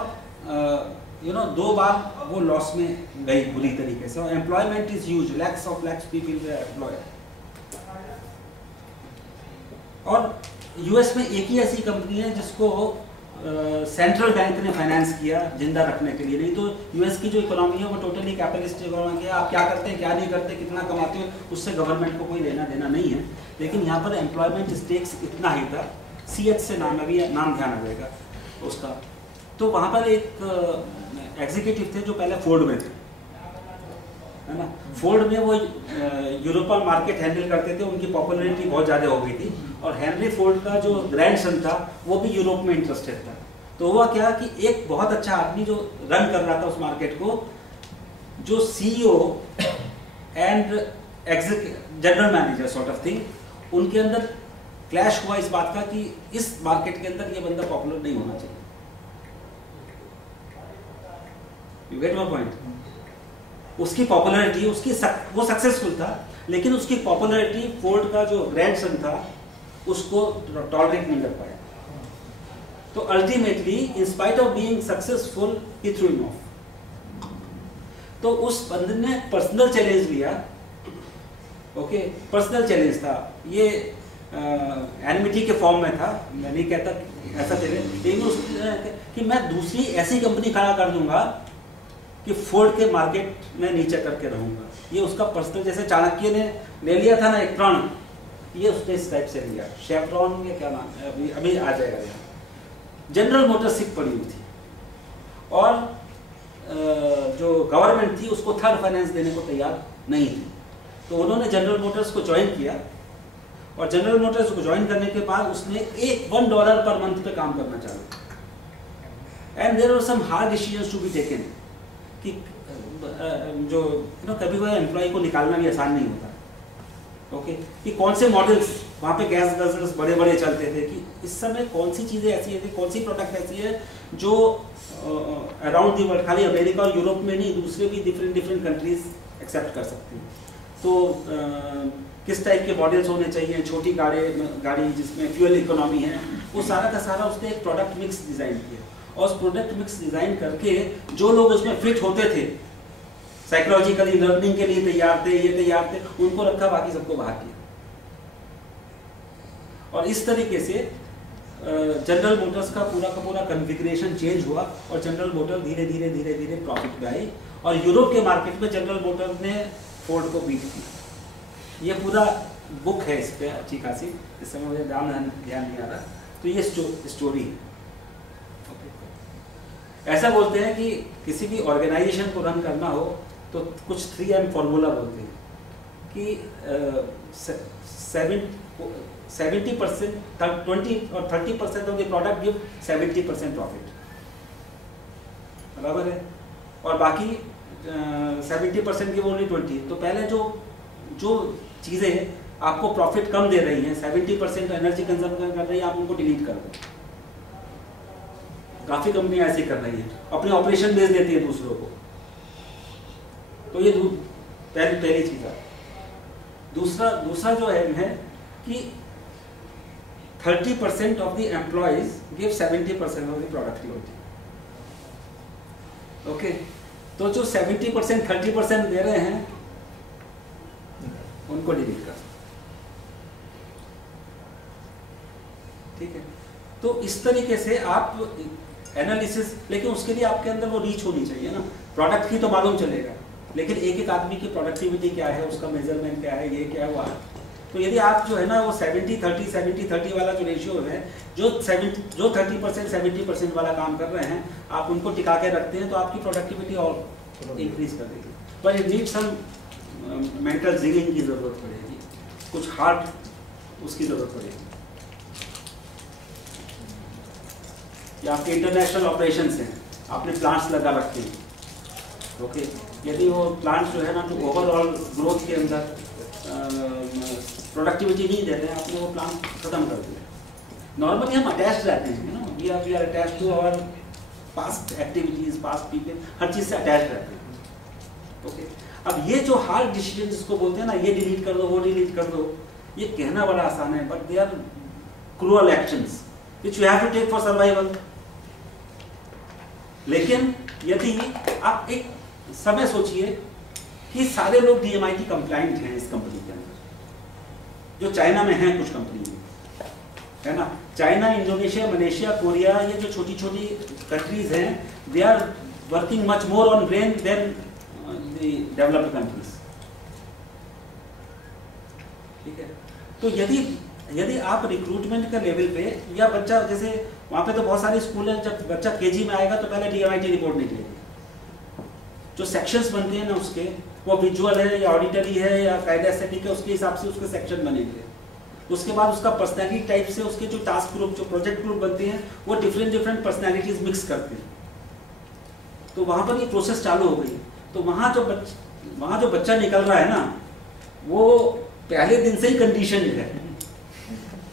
2 बार वो लॉस में गई बुरी तरीके से, और employment is huge, lakhs of lakhs people way employed. और यूएस में एक ही ऐसी कंपनी है जिसको सेंट्रल बैंक ने फाइनेंस किया जिंदा रखने के लिए, नहीं तो यूएस की जो इकोनॉमी है वो टोटली कैपिटलिस्ट इकोनॉमी है। आप क्या करते हैं क्या नहीं करते, कितना कमाते हो, उससे गवर्नमेंट को कोई लेना देना नहीं है। लेकिन यहाँ पर एम्प्लॉयमेंट स्टेक्स इतना ही था, CH से नाम अभी नाम ध्यान आ जाएगा उसका। तो वहाँ पर एक एग्जीक्यूटिव थे जो पहले फोर्ड में थे, है ना। फोर्ड में वो यूरोपियन मार्केट हैंडल करते थे, उनकी पॉपुलैरिटी बहुत ज़्यादा हो गई थी, और हेनरी फोर्ड का जो ग्रैंडसन था वो भी यूरोप में इंटरेस्टेड था। तो हुआ क्या कि एक बहुत अच्छा आदमी जो रन कर रहा था उस मार्केट को, जो CEO and general manager sort of thing, उनके अंदर क्लैश हुआ इस बात का कि इस मार्केट के अंदर ये बंदा पॉपुलर नहीं होना चाहिए। You get my point? उसकी पॉपुलैरिटी, वो सक्सेसफुल था, लेकिन उसकी पॉपुलैरिटी फोर्ड का जो ग्रैंडसन था उसको टॉलरेट नहीं कर पाया। तो ultimately in spite of being successful he through him of. तो उस बंदे ने पर्सनल चैलेंज लिया, ओके, पर्सनल चैलेंज था ये, एनमिटी के फॉर्म में था, मैं नहीं कहता ऐसा चले, लेकिन कि मैं दूसरी ऐसी कंपनी खड़ा कर दूंगा कि फोर्ड के मार्केट में नीचे करके रहूंगा। ये उसका पर्सनल, जैसे चाणक्य ने ले लिया था ना एक प्रण, ये उसने इस टाइप से लिया। शेवरॉन के क्या नाम है, अभी आ जाएगा यहाँ। जनरल मोटर्स सिक पड़ी हुई थी, और जो गवर्नमेंट थी उसको थर्ड फाइनेंस देने को तैयार नहीं थी। तो उन्होंने जनरल मोटर्स को ज्वाइन किया, और जनरल मोटर्स को ज्वाइन करने के बाद उसने $1 पर मंथ पे काम करना चालू किया। And there were some hard decisions to be taken, कि जो कभी कोई एम्प्लॉय को निकालना भी आसान नहीं होता, ओके, कि कौन से मॉडल्स वहाँ पे गैस गजर्स बड़े बड़े चलते थे, कि इस समय कौन सी चीज़ें ऐसी है, कौन सी प्रोडक्ट ऐसी है जो अराउंड दी वर्ल्ड, खाली अमेरिका और यूरोप में नहीं, दूसरे भी डिफरेंट कंट्रीज एक्सेप्ट कर सकती हैं। तो किस टाइप के मॉडल्स होने चाहिए, छोटी गाड़ी जिसमें फ्यूल इकोनॉमी है, वो सारा का सारा उसने एक प्रोडक्ट मिक्स डिज़ाइन किया, और उस प्रोडक्ट मिक्स डिज़ाइन करके जो लोग उसमें फिट होते थे, साइकोलॉजिकली लर्निंग के लिए तैयार थे, ये तैयार थे, उनको रखा, बाकी सबको बाहर किया। और इस तरीके से जनरल मोटर्स का पूरा कॉन्फ़िगरेशन चेंज हुआ, और जनरल मोटर धीरे धीरे प्रॉफिट में आई, और यूरोप के मार्केट में जनरल मोटर्स ने फोर्ड को बीट किया। ये पूरा बुक है इस पर अच्छी खासी, इस समय मुझे ध्यान नहीं आ रहा। तो ये स्टोरी है। ऐसा बोलते हैं कि किसी भी ऑर्गेनाइजेशन को रन करना हो तो कुछ 3M फॉर्मूला बोलते हैं कि 70%, 20 और 30% of the product give 70% profit, बराबर है, और बाकी 70% गिव ओनली 20। तो पहले जो चीज़ें आपको प्रॉफिट कम दे रही हैं, 70% एनर्जी कंजम्पशन कर रही है, आप उनको डिलीट कर दो। काफ़ी कंपनियां ऐसे कर रही हैं, अपने ऑपरेशन बेच देती है दूसरों को। तो ये पहली चीज़ है। दूसरा जो है कि 30% of the employees give 70% of the productivity. Okay, तो जो 70% 30% दे रहे हैं उनको डिलीट कर, ठीक है। तो इस तरीके से आप एनालिसिस, लेकिन उसके लिए आपके अंदर वो रीच होनी चाहिए ना। प्रोडक्ट की तो मालूम चलेगा, लेकिन एक एक आदमी की प्रोडक्टिविटी क्या है, उसका मेजरमेंट क्या है, ये क्या है, वो। तो यदि आप जो है ना वो 70-30 वाला जो रेशियो है, जो 30% 70% वाला काम कर रहे हैं, आप उनको टिका के रखते हैं, तो आपकी प्रोडक्टिविटी और इंक्रीज कर देगी। पर नीड सम मेंटल जिगिंग की जरूरत पड़ेगी, कुछ हार्ड उसकी जरूरत पड़ेगी। या आपके इंटरनेशनल ऑपरेशंस हैं, आपने प्लांट्स लगा रखे हैं, ओके, यदि वो प्लांट्स जो है ना तो ओवरऑल ग्रोथ के अंदर प्रोडक्टिविटी नहीं दे रहे हैं, आपने वो प्लांट खत्म कर दिया। नॉर्मली हम अटैच रहते हैं ना, we are attach to our past activities, past people, हर चीज़ से अटैच रहते हैं, ओके। अब ये जो हार्ड डिसीजन जिसको बोलते हैं ना, ये डिलीट कर दो, वो डिलीट कर दो, ये कहना बड़ा आसान है, but they are cruel actions which you have to take for survival. लेकिन यदि आप एक समय सोचिए कि सारे लोग DMIT कंप्लाइंट हैं इस कंपनी के अंदर, जो चाइना में हैं कुछ कंपनी है ना, चाइना, इंडोनेशिया, मलेशिया, कोरिया, ये जो छोटी छोटी कंट्रीज हैं, they are working much more on brain than the developed countries. ठीक है, तो यदि आप रिक्रूटमेंट का लेवल पे या बच्चा, जैसे वहाँ पे तो बहुत सारे स्कूल हैं, जब बच्चा केजी में आएगा तो पहले DMIT रिपोर्ट निकलेगी, जो सेक्शंस बनते हैं ना उसके, वो विजुअल है या ऑडिटरी है या काइनेस्थेटिक है, उसके हिसाब से उसके सेक्शन बनेंगे। उसके बाद उसका पर्सनैलिटी टाइप से उसके जो टास्क ग्रुप, जो प्रोजेक्ट ग्रुप बनते हैं, वो डिफरेंट पर्सनैलिटीज मिक्स करते हैं। तो वहाँ पर ये प्रोसेस चालू हो गई। तो वहाँ जो बच्चा निकल रहा है ना, वो पहले दिन से ही कंडीशन है।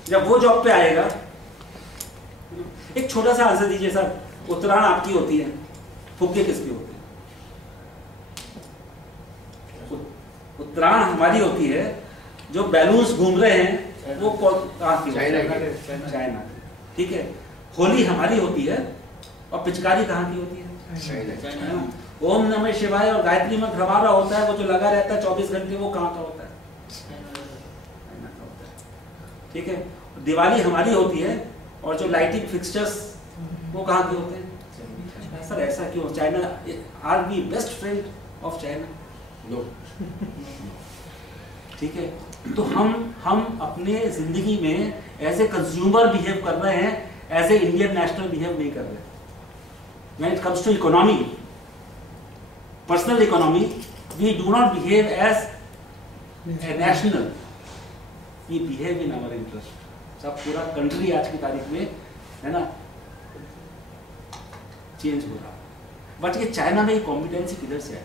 जब वो जॉब पे आएगा, एक छोटा सा आंसर दीजिए सर, उत्तरायण आपकी होती है, फुग्गे किसकी होती है? उत्तरायण हमारी होती है, जो बैलून्स घूम रहे हैं वो कहाँ की? चाइना। ठीक है, होली हमारी होती है और पिचकारी कहाँ की होती है? ओम नमः शिवाय और गायत्री मंत्र हमारा होता है, वो जो लगा रहता है 24 घंटे, वो कहाँ का होता है? ठीक है, दिवाली हमारी होती है और जो लाइटिंग फिक्सचर्स वो कहाँ के होते हैं? सर ऐसा क्यों? China, are we best friend of China? No. ठीक है, तो हम अपने जिंदगी में एज ए कंज्यूमर बिहेव कर रहे हैं, as a Indian national behave नहीं कर रहे। When it comes to economy, personal economy, we do not behave as a national. We behave in our interest. सब पूरा कंट्री आज की तारीख में है ना चेंज हो रहा। बट ये चाइना में कॉम्पिटेंसी किधर से है?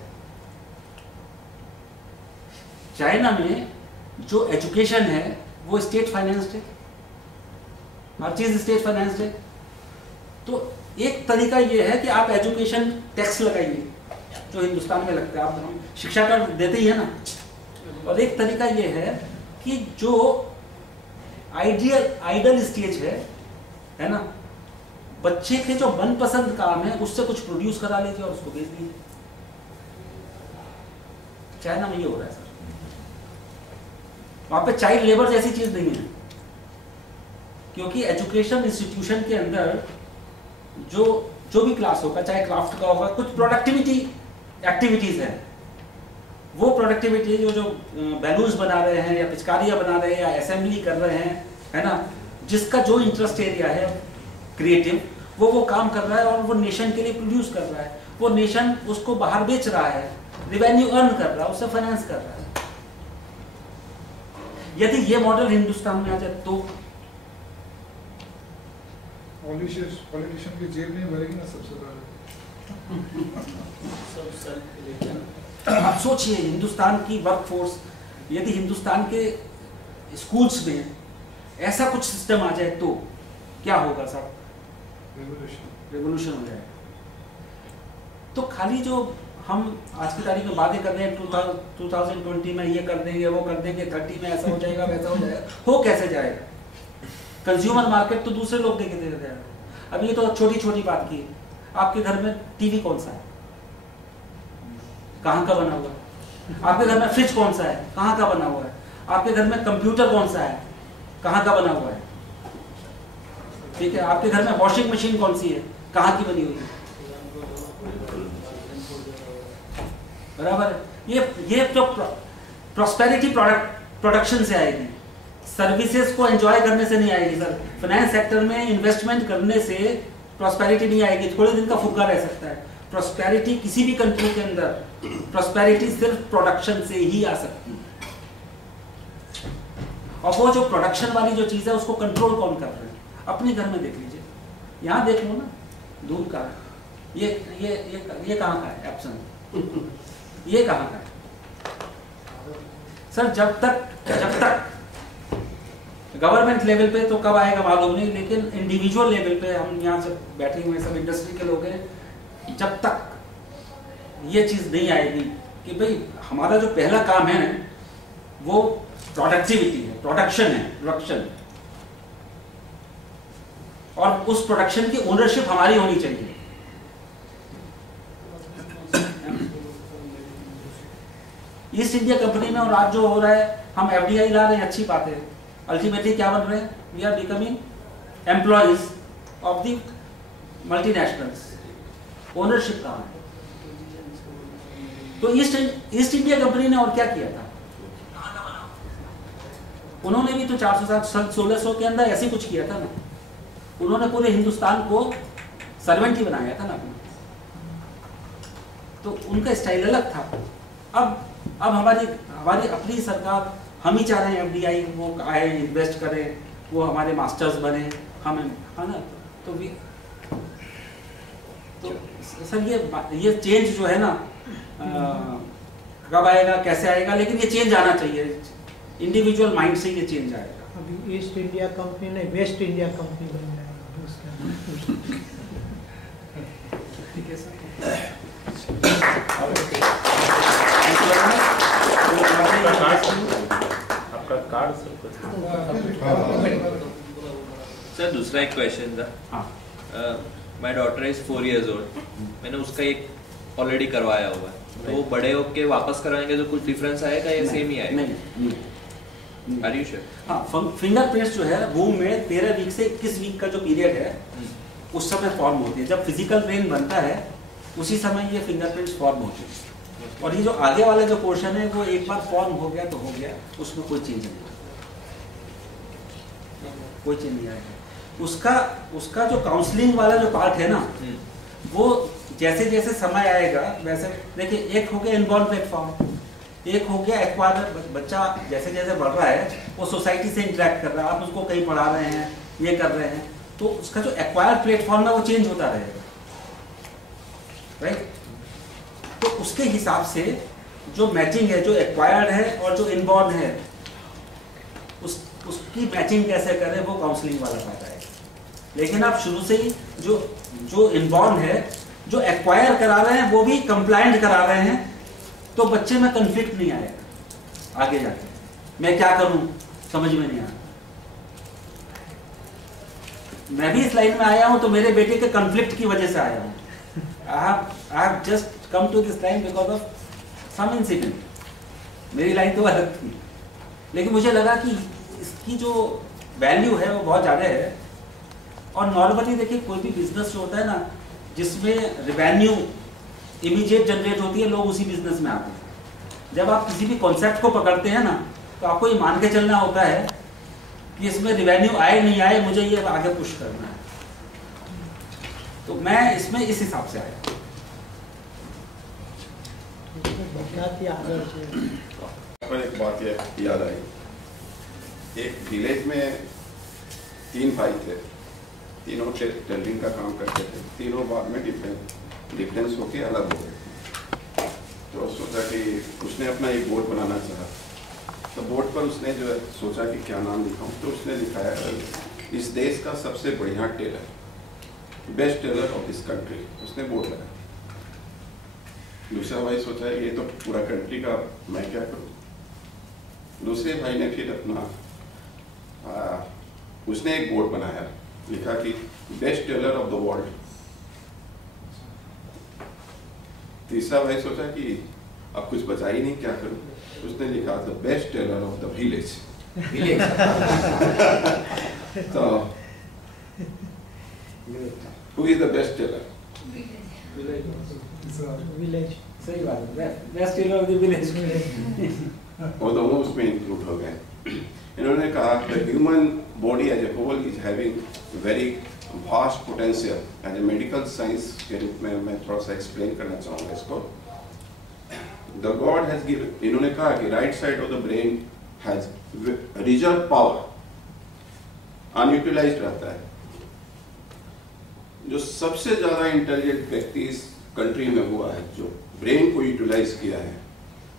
चाइना में जो एजुकेशन है वो स्टेट फाइनेंस्ड है, हर चीज स्टेट फाइनेंस्ड है। तो एक तरीका ये है कि आप एजुकेशन टैक्स लगाइए, जो हिंदुस्तान में लगता है, आप शिक्षा कर देते ही है ना। और एक तरीका ये है कि जो आइडल स्टेज है ना, बच्चे के जो मनपसंद काम है उससे कुछ प्रोड्यूस करा लीजिए और उसको बेच दीजिए। चाइना में ये हो रहा है सर। वहां पे चाइल्ड लेबर जैसी चीज नहीं है, क्योंकि एजुकेशन इंस्टीट्यूशन के अंदर जो भी क्लास होगा, चाहे क्राफ्ट का होगा, कुछ प्रोडक्टिविटी एक्टिविटीज है। वो प्रोडक्टिविटी जो बैलून्स बना रहे हैं या पिचकारियां बना रहे हैं या असेंबली कर रहे हैं, है ना, जिसका जो इंटरेस्ट एरिया है क्रिएटिव, वो काम कर रहा है और वो नेशन के लिए प्रोड्यूस कर रहा है। वो नेशन उसको बाहर बेच रहा है, रिवेन्यू अर्न कर रहा है, उससे फाइनेंस कर रहा है। यदि ये मॉडल हिंदुस्तान में आ जाए तो पॉलिटिशियन की जेब नहीं भरेगी ना सबसे पहले। आप सोचिए हिंदुस्तान की वर्कफोर्स, यदि हिंदुस्तान के स्कूल्स में ऐसा कुछ सिस्टम आ जाए तो क्या होगा साहब? रेवोल्यूशन हो जाएगा। तो खाली जो हम आज की तारीख में बातें कर रहे हैं 2020 में ये कर देंगे, वो कर देंगे, 30 में ऐसा हो जाएगा, वैसा हो जाएगा, हो कैसे जाएगा? कंज्यूमर मार्केट तो दूसरे लोग देखे दे रहे हैं। अब ये तो छोटी छोटी बात की, आपके घर में टीवी कौन सा है, कहाँ का बना हुआ है? आपके घर में फ्रिज कौन सा है, कहाँ का बना हुआ है? आपके घर में कंप्यूटर कौन सा है, कहाँ का बना हुआ है? ठीक है, आपके घर में वॉशिंग मशीन कौन सी है, कहाँ की बनी हुई है? बराबर है। ये तो प्रॉस्पेरिटी प्रोडक्शन से आएगी, सर्विसेज को एंजॉय करने से नहीं आएगी सर। फाइनेंस सेक्टर में इन्वेस्टमेंट करने से प्रॉस्पेरिटी नहीं आएगी, थोड़े दिन का फुग्गा रह सकता है। प्रॉस्पेरिटी किसी भी कंट्री के अंदर, प्रॉस्पेरिटी सिर्फ प्रोडक्शन से ही आ सकती है। और वो जो प्रोडक्शन वाली जो चीज है उसको कंट्रोल कौन कर रहे हैं? अपने घर में देख लीजिए, यहाँ देख लो ना, दूध का है, ये कहाँ का है? एप्सन। ये कहाँ का है सर? जब तक गवर्नमेंट लेवल पे तो कब आएगा मालूम नहीं, लेकिन इंडिविजुअल लेवल पे हम यहाँ से बैठे हुए सब इंडस्ट्री के लोग हैं, जब तक ये चीज नहीं आएगी कि भाई हमारा जो पहला काम है वो प्रोडक्टिविटी है, प्रोडक्शन है, प्रोडक्शन, और उस प्रोडक्शन की ओनरशिप हमारी होनी चाहिए। ईस्ट इंडिया कंपनी में और आज जो हो रहा है, हम FDI ला रहे हैं, अच्छी बात है। अल्टीमेटली क्या बन रहे हैं? We are becoming employees of the multinationals. Ownership कहाँ है? तो ईस्ट इंडिया कंपनी ने और क्या किया था? उन्होंने भी तो 400-1600 के अंदर ऐसे कुछ किया था ना। उन्होंने पूरे हिंदुस्तान को सर्वेंट ही बनाया था ना अपना। तो उनका स्टाइल अलग था। अब हमारी अपनी सरकार, हम ही चाह रहे हैं FDI वो आए, इन्वेस्ट करें, वो हमारे मास्टर्स बने, हम है ना। तो सर ये चेंज जो है ना, कब आएगा, कैसे आएगा, लेकिन ये चेंज आना चाहिए। इंडिविजुअल माइंड से ये चेंज आएगा। अभी ईस्ट इंडिया कंपनी नहीं, वेस्ट इंडिया कंपनी बन जाएगा। ठीक है सर। आपका कार्ड सर दूसरा एक क्वेश्चन था। My daughter is 4 years old। मैंने उसका एक ऑलरेडी करवाया हुआ है, तो वो बड़े होके वापस करवाएंगे तो कुछ डिफरेंस आएगा या सेम ही आएगा? नहीं। Are you sure? हाँ, फिंगरप्रिंट्स जो है वूम में 13 वीक से 21 वीक का जो पीरियड है उस समय फॉर्म होती है। जब फिजिकल ब्रेन बनता है उसी समय ये फिंगरप्रिंट्स फॉर्म होते हैं। और ये जो आगे वाला जो पोर्शन है वो एक बार फॉर्म हो गया तो हो गया, उसमें कोई चेंज नहीं, कोई चेंज नहीं आएगा। उसका जो काउंसलिंग वाला जो पार्ट है ना, वो जैसे जैसे समय आएगा वैसे, देखिए एक हो गया इनबॉर्न प्लेटफॉर्म, एक हो गया एक्वायर। बच्चा जैसे जैसे बढ़ रहा है वो सोसाइटी से इंटरेक्ट कर रहा है, आप उसको कहीं पढ़ा रहे हैं, ये कर रहे हैं, तो उसका जो एक्वायर प्लेटफॉर्म है वो चेंज होता रहेगा, राइट। तो उसके हिसाब से जो मैचिंग है, जो एक्वायर्ड है और जो इनबॉर्न है, उसकी मैचिंग कैसे करें, वो काउंसलिंग वाला पार्ट है। लेकिन आप शुरू से ही जो इनबॉर्न है, जो एक्वायर करा रहे हैं वो भी कंप्लायंट करा रहे हैं, तो बच्चे में कंफ्लिक्ट नहीं आएगा। आगे जाके मैं क्या करूं समझ में नहीं आया। मैं भी इस लाइन में आया हूं तो मेरे बेटे के कंफ्लिक्ट की वजह से आया हूं। I have just come to this line because of some incident। मेरी लाइन तो अलग थी, लेकिन मुझे लगा कि इसकी जो वैल्यू है वो बहुत ज़्यादा है। और नॉर्मली देखिए कोई भी बिजनेस जो होता है ना, जिसमें रेवेन्यू इमीडिएट जनरेट होती है, लोग उसी बिजनेस में आते हैं। जब आप किसी भी कॉन्सेप्ट को पकड़ते हैं ना, तो आपको ये मान के चलना होता है कि इसमें रेवेन्यू आए नहीं आए, मुझे ये आगे पुश करना है। तो मैं इसमें इस हिसाब से आया। पर एक बात याद आई, एक विलेज में 3 भाई थे, तीनों टेलरिंग का काम करते थे, तीनों बाद में डिफरेंस होके अलग हो गए। तो सोचा कि उसने अपना एक बोर्ड बनाना चाहा, तो बोर्ड पर उसने जो है सोचा कि क्या नाम लिखाऊं, तो उसने लिखाया इस देश का सबसे बढ़िया tailor, best tailor of this country, उसने बोर्ड लगाया। दूसरा भाई सोचा ये तो पूरा कंट्री का, मैं क्या करूं। दूसरे भाई ने फिर अपना उसने एक बोर्ड बनाया, लिखा कि best tailor of the world. तीसरा भाई सोचा कि अब कुछ बचा ही नहीं, क्या करूं, उसने लिखा the best tailor of the village. तो who is the best teller? Village. सही बात है, best tailor of the village. और दोनों उसमें इंक्लूड हो गए। इन्होंने कहा the human body as a whole is having very vast potential। As a medical science के रूप में मैं थोड़ा सा एक्सप्लेन करना चाहूँगा इसको। The God has given, इन्होंने कहा कि right side of the brain has reserve power, unutilised रहता है। जो सबसे ज्यादा इंटेलिजेंट व्यक्ति इस कंट्री में हुआ है, जो ब्रेन को यूटिलाइज किया है,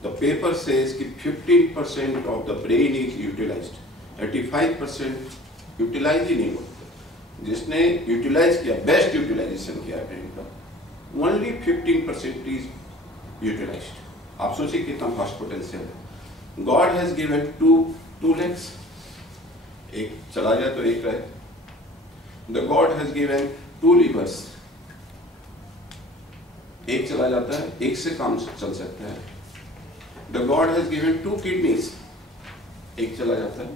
द पेपर सेज कि 15% of the brain is utilized, 85% utilize ही नहीं होता। जिसने यूटिलाइज किया, बेस्ट यूटिलाइजेशन किया ब्रेन का, ओनली 15% इज यूटिलाइज्ड। आप सोचिए कितना फास्ट पोटेंशियल है। God has given two legs, एक चला जाए तो एक रहे। The God has given 2 livers. एक चला जाता है, एक से काम चल सकता है. The God has given 2 kidneys. एक चला जाता है,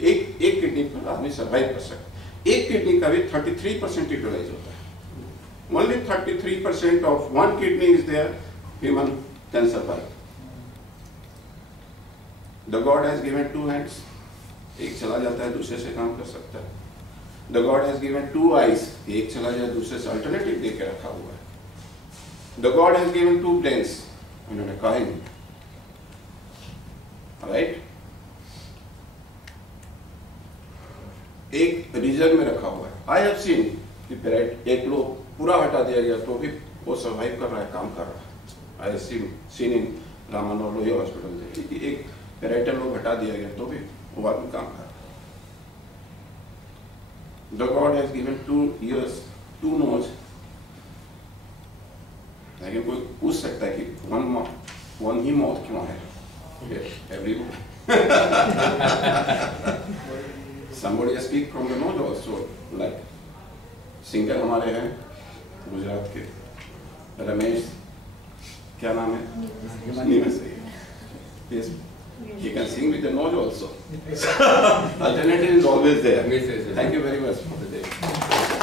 एक किडनी पर आदमी सर्वाइव कर सकता है. एक किडनी का भी 33% यूटिलाइज होता है. Only 33% of one kidney is there, human can survive. The God has given 2 hands. एक चला जाता है, दूसरे से काम कर सकता है. The God has given 2 eyes. एक चला जाए, दूसरे से अल्टरनेटिव दे के रखा हुआ है. The God has given 2 brains. उन्होंने कहा ही. Right? एक रिजर्व में रखा हुआ है. I have seen कि पैरेट एक लोग पूरा हटा दिया गया तो भी वो सर्वाइव कर रहा है, काम कर रहा है. I have seen in Ramanand Lohia hospital एक पैरेटल लोग हटा दिया गया तो भी वो आदमी काम कर रहा है. The God has given 2 ears, 2 nose. लेकिन कोई पूछ सकता है कि one ही mouth क्यों है? Everyone. Somebody speak from the nose also. Like singer हमारे हैं गुजरात के, रमेश, क्या नाम है? Neeraj. Yes, he can sing with the nose also. Alternative is always there. Thank you very much for the day.